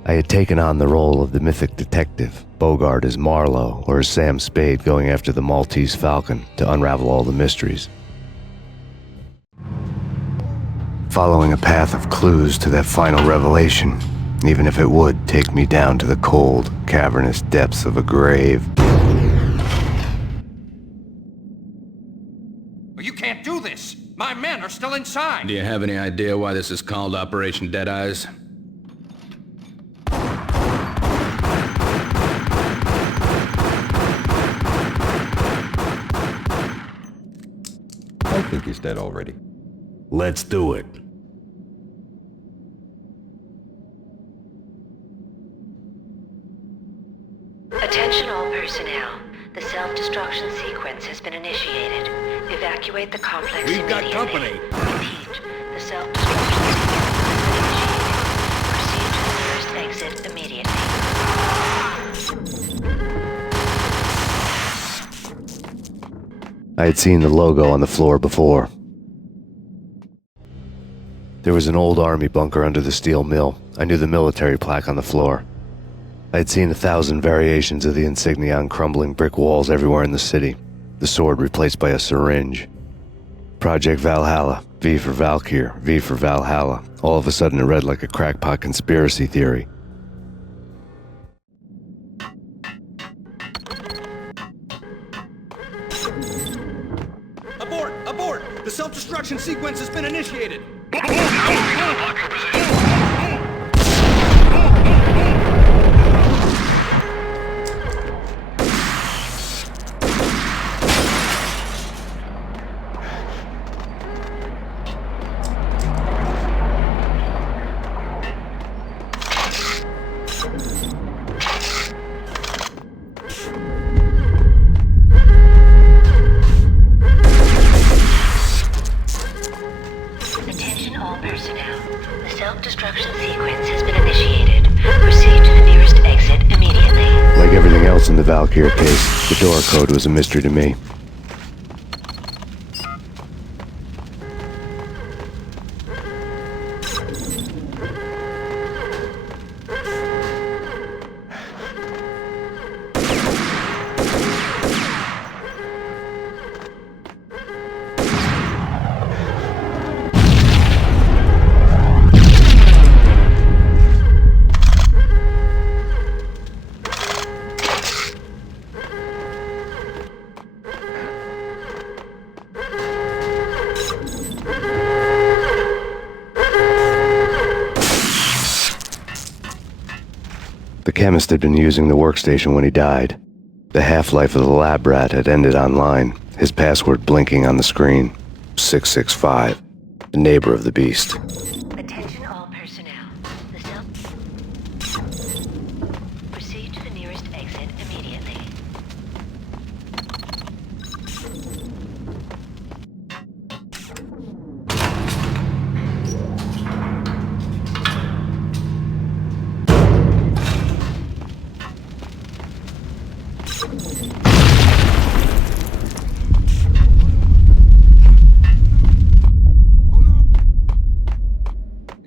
I had taken on the role of the mythic detective, Bogart as Marlowe or as Sam Spade going after the Maltese Falcon to unravel all the mysteries. Following a path of clues to that final revelation, even if it would take me down to the cold, cavernous depths of a grave. You can't do this! My men are still inside! Do you have any idea why this is called Operation Dead Eyes? I think he's dead already. Let's do it. Attention all personnel. The self-destruction sequence has been initiated. Evacuate the complex We've got immediately. company. Repeat. The self-destruction sequence has been initiated. Proceed to the nearest exit immediately. I had seen the logo on the floor before. There was an old army bunker under the steel mill. I knew the military plaque on the floor. I had seen 1,000 variations of the insignia on crumbling brick walls everywhere in the city. The sword replaced by a syringe. Project Valhalla, V for Valkyr, V for Valhalla. All of a sudden it read like a crackpot conspiracy theory. Abort! Abort! The self-destruction sequence has been initiated! Attention all personnel. The self-destruction sequence has been initiated. Proceed to the nearest exit immediately. Like everything else in the Valkyr case, the door code was a mystery to me. The chemist had been using the workstation when he died. The half-life of the lab rat had ended online, his password blinking on the screen. 665, the neighbor of the beast. Attention all personnel. The self... Proceed to the nearest exit immediately.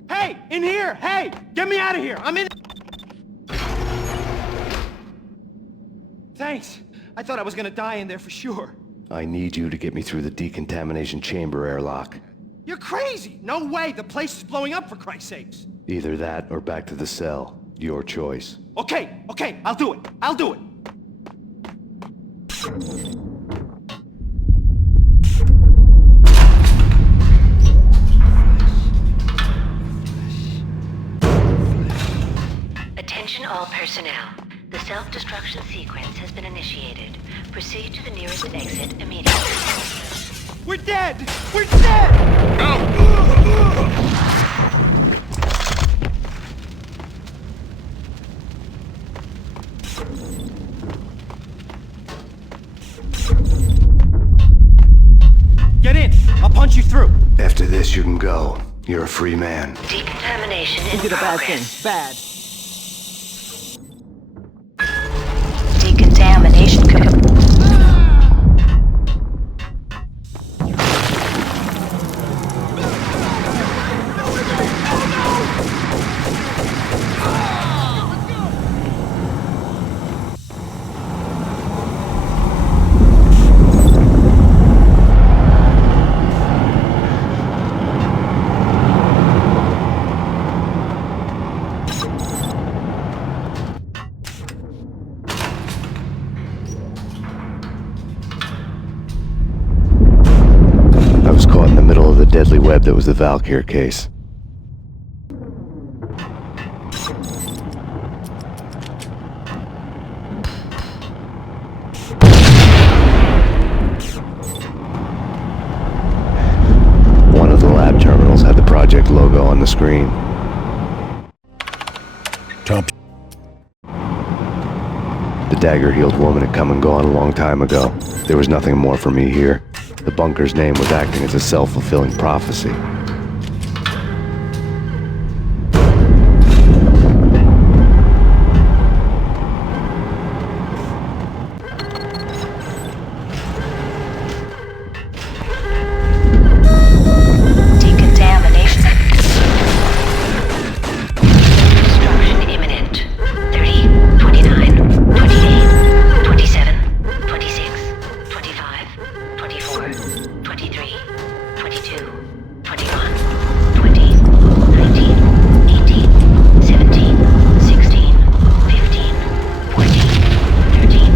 Hey! In here! Hey! Get me out of here! I'm in... Thanks. I thought I was gonna die in there for sure. I need you to get me through the decontamination chamber airlock. You're crazy! No way! The place is blowing up, for Christ's sakes! Either that or back to the cell. Your choice. Okay, okay, I'll do it. I'll do it. Attention all personnel. The self-destruction sequence has been initiated. Proceed to the nearest exit immediately. We're dead! We're dead! Get in! I'll punch you through! After this, you can go. You're a free man. Decontamination in You did a bad progress. thing. Bad. Decontamination was the Valkyr case. One of the lab terminals had the project logo on the screen. Top. The dagger-heeled woman had come and gone a long time ago. There was nothing more for me here. The bunker's name was acting as a self-fulfilling prophecy. Decontamination. Destruction imminent. 30, 29, 28, 27, 26, 25, 24, 23, 22, 21, 20, 19, 18, 17, 16, 15, 14, 13,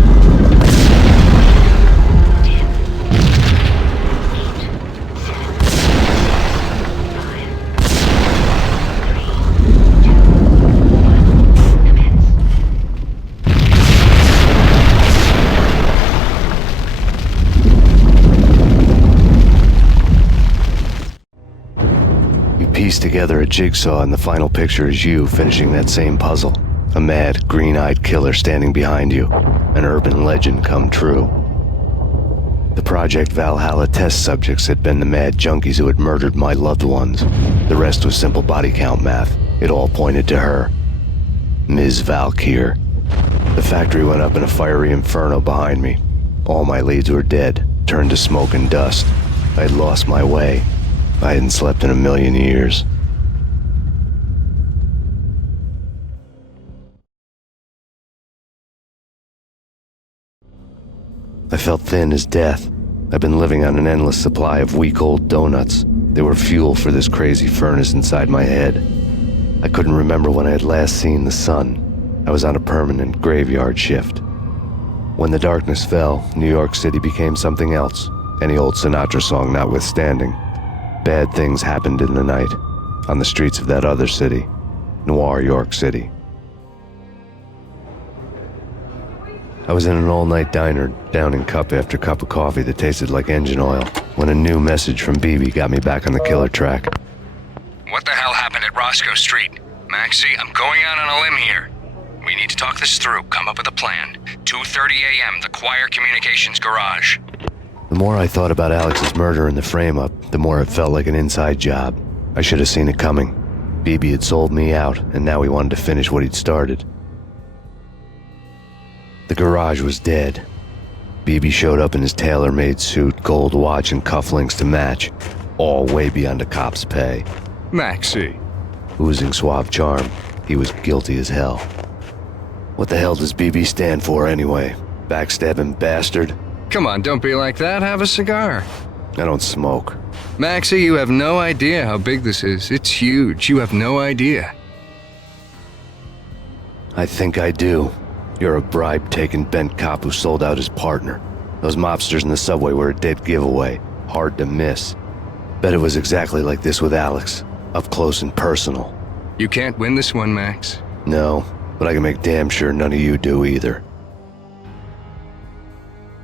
Piece together a jigsaw, and the final picture is you finishing that same puzzle. A mad, green-eyed killer standing behind you. An urban legend come true. The Project Valhalla test subjects had been the mad junkies who had murdered my loved ones. The rest was simple body count math. It all pointed to her. Ms. Valkyr. The factory went up in a fiery inferno behind me. All my leads were dead, turned to smoke and dust. I had lost my way. I hadn't slept in a million years. I felt thin as death. I've been living on an endless supply of week-old donuts. They were fuel for this crazy furnace inside my head. I couldn't remember when I had last seen the sun. I was on a permanent graveyard shift. When the darkness fell, New York City became something else, any old Sinatra song notwithstanding. Bad things happened in the night, on the streets of that other city, Noir York City. I was in an all-night diner, downing cup after cup of coffee that tasted like engine oil, when a new message from BB got me back on the killer track. What the hell happened at Roscoe Street? Maxie, I'm going out on a limb here. We need to talk this through, come up with a plan. 2:30 a.m., the Choir Communications Garage. The more I thought about Alex's murder and the frame-up, the more it felt like an inside job. I should have seen it coming. BB had sold me out, and now he wanted to finish what he'd started. The garage was dead. BB showed up in his tailor-made suit, gold watch, and cufflinks to match, all way beyond a cop's pay. Maxie. Oozing suave charm, he was guilty as hell. What the hell does BB stand for anyway? Backstabbing bastard? Come on, don't be like that. Have a cigar. I don't smoke. Maxie, you have no idea how big this is. It's huge. You have no idea. I think I do. You're a bribe-taking bent cop who sold out his partner. Those mobsters in the subway were a dead giveaway. Hard to miss. Bet it was exactly like this with Alex. Up close and personal. You can't win this one, Max. No, but I can make damn sure none of you do either.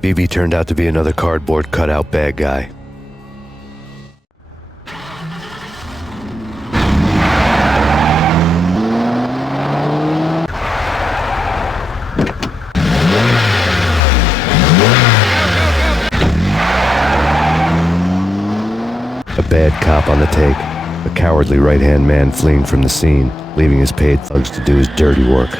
BB turned out to be another cardboard cutout bad guy. A bad cop on the take, a cowardly right-hand man fleeing from the scene, leaving his paid thugs to do his dirty work.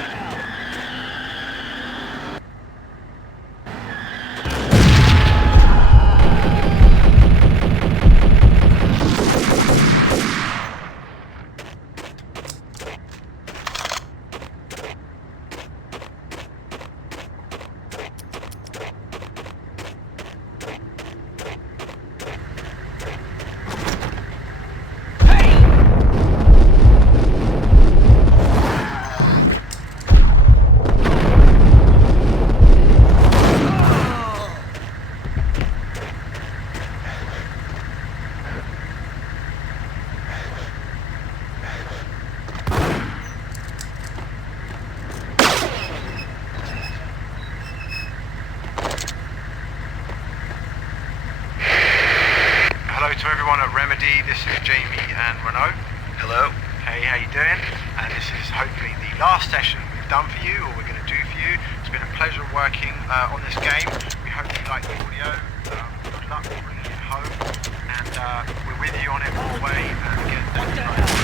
this is Jamie and Renault. Hello. Hey, how you doing? And this is hopefully the last session we've done for you, or we're going to do for you. It's been a pleasure working on this game. We hope you like the audio. Good luck bringing it home, and we're with you on it all the way. And again, thank you very much.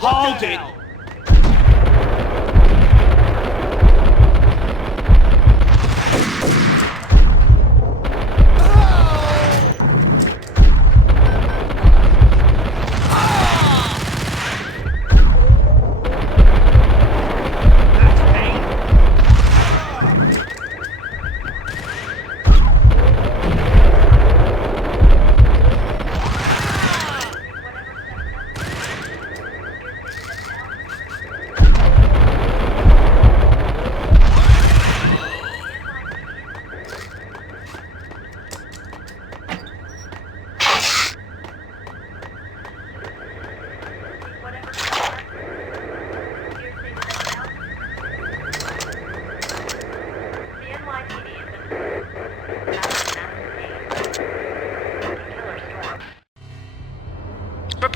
Hold it!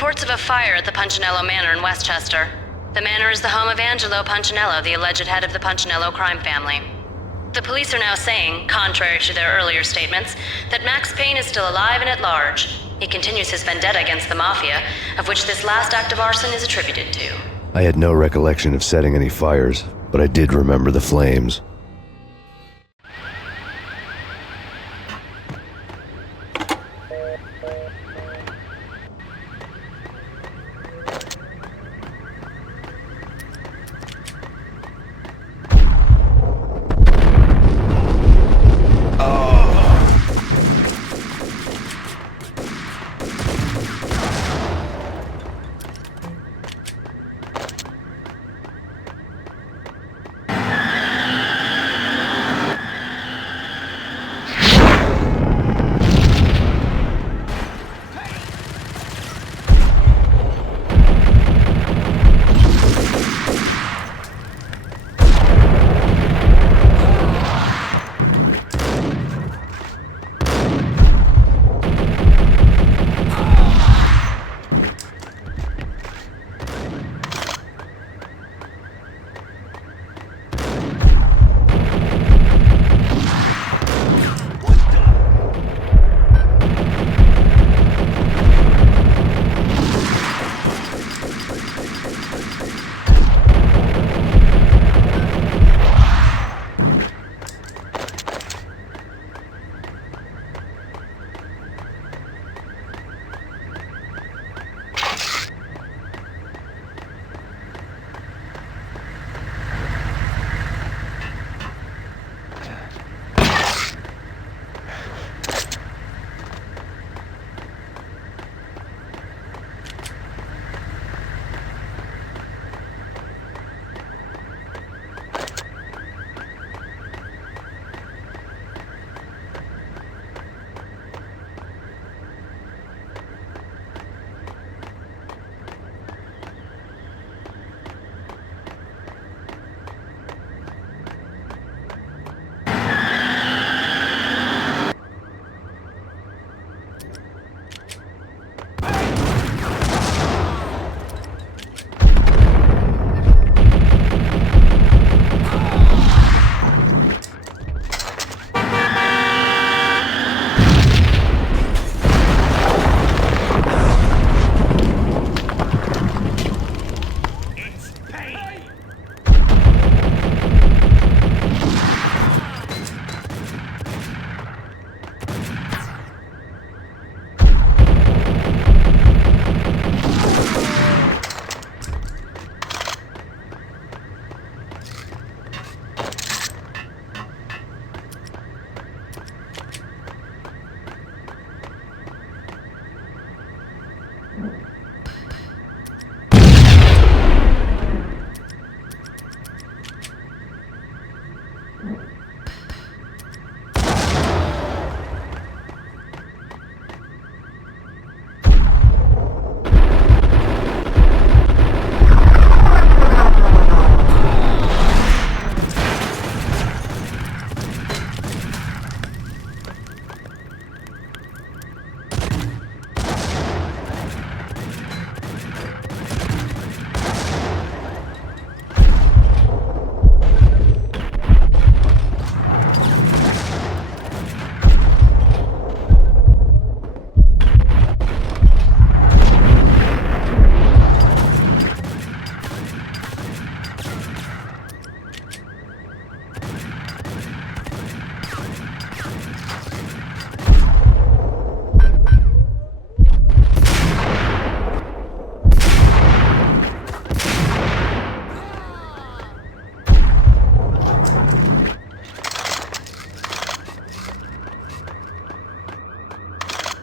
Reports of a fire at the Punchinello Manor in Westchester. The manor is the home of Angelo Punchinello, the alleged head of the Punchinello crime family. The police are now saying, contrary to their earlier statements, that Max Payne is still alive and at large. He continues his vendetta against the Mafia, of which this last act of arson is attributed to. I had no recollection of setting any fires, but I did remember the flames.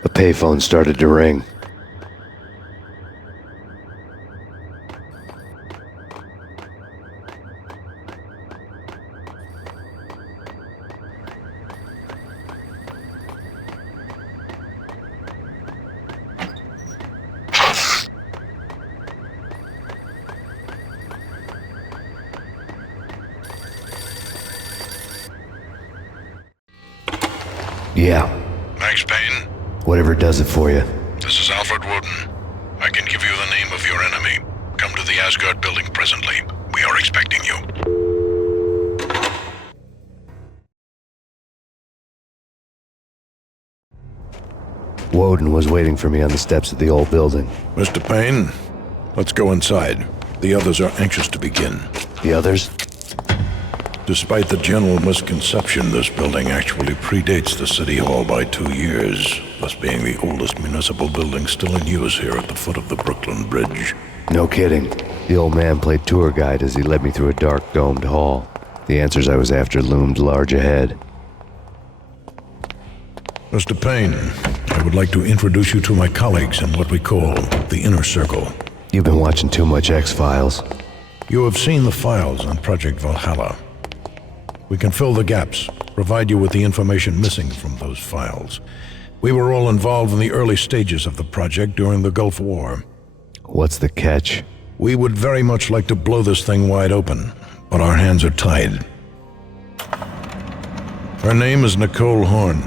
A payphone started to ring. Yeah. Max Payne? Whatever does it for you. This is Alfred Wooden. I can give you the name of your enemy. Come to the Asgard building presently. We are expecting you. Woden was waiting for me on the steps of the old building. Mr. Payne, let's go inside. The others are anxious to begin. The others? Despite the general misconception, this building actually predates the City Hall by 2 years, thus being the oldest municipal building still in use here at the foot of the Brooklyn Bridge. No kidding. The old man played tour guide as he led me through a dark, domed hall. The answers I was after loomed large ahead. Mr. Payne, I would like to introduce you to my colleagues in what we call the Inner Circle. You've been watching too much X-Files. You have seen the files on Project Valhalla. We can fill the gaps, provide you with the information missing from those files. We were all involved in the early stages of the project during the Gulf War. What's the catch? We would very much like to blow this thing wide open, but our hands are tied. Her name is Nicole Horn.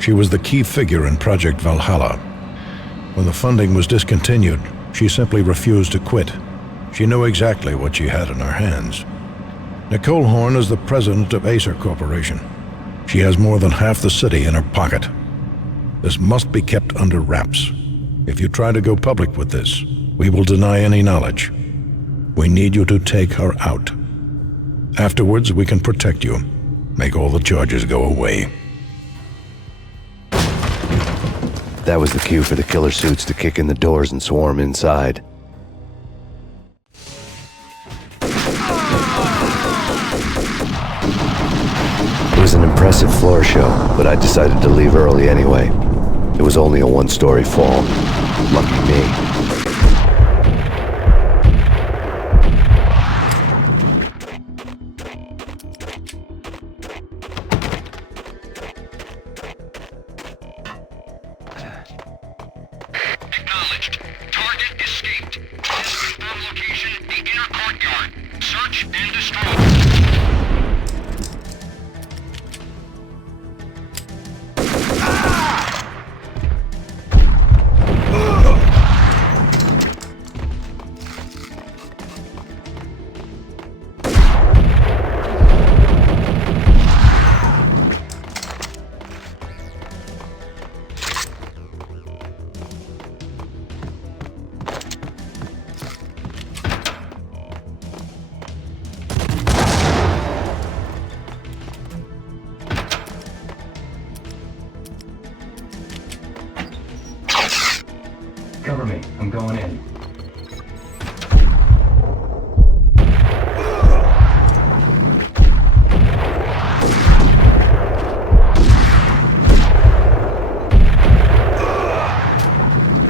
She was the key figure in Project Valhalla. When the funding was discontinued, she simply refused to quit. She knew exactly what she had in her hands. Nicole Horn is the president of Acer Corporation. She has more than half the city in her pocket. This must be kept under wraps. If you try to go public with this, we will deny any knowledge. We need you to take her out. Afterwards, we can protect you. Make all the charges go away. That was the cue for the killer suits to kick in the doors and swarm inside. It was an impressive floor show, but I decided to leave early anyway. It was only a one-story fall. Lucky me. Acknowledged. Target escaped. Confirm location, the inner courtyard. Search and destroy. Cover me. I'm going in.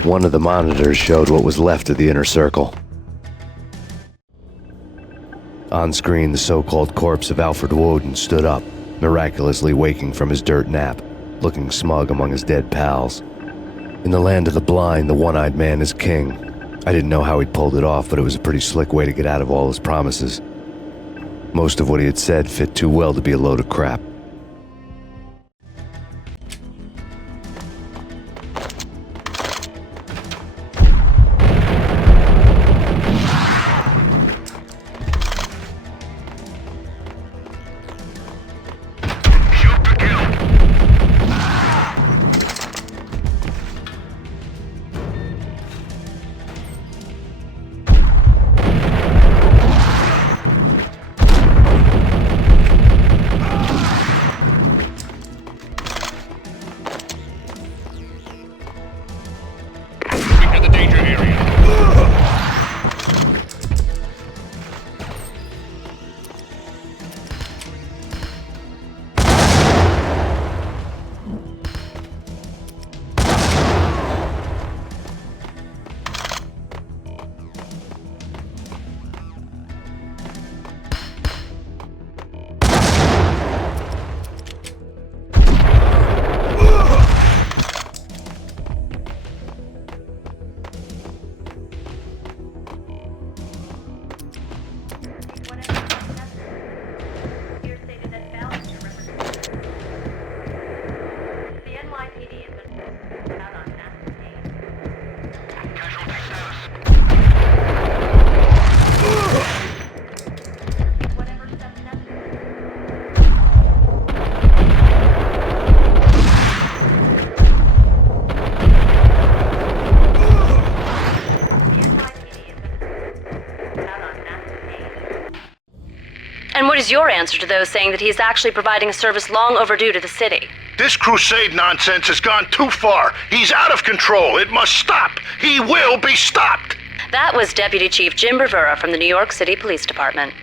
One of the monitors showed what was left of the inner circle. On screen, the so-called corpse of Alfred Woden stood up, miraculously waking from his dirt nap, looking smug among his dead pals. In the land of the blind, the one-eyed man is king. I didn't know how he'd pulled it off, but it was a pretty slick way to get out of all his promises. Most of what he had said fit too well to be a load of crap. is your answer to those saying that he is actually providing a service long overdue to the city? This crusade nonsense has gone too far. He's out of control. It must stop. He will be stopped. That was Deputy Chief Jim Bravura from the New York City Police Department.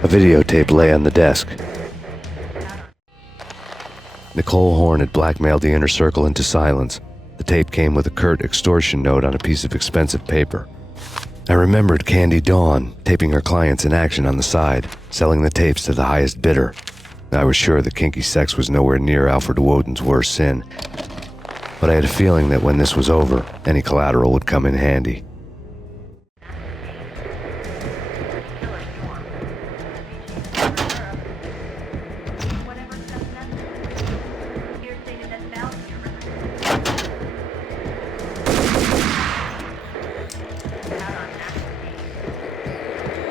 A videotape lay on the desk. Nicole Horn had blackmailed the inner circle into silence. The tape came with a curt extortion note on a piece of expensive paper. I remembered Candy Dawn taping her clients in action on the side, selling the tapes to the highest bidder. I was sure that kinky sex was nowhere near Alfred Woden's worst sin, but I had a feeling that when this was over, any collateral would come in handy.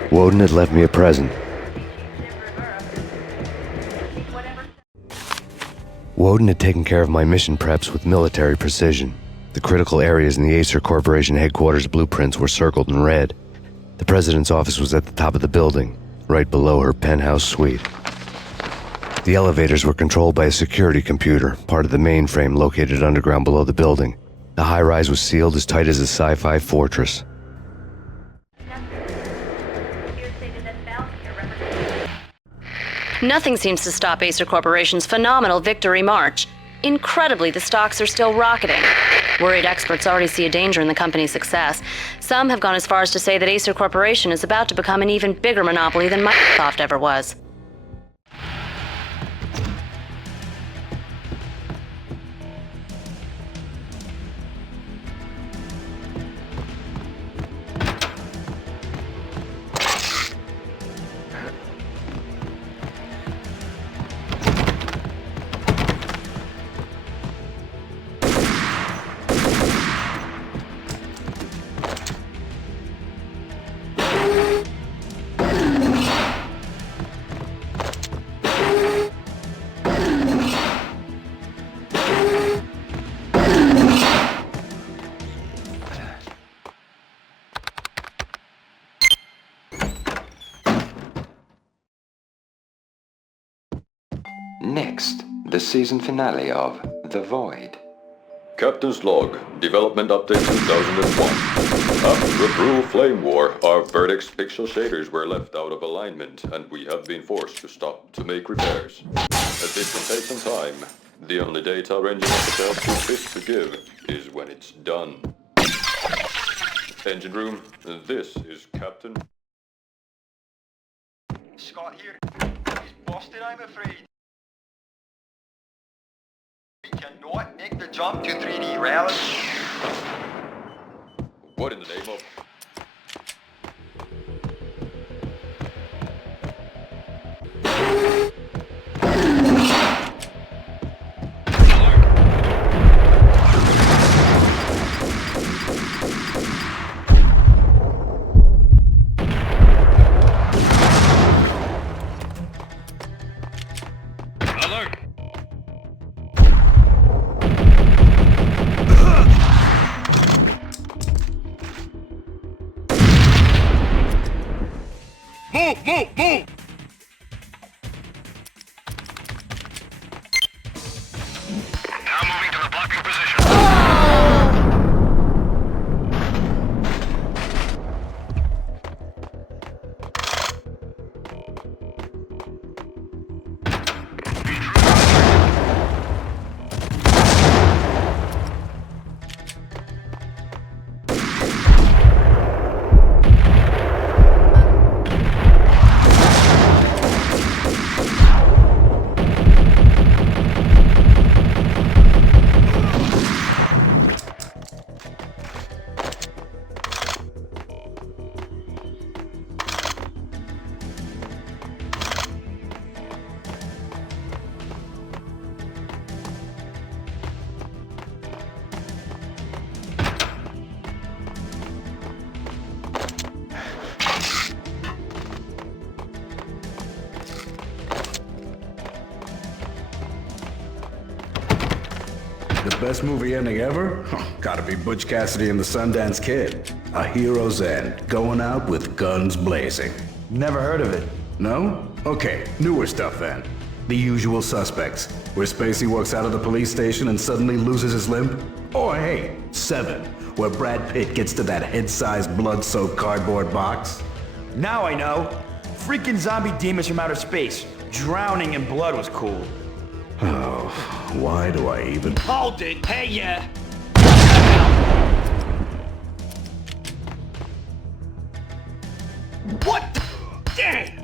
Woden had left me a present. Woden had taken care of my mission preps with military precision. The critical areas in the Acer Corporation headquarters blueprints were circled in red. The president's office was at the top of the building, right below her penthouse suite. The elevators were controlled by a security computer, part of the mainframe located underground below the building. The high-rise was sealed as tight as a sci-fi fortress. Nothing seems to stop Acer Corporation's phenomenal victory march. Incredibly, the stocks are still rocketing. Worried experts already see a danger in the company's success. Some have gone as far as to say that Acer Corporation is about to become an even bigger monopoly than Microsoft ever was. Next, the season finale of The Void. Captain's log, development update 2001. After a brutal flame war, our verdict's pixel shaders were left out of alignment, and we have been forced to stop to make repairs. As this can take some time, the only data our engine officer has too fit to give is when it's done. Engine room, this is Captain. Scott here. He's busted, I'm afraid. We cannot make the jump to 3D reality. What in the name of... Move! Now moving to the blocking position. The best movie ending ever? Gotta be Butch Cassidy and the Sundance Kid. A hero's end, going out with guns blazing. Never heard of it. No? Okay, newer stuff then. The Usual Suspects, where Spacey walks out of the police station and suddenly loses his limb. Or hey, Seven, where Brad Pitt gets to that head-sized blood-soaked cardboard box. Now I know. Freaking zombie demons from outer space. Drowning in blood was cool. Oh, why do I even... Hold it! Hey, yeah! What the... Dang!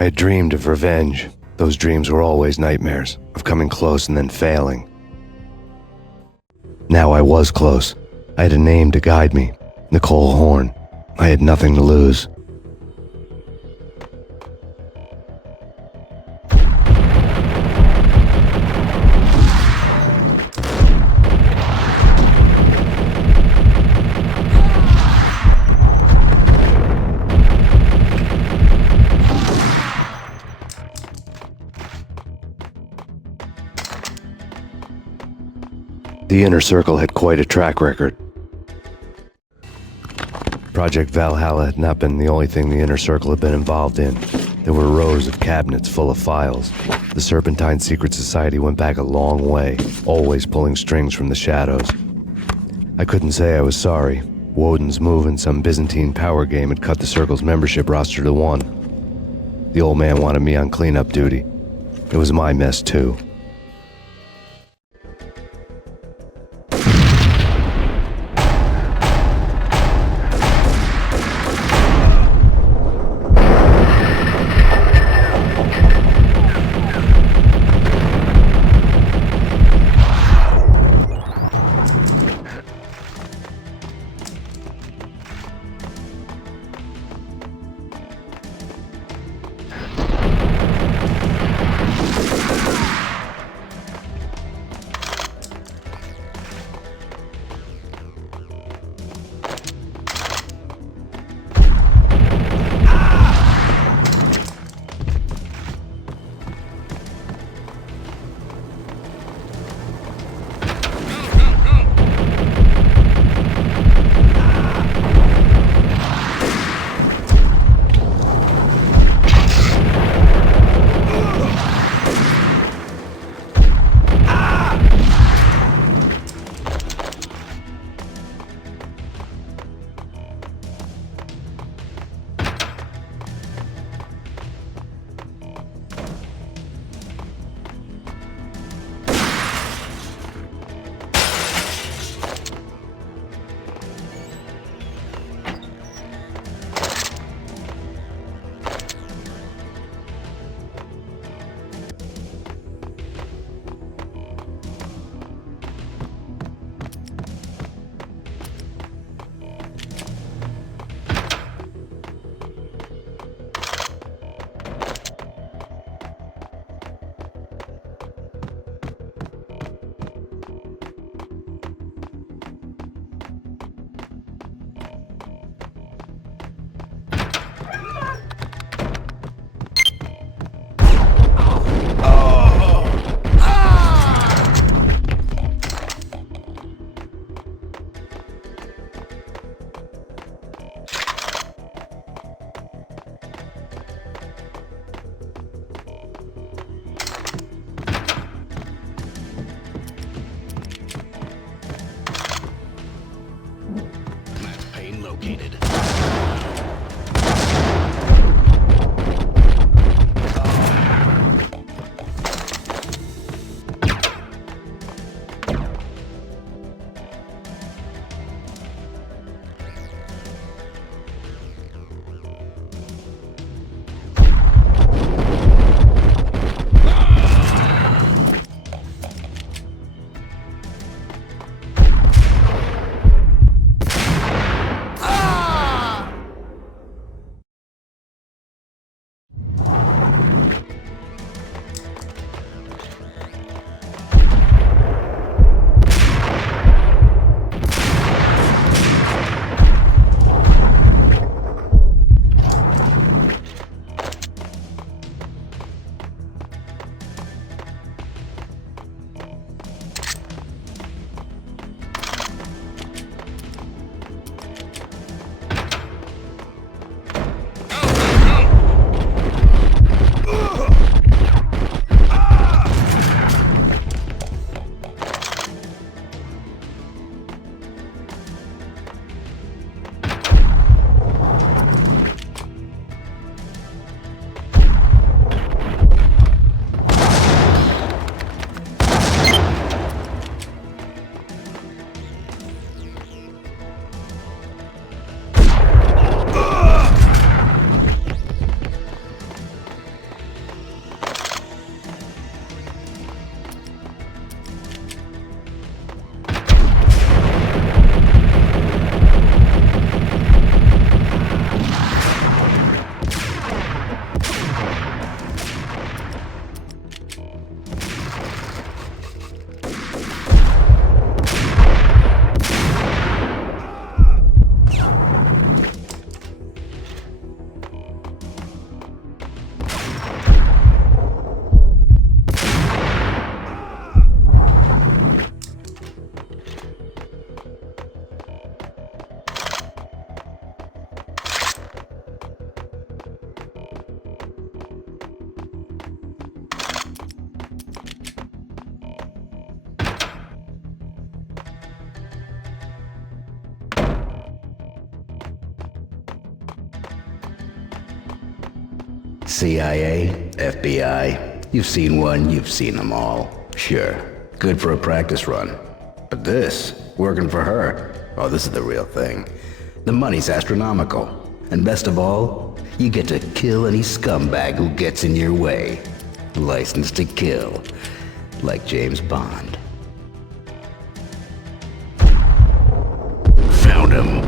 I had dreamed of revenge. Those dreams were always nightmares, of coming close and then failing. Now I was close. I had a name to guide me, Nicole Horn. I had nothing to lose. The Inner Circle had quite a track record. Project Valhalla had not been the only thing the Inner Circle had been involved in. There were rows of cabinets full of files. The Serpentine Secret Society went back a long way, always pulling strings from the shadows. I couldn't say I was sorry. Woden's move in some Byzantine power game had cut the Circle's membership roster to 1. The old man wanted me on cleanup duty. It was my mess too. CIA, FBI, you've seen one, you've seen them all. Sure, good for a practice run. But this, working for her, oh, this is the real thing. The money's astronomical. And best of all, you get to kill any scumbag who gets in your way. License to kill. Like James Bond. Found him.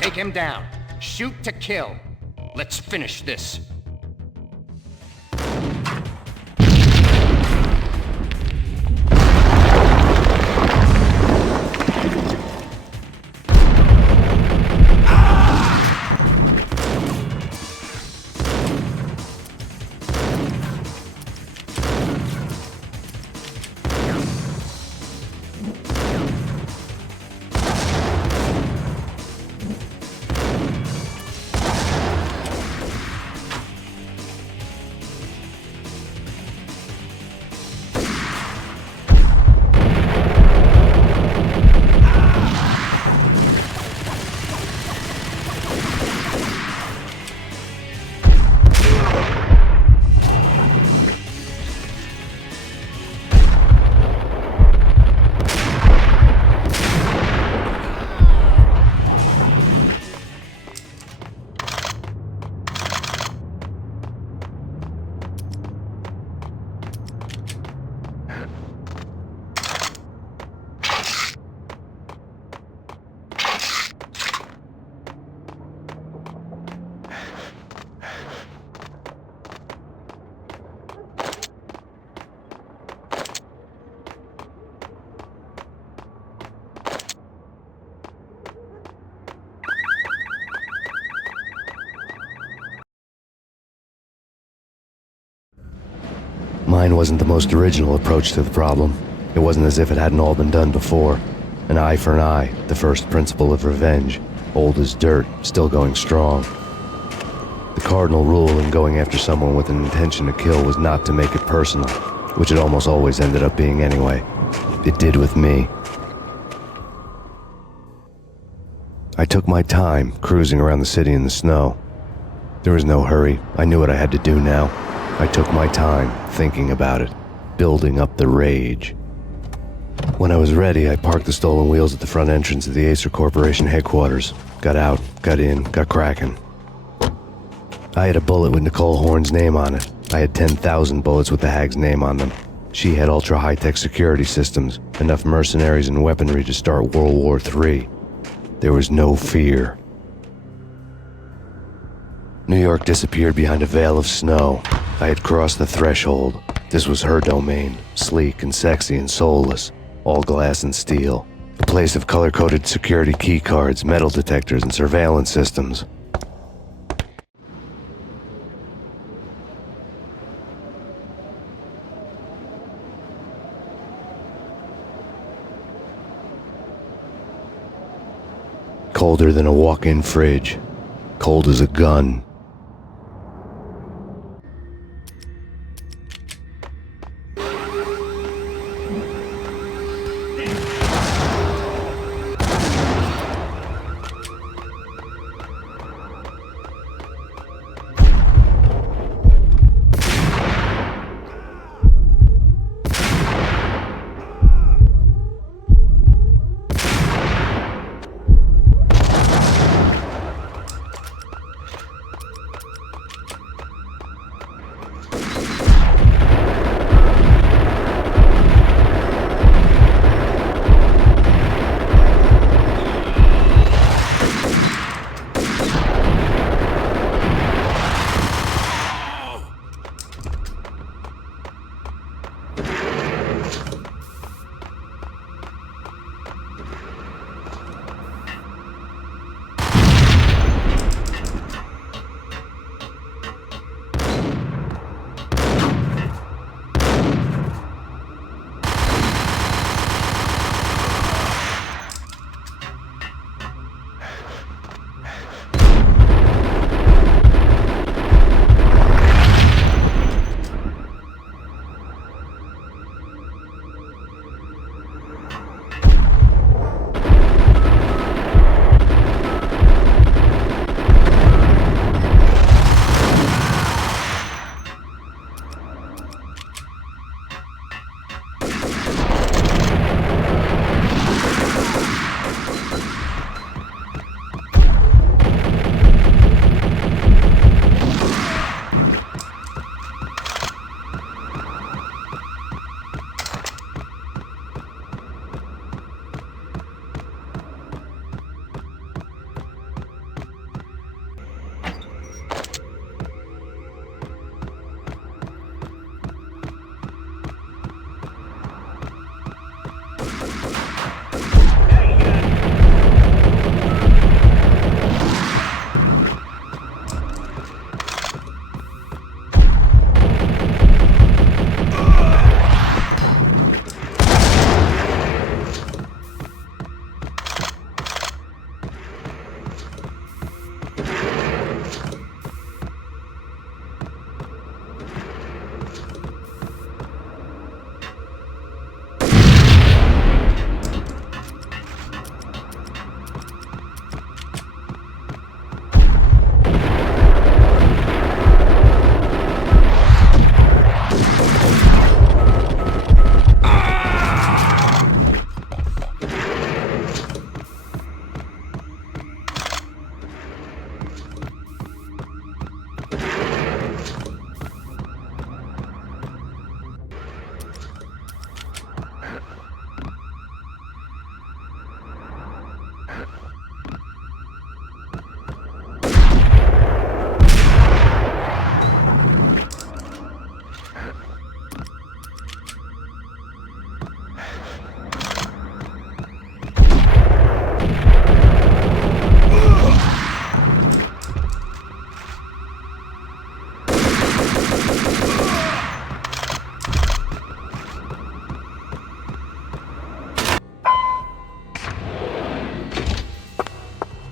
Take him down. Shoot to kill. Let's finish this. Mine wasn't the most original approach to the problem. It wasn't as if it hadn't all been done before. An eye for an eye, the first principle of revenge. Old as dirt, still going strong. The cardinal rule in going after someone with an intention to kill was not to make it personal, which it almost always ended up being anyway. It did with me. I took my time, cruising around the city in the snow. There was no hurry. I knew what I had to do now. I took my time, thinking about it, building up the rage. When I was ready, I parked the stolen wheels at the front entrance of the Acer Corporation headquarters. Got out, got in, got cracking. I had a bullet with Nicole Horn's name on it. I had 10,000 bullets with the hag's name on them. She had ultra-high-tech security systems, enough mercenaries and weaponry to start World War III. There was no fear. New York disappeared behind a veil of snow. I had crossed the threshold. This was her domain, sleek and sexy and soulless, all glass and steel. A place of color-coded security keycards, metal detectors, and surveillance systems. Colder than a walk-in fridge. Cold as a gun.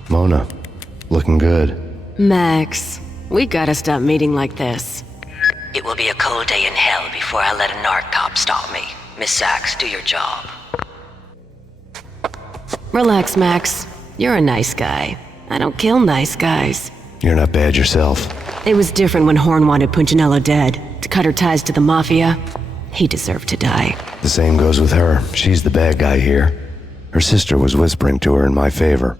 Mona, looking good. Max, we gotta stop meeting like this. It will be a cold day in hell before I let a narc cop stop me. Miss Sachs, do your job. Relax, Max. You're a nice guy. I don't kill nice guys. You're not bad yourself. It was different when Horn wanted Punchinello dead, to cut her ties to the Mafia. He deserved to die. The same goes with her. She's the bad guy here. Her sister was whispering to her in my favor.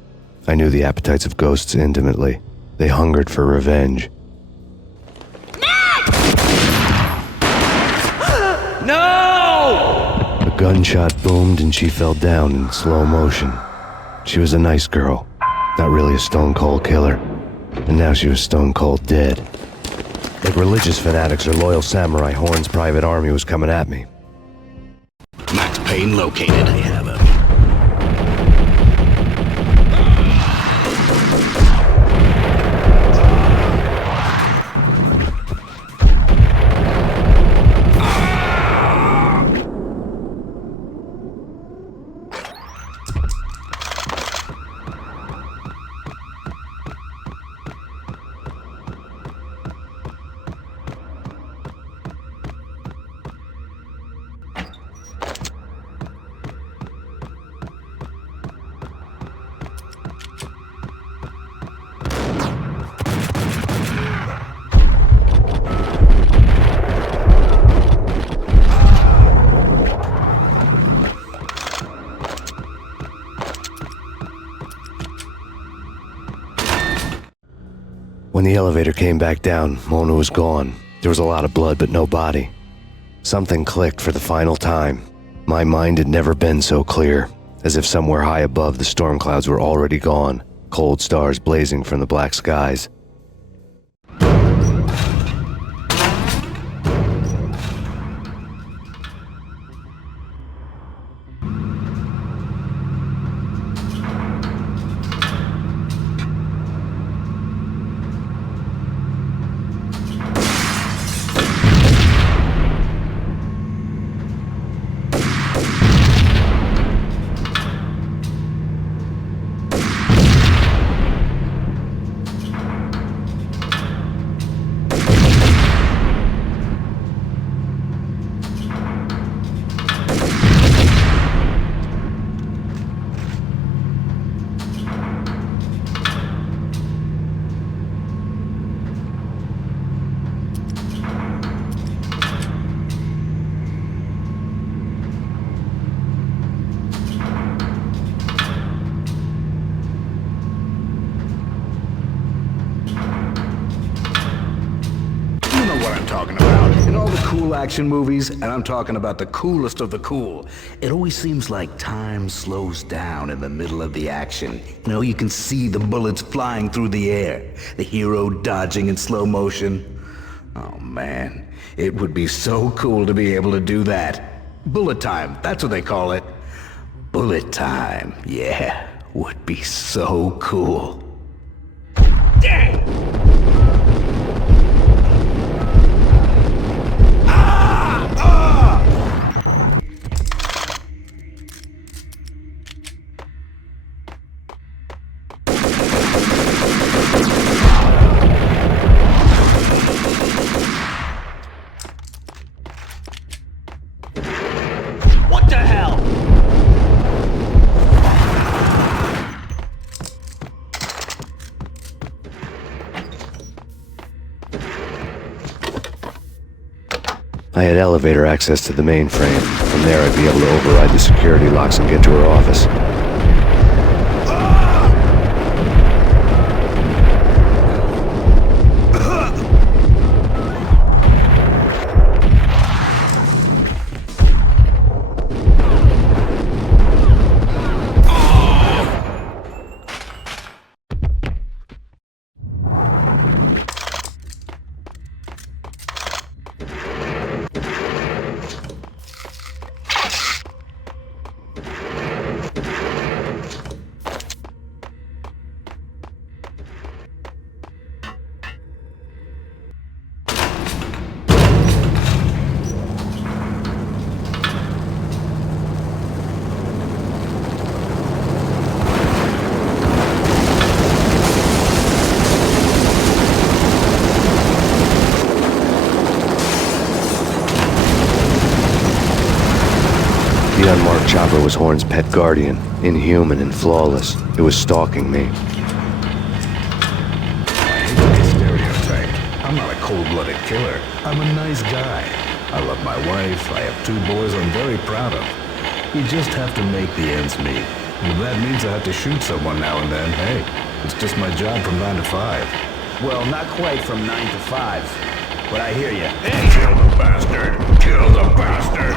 I knew the appetites of ghosts intimately. They hungered for revenge. No! A gunshot boomed and she fell down in slow motion. She was a nice girl, not really a stone-cold killer. And now she was stone-cold dead. Like religious fanatics or loyal samurai, Horn's private army was coming at me. Max Payne located. I have him. When the elevator came back down, Mona was gone. There was a lot of blood, but no body. Something clicked for the final time. My mind had never been so clear, as if somewhere high above the storm clouds were already gone, cold stars blazing from the black skies. Action movies, and I'm talking about the coolest of the cool. It always seems like time slows down in the middle of the action. You know, you can see the bullets flying through the air, the hero dodging in slow motion. Oh man, it would be so cool to be able to do that. Bullet time, that's what they call it. Bullet time, yeah, would be so cool. Dang! What the hell? I had elevator access to the mainframe. From there, I'd be able to override the security locks and get to her office. Chopper was Horn's pet guardian, inhuman and flawless. It was stalking me. I'm not a cold-blooded killer. I'm a nice guy. I love my wife. I have 2 boys I'm very proud of. We just have to make the ends meet. And if that means I have to shoot someone now and then, hey, it's just my job from 9 to 5. Well, not quite from 9 to 5. But I hear you. Hey! Kill the bastard! Kill the bastard!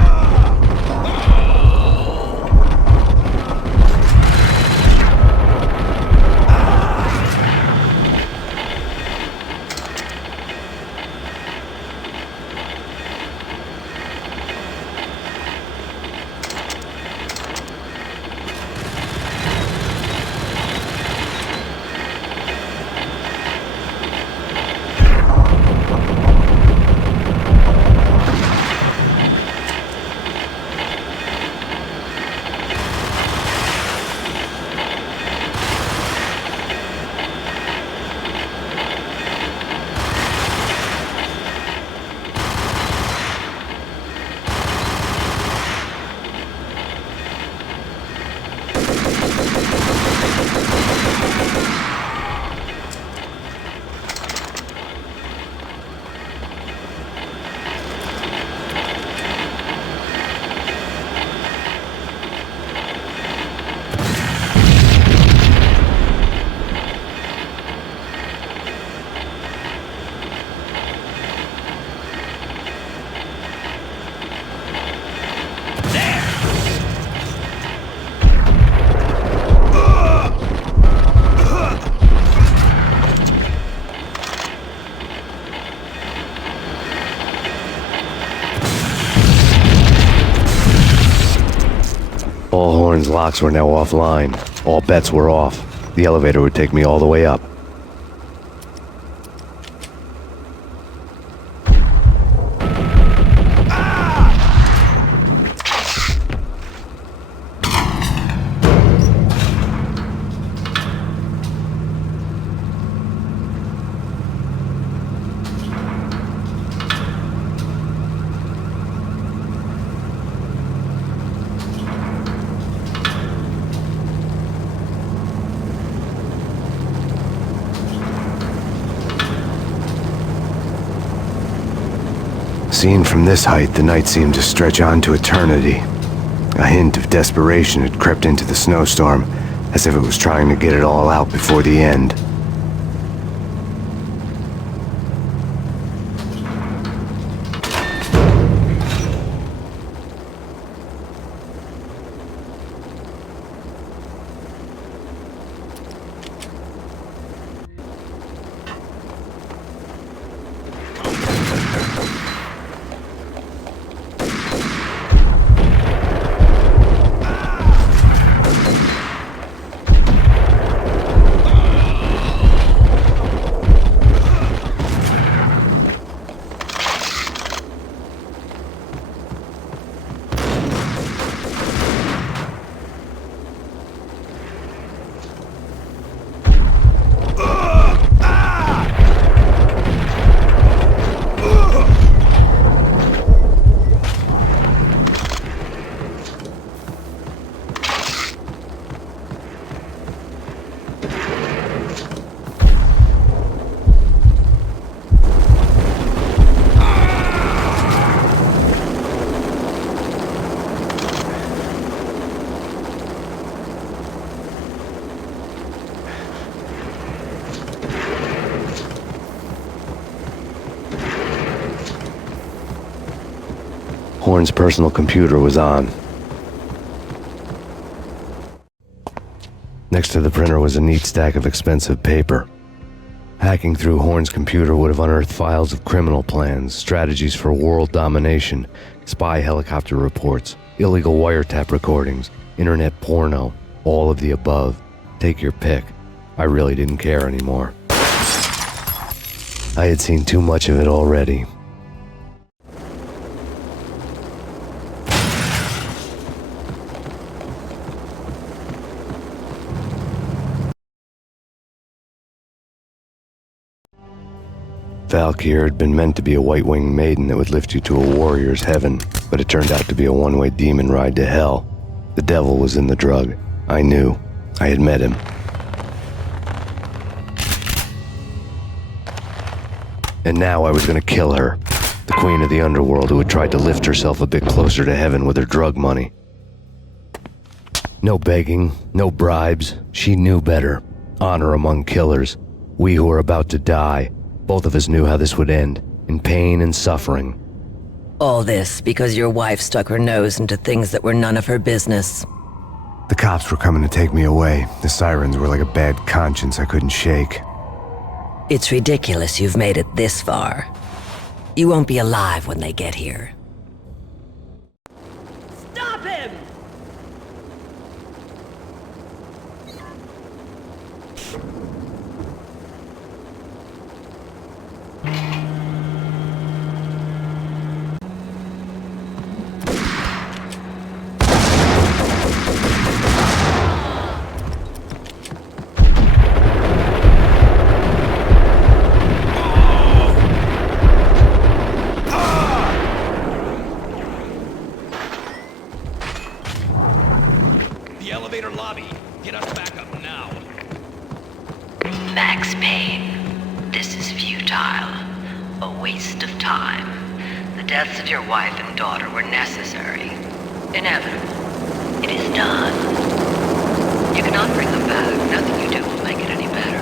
All Horn's locks were now offline. All bets were off. The elevator would take me all the way up. Seen from this height, the night seemed to stretch on to eternity. A hint of desperation had crept into the snowstorm, as if it was trying to get it all out before the end. Horn's personal computer was on. Next to the printer was a neat stack of expensive paper. Hacking through Horn's computer would have unearthed files of criminal plans, strategies for world domination, spy helicopter reports, illegal wiretap recordings, internet porno, all of the above. Take your pick. I really didn't care anymore. I had seen too much of it already. Valkyr had been meant to be a white-winged maiden that would lift you to a warrior's heaven, but it turned out to be a one-way demon ride to hell. The devil was in the drug. I knew. I had met him. And now I was gonna kill her. The queen of the underworld who had tried to lift herself a bit closer to heaven with her drug money. No begging, no bribes. She knew better. Honor among killers. We who were about to die. Both of us knew how this would end. In pain and suffering. All this because your wife stuck her nose into things that were none of her business. The cops were coming to take me away. The sirens were like a bad conscience I couldn't shake. It's ridiculous you've made it this far. You won't be alive when they get here. Stop him! The elevator lobby. Get us back up now. Max Payne, this is futile. A waste of time. The deaths of your wife and daughter were necessary. Inevitable. It is done. You cannot bring them back. Nothing you do will make it any better.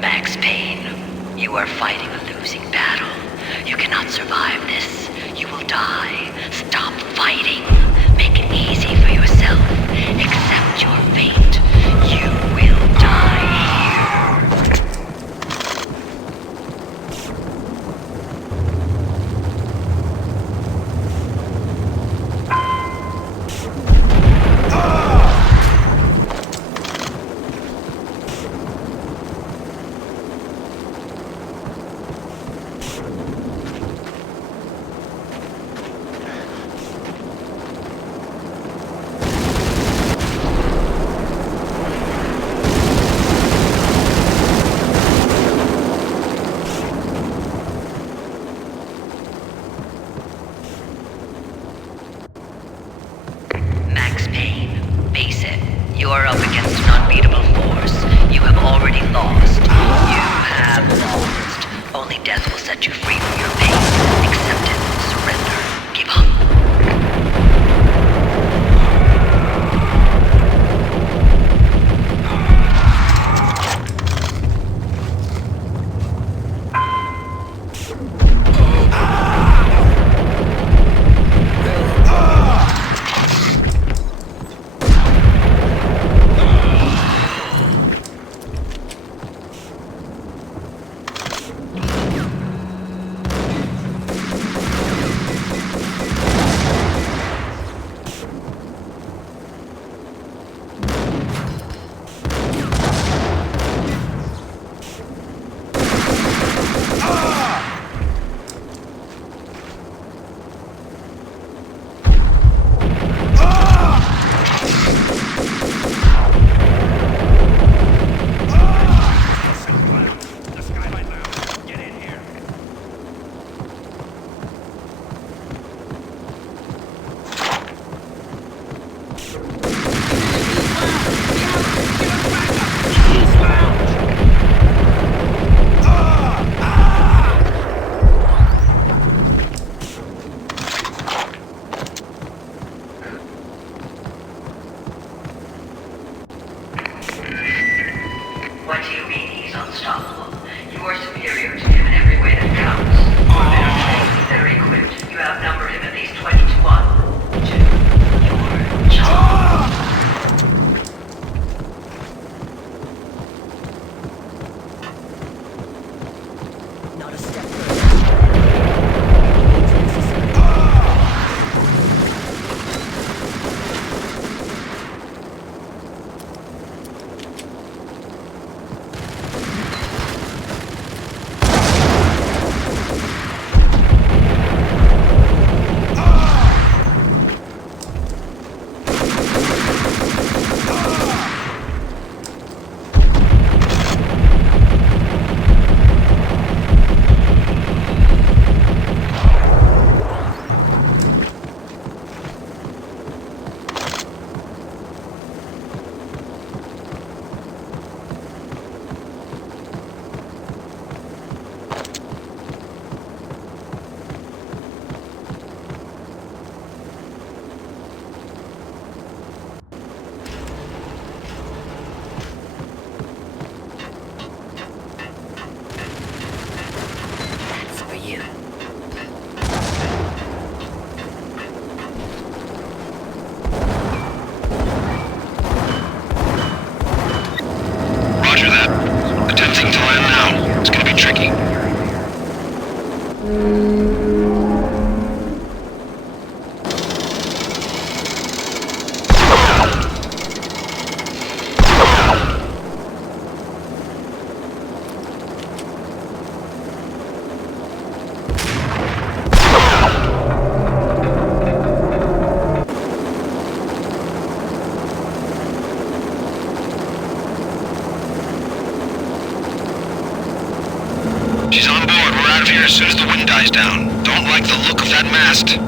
Max Payne, you are fighting a losing battle. You cannot survive this. You will die. Stop fighting. Make it easy for yourself. Accept your fate. You will die here. She's on board. We're out of here as soon as the wind dies down. Don't like the look of that mast.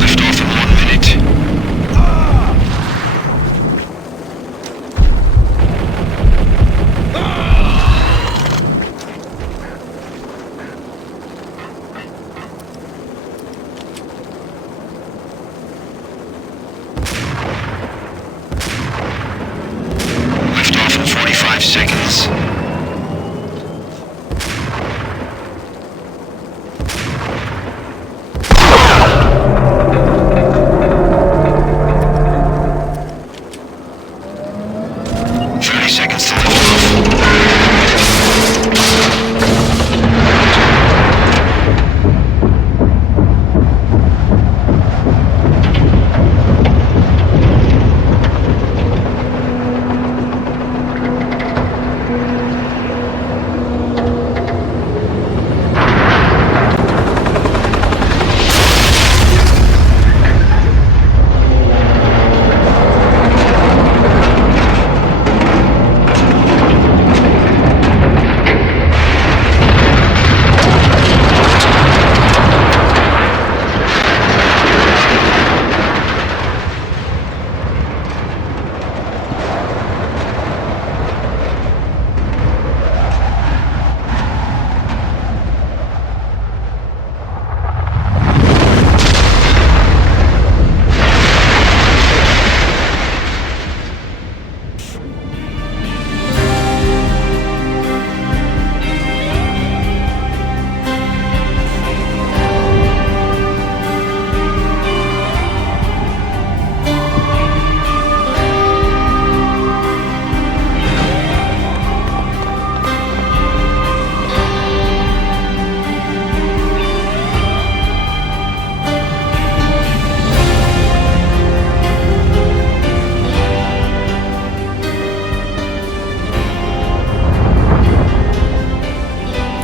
Lift off in 1 minute. Lift off in 45 seconds.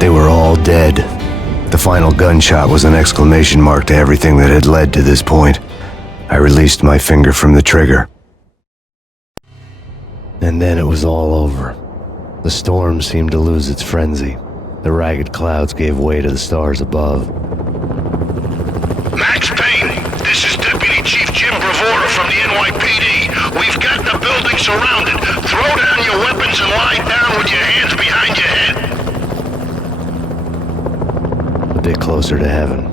They were all dead. The final gunshot was an exclamation mark to everything that had led to this point. I released my finger from the trigger. And then it was all over. The storm seemed to lose its frenzy. The ragged clouds gave way to the stars above. Max Payne, this is Deputy Chief Jim Bravura from the NYPD. We've got the building surrounded. Throw down your weapons and lie down with your hands behind your head. A bit closer to heaven.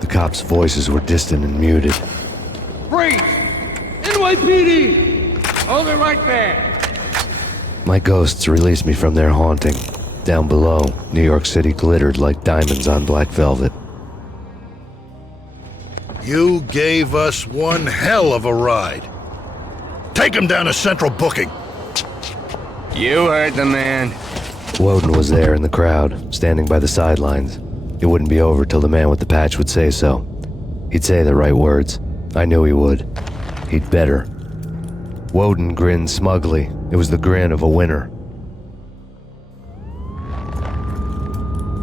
The cops' voices were distant and muted. Freeze! NYPD! Hold it right there! My ghosts released me from their haunting. Down below, New York City glittered like diamonds on black velvet. You gave us one hell of a ride. Take him down to Central Booking. You heard the man. Woden was there in the crowd, standing by the sidelines. It wouldn't be over till the man with the patch would say so. He'd say the right words. I knew he would. He'd better. Woden grinned smugly. It was the grin of a winner.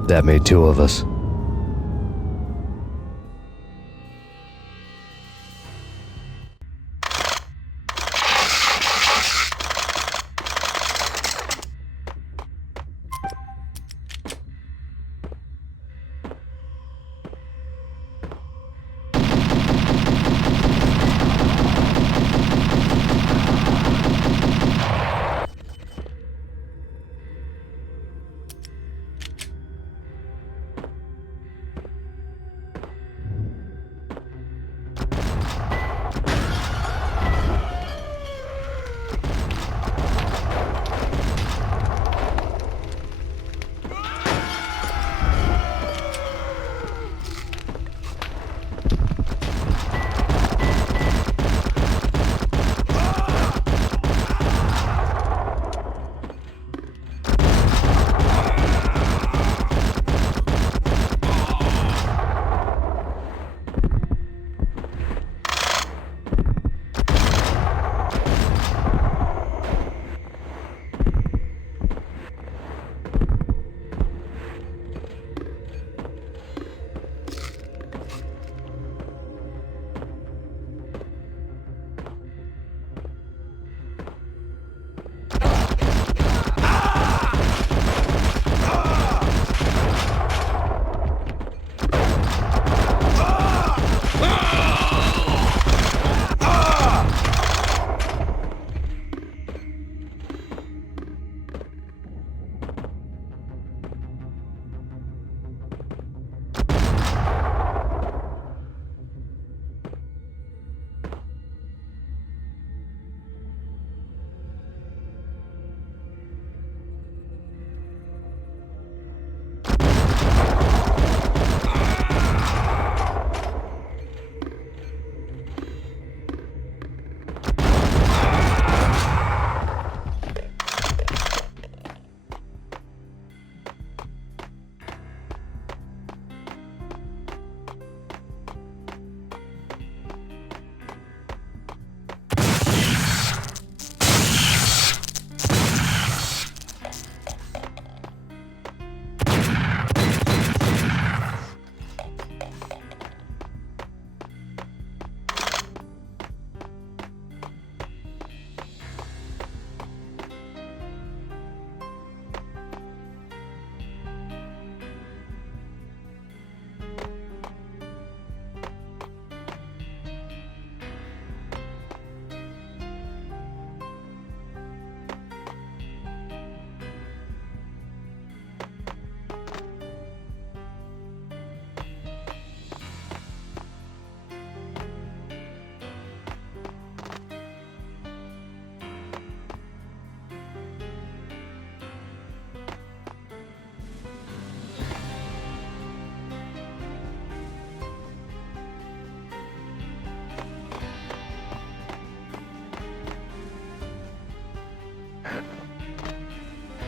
That made two of us.